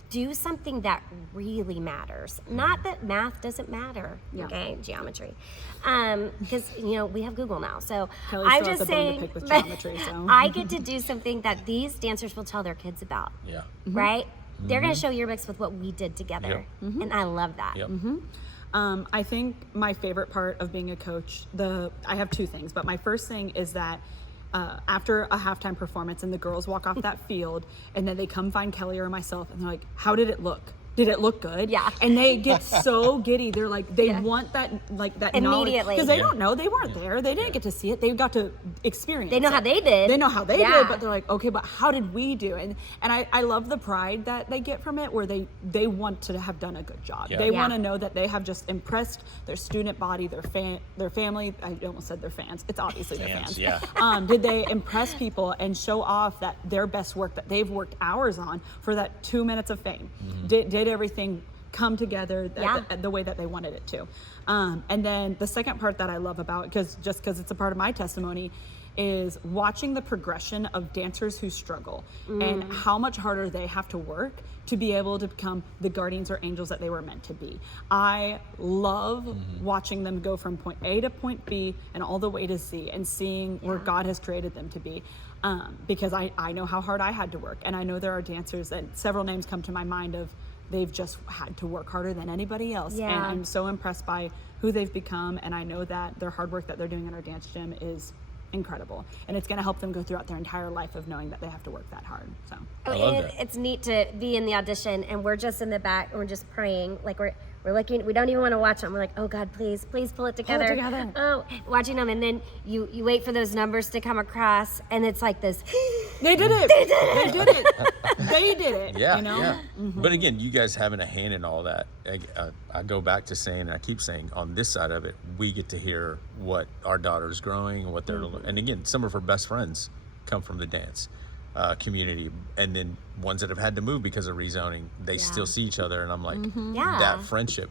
do something that really matters. Not that math doesn't matter, okay, geometry. Because, we have Google now. So Kelly I'm still just has a bone to saying, pick with geometry, so. I get to do something that these dancers will tell their kids about, right? They're going to show yearbooks with what we did together. And I love that. I think my favorite part of being a coach, I have two things, but my first thing is that after a halftime performance and the girls walk off that field, and then they come find Kelly or myself, and they're like, how did it look? Did it look good? Yeah. And they get so giddy. They're like, they want that, like that immediately, because they don't know. They weren't there. They didn't get to see it. They got to experience. They know it. how they did. They know how they did, but they're like, okay, but how did we do? And I love the pride that they get from it, where they want to have done a good job. They want to know that they have just impressed their student body, their family. I almost said their fans. It's obviously their fans. Did they impress people and show off that their best work that they've worked hours on for that 2 minutes of fame? Did everything come together the way that they wanted it to? And then the second part that I love about, because it's a part of my testimony, is watching the progression of dancers who struggle and how much harder they have to work to be able to become the guardians or angels that they were meant to be. I love watching them go from point A to point B and all the way to Z, and seeing where God has created them to be. Because I know how hard I had to work, and I know there are dancers that several names come to my mind of they've just had to work harder than anybody else. And I'm so impressed by who they've become, and I know that their hard work that they're doing in our dance gym is incredible, and it's going to help them go throughout their entire life of knowing that they have to work that hard. So I love that. It's neat to be in the audition, and we're just in the back, and we're just praying, like we're looking. We don't even want to watch them. We're like, oh God, please pull it together. Oh, watching them, and then you wait for those numbers to come across, and it's like this. They did it. They did it. Yeah. But again, you guys having a hand in all that, I go back to saying, and I keep saying, on this side of it, we get to hear what our daughter's growing and what they're, and again, some of her best friends come from the dance. community, and then ones that have had to move because of rezoning, they still see each other, and I'm like, Yeah. that friendship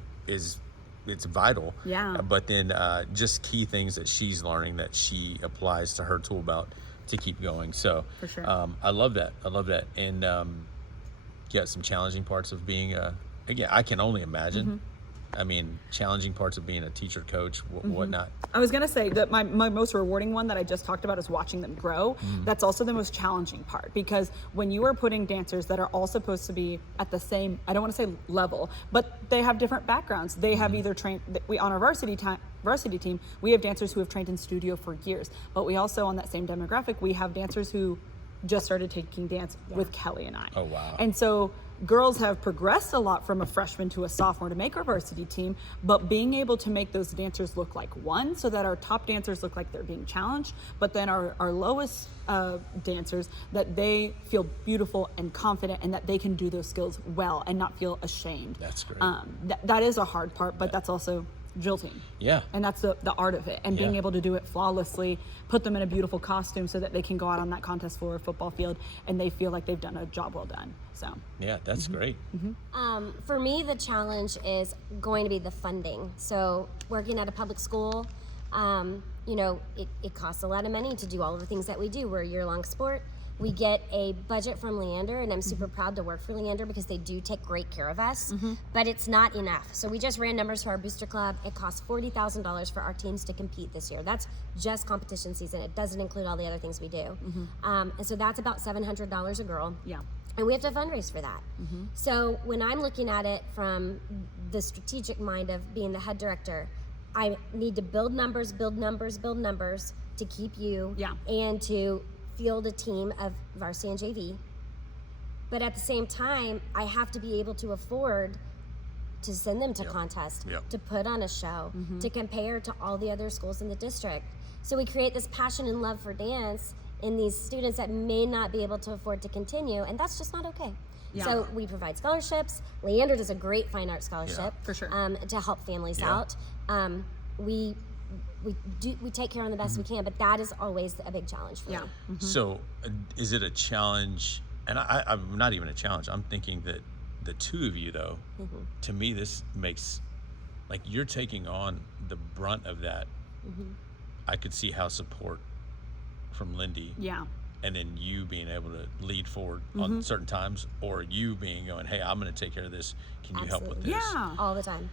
it's vital. Yeah. But then just key things that she's learning that she applies to her tool belt to keep going. So For sure. I love that. And yeah, some challenging parts of being again, I can only imagine. I mean, challenging parts of being a teacher, coach, whatnot. I was going to say that my most rewarding one that I just talked about is watching them grow. That's also the most challenging part, because when you are putting dancers that are all supposed to be at the same, I don't want to say level, but they have different backgrounds. They have either trained, on our varsity team, we have dancers who have trained in studio for years, but we also, on that same demographic, we have dancers who just started taking dance with Kelly and I. Oh, wow. And so girls have progressed a lot from a freshman to a sophomore to make our varsity team, but being able to make those dancers look like one, so that our top dancers look like they're being challenged, but then our lowest dancers, that they feel beautiful and confident and that they can do those skills well and not feel ashamed. That's great. That is a hard part, but that's also jilting. Yeah. And that's the art of it. And being Yeah. able to do it flawlessly, put them in a beautiful costume so that they can go out on that contest floor or football field and they feel like they've done a job well done. So Yeah, that's great. For me, the challenge is going to be the funding. So working at a public school, you know, it costs a lot of money to do all of the things that we do. We're a year-long sport. We get a budget from Leander, and I'm super proud to work for Leander because they do take great care of us, but it's not enough. So we just ran numbers for our booster club. It costs $40,000 for our teams to compete this year. That's just competition season. It doesn't include all the other things we do. And so that's about $700 a girl. yeah. And we have to fundraise for that. So when I'm looking at it from the strategic mind of being the head director, I need to build numbers to keep you Yeah. and to field a team of varsity and JV. But at the same time, I have to be able to afford to send them to contests, Yep. to put on a show, to compare to all the other schools in the district. So we create this passion and love for dance in these students that may not be able to afford to continue, and that's just not okay. Yeah. So we provide scholarships. Leander does a great fine art scholarship for sure. to help families Yeah. out. We take care of them the best we can, but that is always a big challenge for Yeah. me. So is it a challenge? And I'm not even a challenge. I'm thinking that the two of you, though, to me, this makes, like, you're taking on the brunt of that. I could see how support from Lindy, Yeah. and then you being able to lead forward on certain times, or you going, hey, I'm going to take care of this. Can you help with Absolutely. this? Yeah. All the time.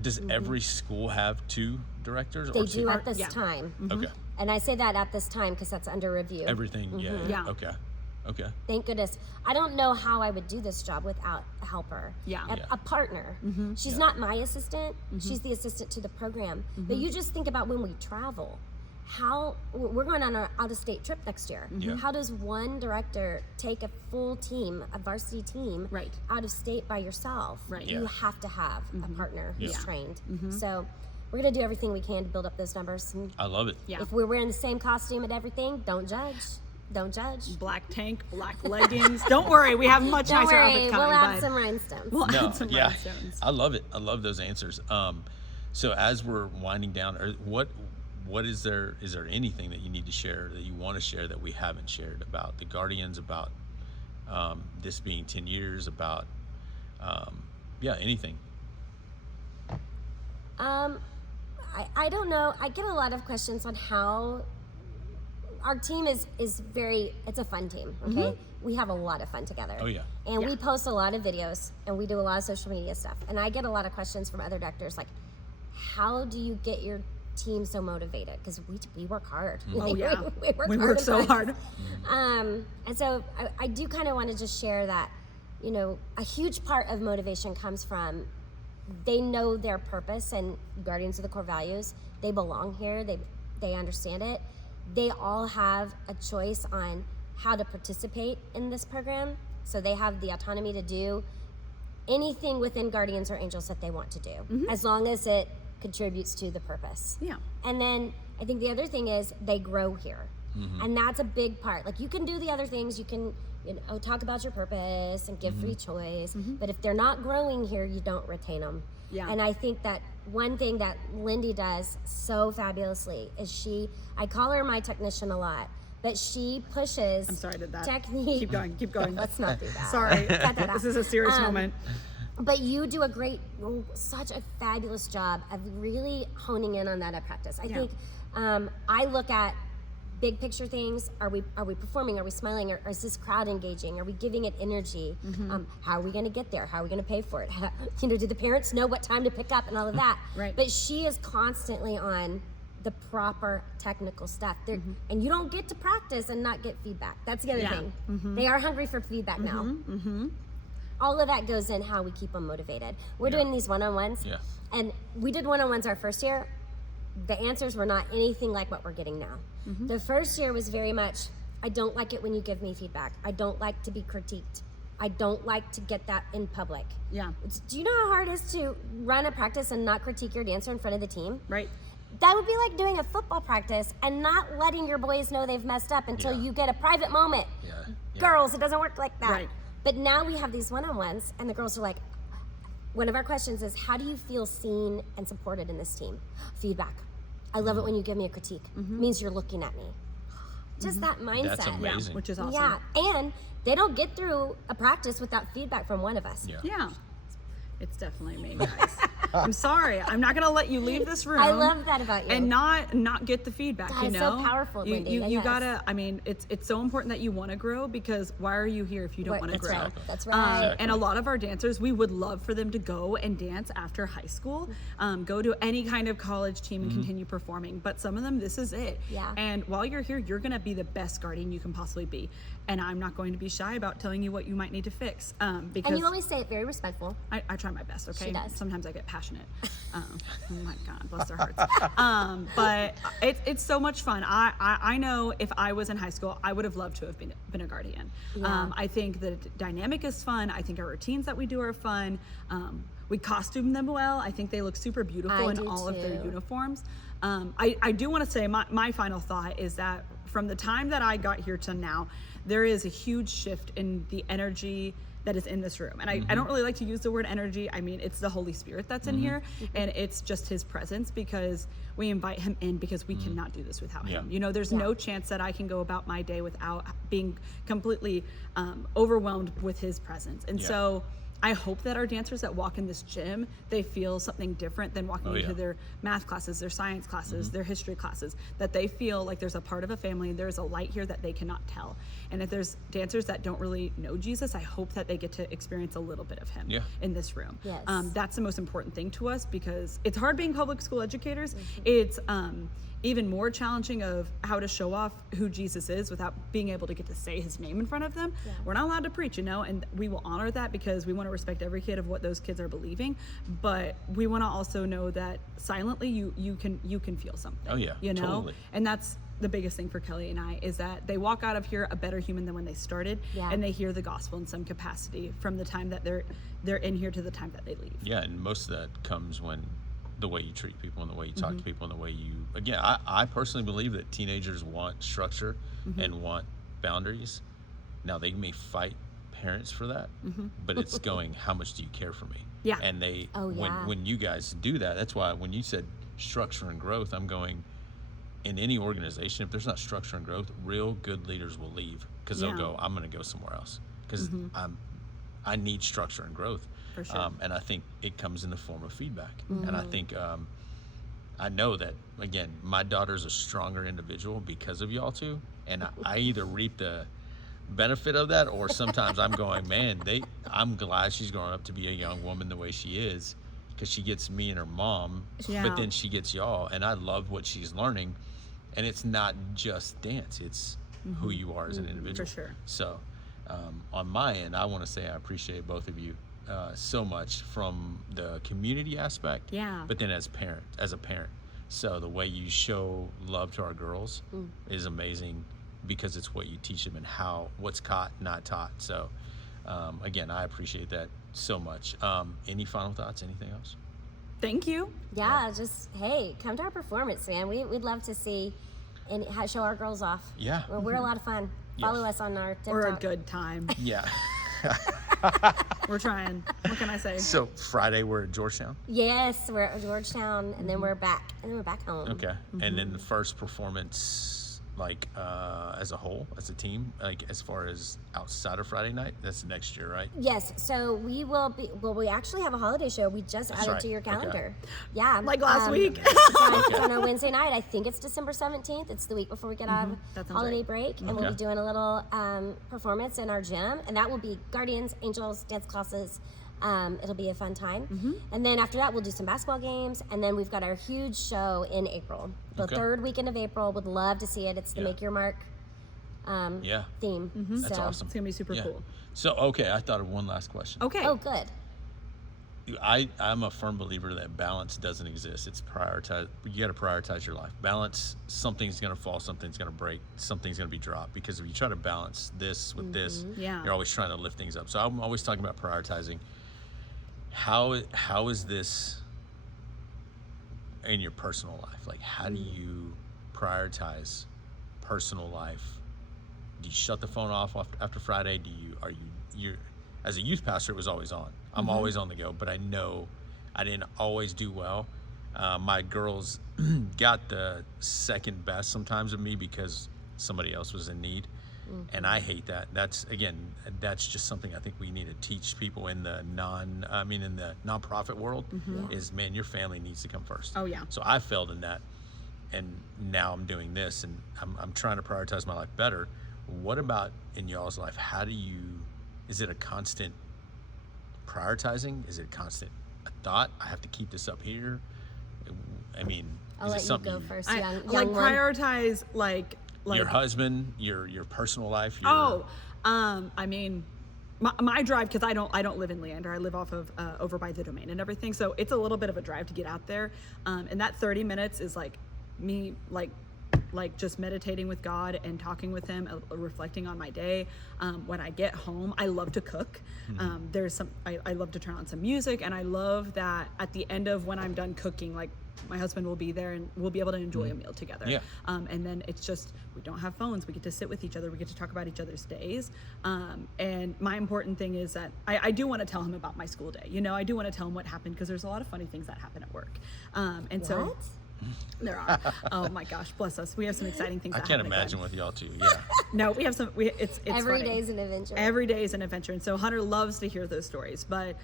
Does every school have two directors? They or do two? at this Yeah. time. Okay. And I say that at this time because that's under review. Everything. Yeah. Yeah. Okay. Thank goodness. I don't know how I would do this job without a helper. Yeah. A partner. She's not my assistant. She's the assistant to the program. But you just think about when we travel. How we're going on our out-of-state trip next year. Yeah. How does one director take a full team, a varsity team, Right. out of state by yourself? Right. You Yeah. have to have a partner who's Yeah. trained. So we're going to do everything we can to build up those numbers. And I love it. Yeah. if we're wearing the same costume and everything, don't judge. Don't judge. Black tank, black leggings. Don't worry, we have much Don't nicer worry, outfits we'll coming. add but some rhinestones. we'll No, add some yeah, rhinestones. I love it. I love those answers. So as we're winding down, what is there anything that you need to share, that you want to share, that we haven't shared about the Guardians, about this being 10 years, about anything? I don't know. I get a lot of questions on how our team is very, it's a fun team, okay? We have a lot of fun together. Oh, yeah. And we post a lot of videos and we do a lot of social media stuff. And I get a lot of questions from other directors like, how do you get your team so motivated? Because we work hard. Oh yeah, we work so and hard. And so I do kind of want to just share that, you know, a huge part of motivation comes from they know their purpose and Guardians of the Core Values. They belong here. They understand it. They all have a choice on how to participate in this program. So they have the autonomy to do anything within Guardians or Angels that they want to do, as long as it contributes to the purpose. Yeah. And then I think the other thing is they grow here. And that's a big part. Like, you can do the other things, you can, you know, talk about your purpose and give free choice, but if they're not growing here, you don't retain them. Yeah. And I think that one thing that Lindy does so fabulously is I call her my technician a lot, but she pushes. I'm sorry, I did that. Technique. Keep going. Let's not do that. Sorry. Cut that out. This is a serious moment. But you do such a fabulous job of really honing in on that at practice. I think I look at big picture things. Are we performing? Are we smiling? Or is this crowd engaging? Are we giving it energy? How are we going to get there? How are we going to pay for it? Do the parents know what time to pick up and all of that? Right. But she is constantly on the proper technical stuff. And you don't get to practice and not get feedback. That's the other thing. They are hungry for feedback now. All of that goes in how we keep them motivated. We're doing these one-on-ones. Yeah. And we did one-on-ones our first year. The answers were not anything like what we're getting now. The first year was very much, I don't like it when you give me feedback. I don't like to be critiqued. I don't like to get that in public. Yeah. Do you know how hard it is to run a practice and not critique your dancer in front of the team? Right. That would be like doing a football practice and not letting your boys know they've messed up until you get a private moment. Girls, it doesn't work like that. Right. But now we have these one-on-ones and the girls are like, one of our questions is, how do you feel seen and supported in this team? Feedback. I love it when you give me a critique. It means you're looking at me. Just that mindset. That's amazing. Which is awesome. Yeah, and they don't get through a practice without feedback from one of us. Yeah. It's definitely me, guys. I'm sorry. I'm not going to let you leave this room. I love that about you. And not get the feedback, God, it's so powerful, Lindy. You gotta, I mean, it's so important that you want to grow, because why are you here if you don't want to grow? Right. That's right. And a lot of our dancers, we would love for them to go and dance after high school, go to any kind of college team and continue performing. But some of them, this is it. Yeah. And while you're here, you're going to be the best guardian you can possibly be. And I'm not going to be shy about telling you what you might need to fix. Because and you always say it very respectful. I try my best, okay? She does. Sometimes I get passionate. Oh my God, bless their hearts. But it's so much fun. I know if I was in high school, I would have loved to have been a guardian. Yeah. I think the dynamic is fun. I think our routines that we do are fun. We costume them well. I think they look super beautiful in all of their uniforms. I do want to say my final thought is that from the time that I got here to now, there is a huge shift in the energy that is in this room. And I don't really like to use the word energy. I mean, it's the Holy Spirit that's in here, and it's just his presence, because we invite him in, because we cannot do this without him. You know, there's no chance that I can go about my day without being completely overwhelmed with his presence. And so I hope that our dancers that walk in this gym, they feel something different than walking into their math classes, their science classes, their history classes, that they feel like there's a part of a family and there's a light here that they cannot tell. And if there's dancers that don't really know Jesus, I hope that they get to experience a little bit of him in this room. Yes. That's the most important thing to us, because it's hard being public school educators. It's even more challenging of how to show off who Jesus is without being able to get to say his name in front of them. We're not allowed to preach, and we will honor that, because we want to respect every kid of what those kids are believing, but we want to also know that silently you can feel something. Oh yeah, you know, totally. And that's the biggest thing for Kelly and I, is that they walk out of here a better human than when they started, and they hear the gospel in some capacity from the time that they're in here to the time that they leave. Yeah, and most of that comes when the way you treat people and the way you talk to people and the way you, again, I personally believe that teenagers want structure and want boundaries. Now, they may fight parents for that, but it's going, how much do you care for me? Yeah. And they, when you guys do that, that's why when you said structure and growth, I'm going, in any organization, if there's not structure and growth, real good leaders will leave, because they'll go, I'm going to go somewhere else, because I need structure and growth. For sure. And I think it comes in the form of feedback. And I think, I know that, again, my daughter's a stronger individual because of y'all two. And I either reap the benefit of that, or sometimes I'm going, man, I'm glad she's growing up to be a young woman the way she is, because she gets me and her mom, but then she gets y'all. And I love what she's learning. And it's not just dance, it's who you are as an individual. For sure. So on my end, I want to say I appreciate both of you so much, from the community aspect, but then as a parent. So the way you show love to our girls is amazing, because it's what you teach them and what's caught, not taught. So again, I appreciate that so much. Any final thoughts? Anything else? Thank you. Yeah, just, hey, come to our performance, man. We'd love to see and show our girls off. Yeah. Well, we're a lot of fun. Follow us on our TikTok. We're a good time. Yeah. We're trying. What can I say? So Friday we're at Georgetown? Yes, we're at Georgetown, and then we're back home. Okay. And then the first performance like as a whole, as a team, like as far as outside of Friday night? That's next year, right? Yes, so we will be, well, we actually have a holiday show we just added right. to your Okay. calendar. Yeah. Like last week. It's on a Wednesday night. I think it's December 17th. It's the week before we get out of That sounds holiday right. break. And we'll be doing a little performance in our gym. And that will be Guardians, Angels, dance classes. It'll be a fun time. And then after that, we'll do some basketball games. And then we've got our huge show in April. The Okay. third weekend of April. Would love to see it. It's the Yeah. Make Your Mark Yeah. theme. That's So- awesome. It's gonna be super Yeah. cool. So, okay, I thought of one last question. Okay. Oh, good. I'm a firm believer that balance doesn't exist. It's prioritize. You got to prioritize your life. Balance. Something's going to fall. Something's going to break. Something's going to be dropped. Because if you try to balance this with this, Yeah. you're always trying to lift things up. So I'm always talking about prioritizing. How is this in your personal life? Like, how do you prioritize personal life? Do you shut the phone off after Friday? You're as a youth pastor, it was always on. I'm always on the go, but I know I didn't always do well. My girls got the second best sometimes of me because somebody else was in need. And I hate that. That's just something I think we need to teach people in the nonprofit world is, man, your family needs to come first. Oh, yeah. So I failed in that. And now I'm doing this and I'm trying to prioritize my life better. What about in y'all's life? Is it a constant prioritizing? Is it a constant thought? I have to keep this up here. I mean, I'll is it let you something go first, I young like one. prioritize like your husband, your personal life? I mean, my drive, because I don't live in Leander. I live off of over by the Domain and everything. So it's a little bit of a drive to get out there. And that 30 minutes is like me like just meditating with God and talking with him, reflecting on my day. When I get home, I love to cook. I love to turn on some music, and I love that at the end of when I'm done cooking, like my husband will be there and we'll be able to enjoy a meal together. Yeah. And then it's just, we don't have phones. We get to sit with each other. We get to talk about each other's days. And my important thing is that I do want to tell him about my school day. You know, I do want to tell him what happened because there's a lot of funny things that happen at work. So What? there are. Oh my gosh, bless us. We have some exciting things. I that can't happen at imagine Glen. with y'all too. Yeah. No, we have some. It's Every funny. day's an adventure. Every day is an adventure, and so Hunter loves to hear those stories. But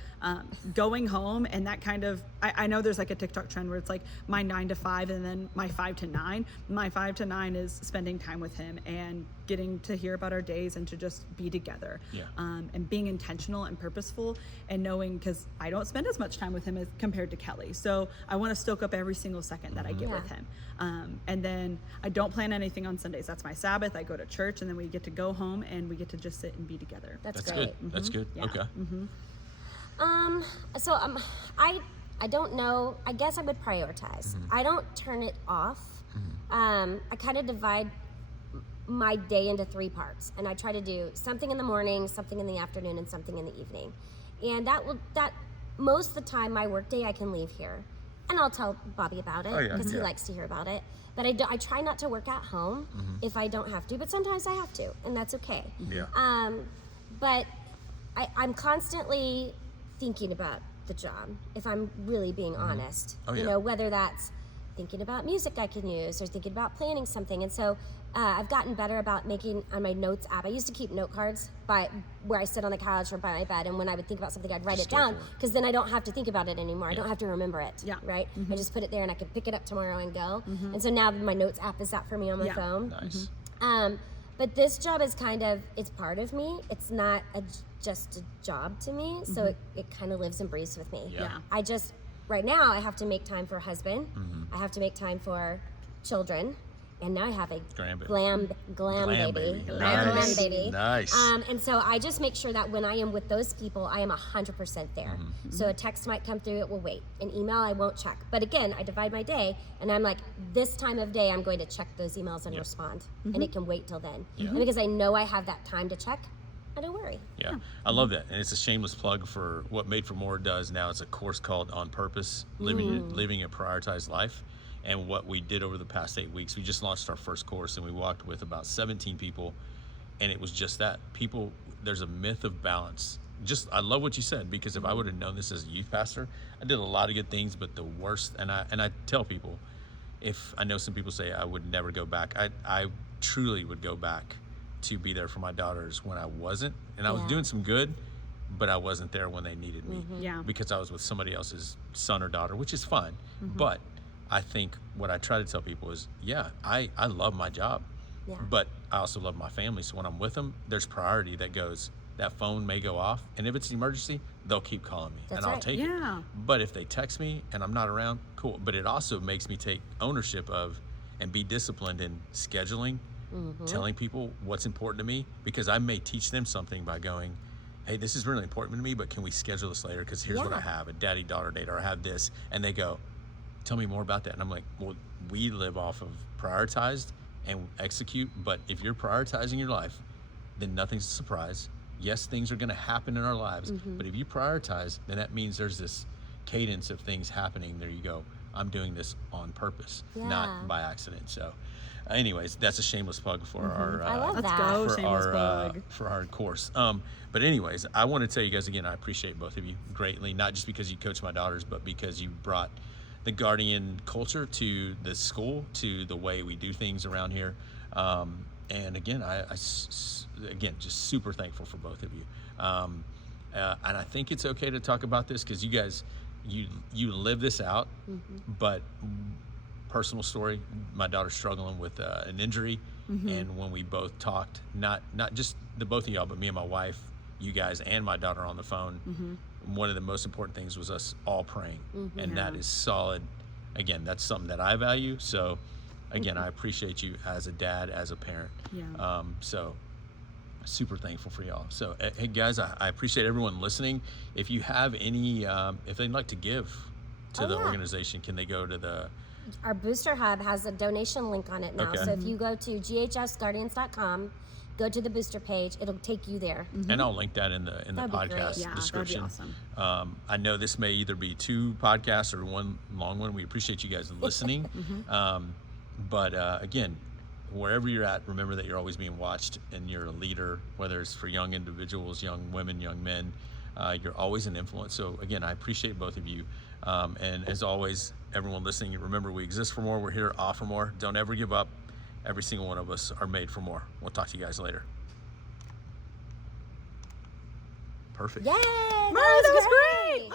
going home and that kind of, I know there's like a TikTok trend where it's like my 9 to 5 and then my 5 to 9. My 5 to 9 is spending time with him and getting to hear about our days and to just be together. Yeah. And being intentional and purposeful and knowing, because I don't spend as much time with him as compared to Kelly. So I want to stoke up every single second that I get with him. And then I don't plan anything on Sundays. That's my Sabbath. I go to church, and then we get to go home and we get to just sit and be together. That's That's great. good. That's good. Yeah. Okay. I don't know. I guess I would prioritize. I don't turn it off. I kind of divide my day into 3 parts, and I try to do something in the morning, something in the afternoon, and something in the evening. And that most of the time, my work day I can leave here, and I'll tell Bobby about it Oh, yeah, because he yeah. likes to hear about it. But I try not to work at home if I don't have to. But sometimes I have to, and that's okay. Yeah. But I'm constantly thinking about the job, if I'm really being honest. Oh, You yeah. know, whether that's thinking about music I can use or thinking about planning something. And so I've gotten better about making on my notes app. I used to keep note cards by where I sit on the couch or by my bed, and when I would think about something, I'd write Just it down go for it. because then I don't have to think about it anymore. I Yeah. don't have to remember it. Yeah. Right? I just put it there and I can pick it up tomorrow and go. And so now my notes app is that for me on my Yeah. phone. Nice. But this job is it's part of me. It's not just a job to me. So it kind of lives and breathes with me. Yeah. Right now I have to make time for husband. I have to make time for children. And now I have a Grandbaby. glam Glam baby. baby. I have a Nice. glam baby. Nice. And so I just make sure that when I am with those people, I am 100% there. So a text might come through, it will wait. An email, I won't check. But again, I divide my day, and I'm like, this time of day, I'm going to check those emails and respond. And it can wait till then. Yeah. And because I know I have that time to check, I don't worry. Yeah, I love that, and it's a shameless plug for what Made for More does now. It's a course called On Purpose: Living a Prioritized Life. And what we did over the past 8 weeks, we just launched our first course, and we walked with about 17 people, and it was just that. People, there's a myth of balance. I love what you said, because if I would have known this as a youth pastor, I did a lot of good things, but the worst, and I tell people, if I know some people say I would never go back, I truly would go back to be there for my daughters when I wasn't. And I was Yeah. doing some good, but I wasn't there when they needed me Yeah. because I was with somebody else's son or daughter, which is fine. But I think what I try to tell people is, yeah, I love my job, Yeah. but I also love my family. So when I'm with them, there's priority that goes, that phone may go off. And if it's an emergency, they'll keep calling me That's and I'll right. take Yeah. it. But if they text me and I'm not around, cool. But it also makes me take ownership of and be disciplined in scheduling, telling people what's important to me, because I may teach them something by going, hey, this is really important to me, but can we schedule this later? Because here's what I Yeah. have, a daddy-daughter date, or I have this. And they go, tell me more about that. And I'm like, well, we live off of prioritized and execute. But if you're prioritizing your life, then nothing's a surprise. Yes, things are going to happen in our lives. But if you prioritize, then that means there's this cadence of things happening. There you go. I'm doing this on purpose, Yeah. not by accident. So anyways, that's a shameless plug for our I love Let's that. go. for Shameless our plug. for our course. But anyways, I want to tell you guys again, I appreciate both of you greatly, not just because you coach my daughters, but because you brought the Guardian culture to the school, to the way we do things around here. And again, again, just super thankful for both of you. And I think it's okay to talk about this because you guys, you live this out, but personal story, my daughter's struggling with an injury. And when we both talked, not just the both of y'all, but me and my wife, you guys and my daughter on the phone, one of the most important things was us all praying. And that is solid. Again, that's something that I value. So again, I appreciate you as a dad, as a parent. Yeah. So super thankful for y'all. So hey guys, I appreciate everyone listening. If you have any, if they'd like to give to the organization, can they go to Our Booster Hub has a donation link on it now. Okay. So if you go to ghsguardians.com, go to the booster page, it'll take you there. and I'll link that in the That'd be great. podcast Yeah, that'd be description. awesome. I know this may either be 2 podcasts or 1 long one. We appreciate you guys listening. But again, wherever you're at, remember that you're always being watched and you're a leader, whether it's for young individuals, young women, young men. You're always an influence. So again, I appreciate both of you. And as always, everyone listening, remember we exist for more. We're here to offer more. Don't ever give up. Every single one of us are made for more. We'll talk to you guys later. Perfect. Yay! that was great.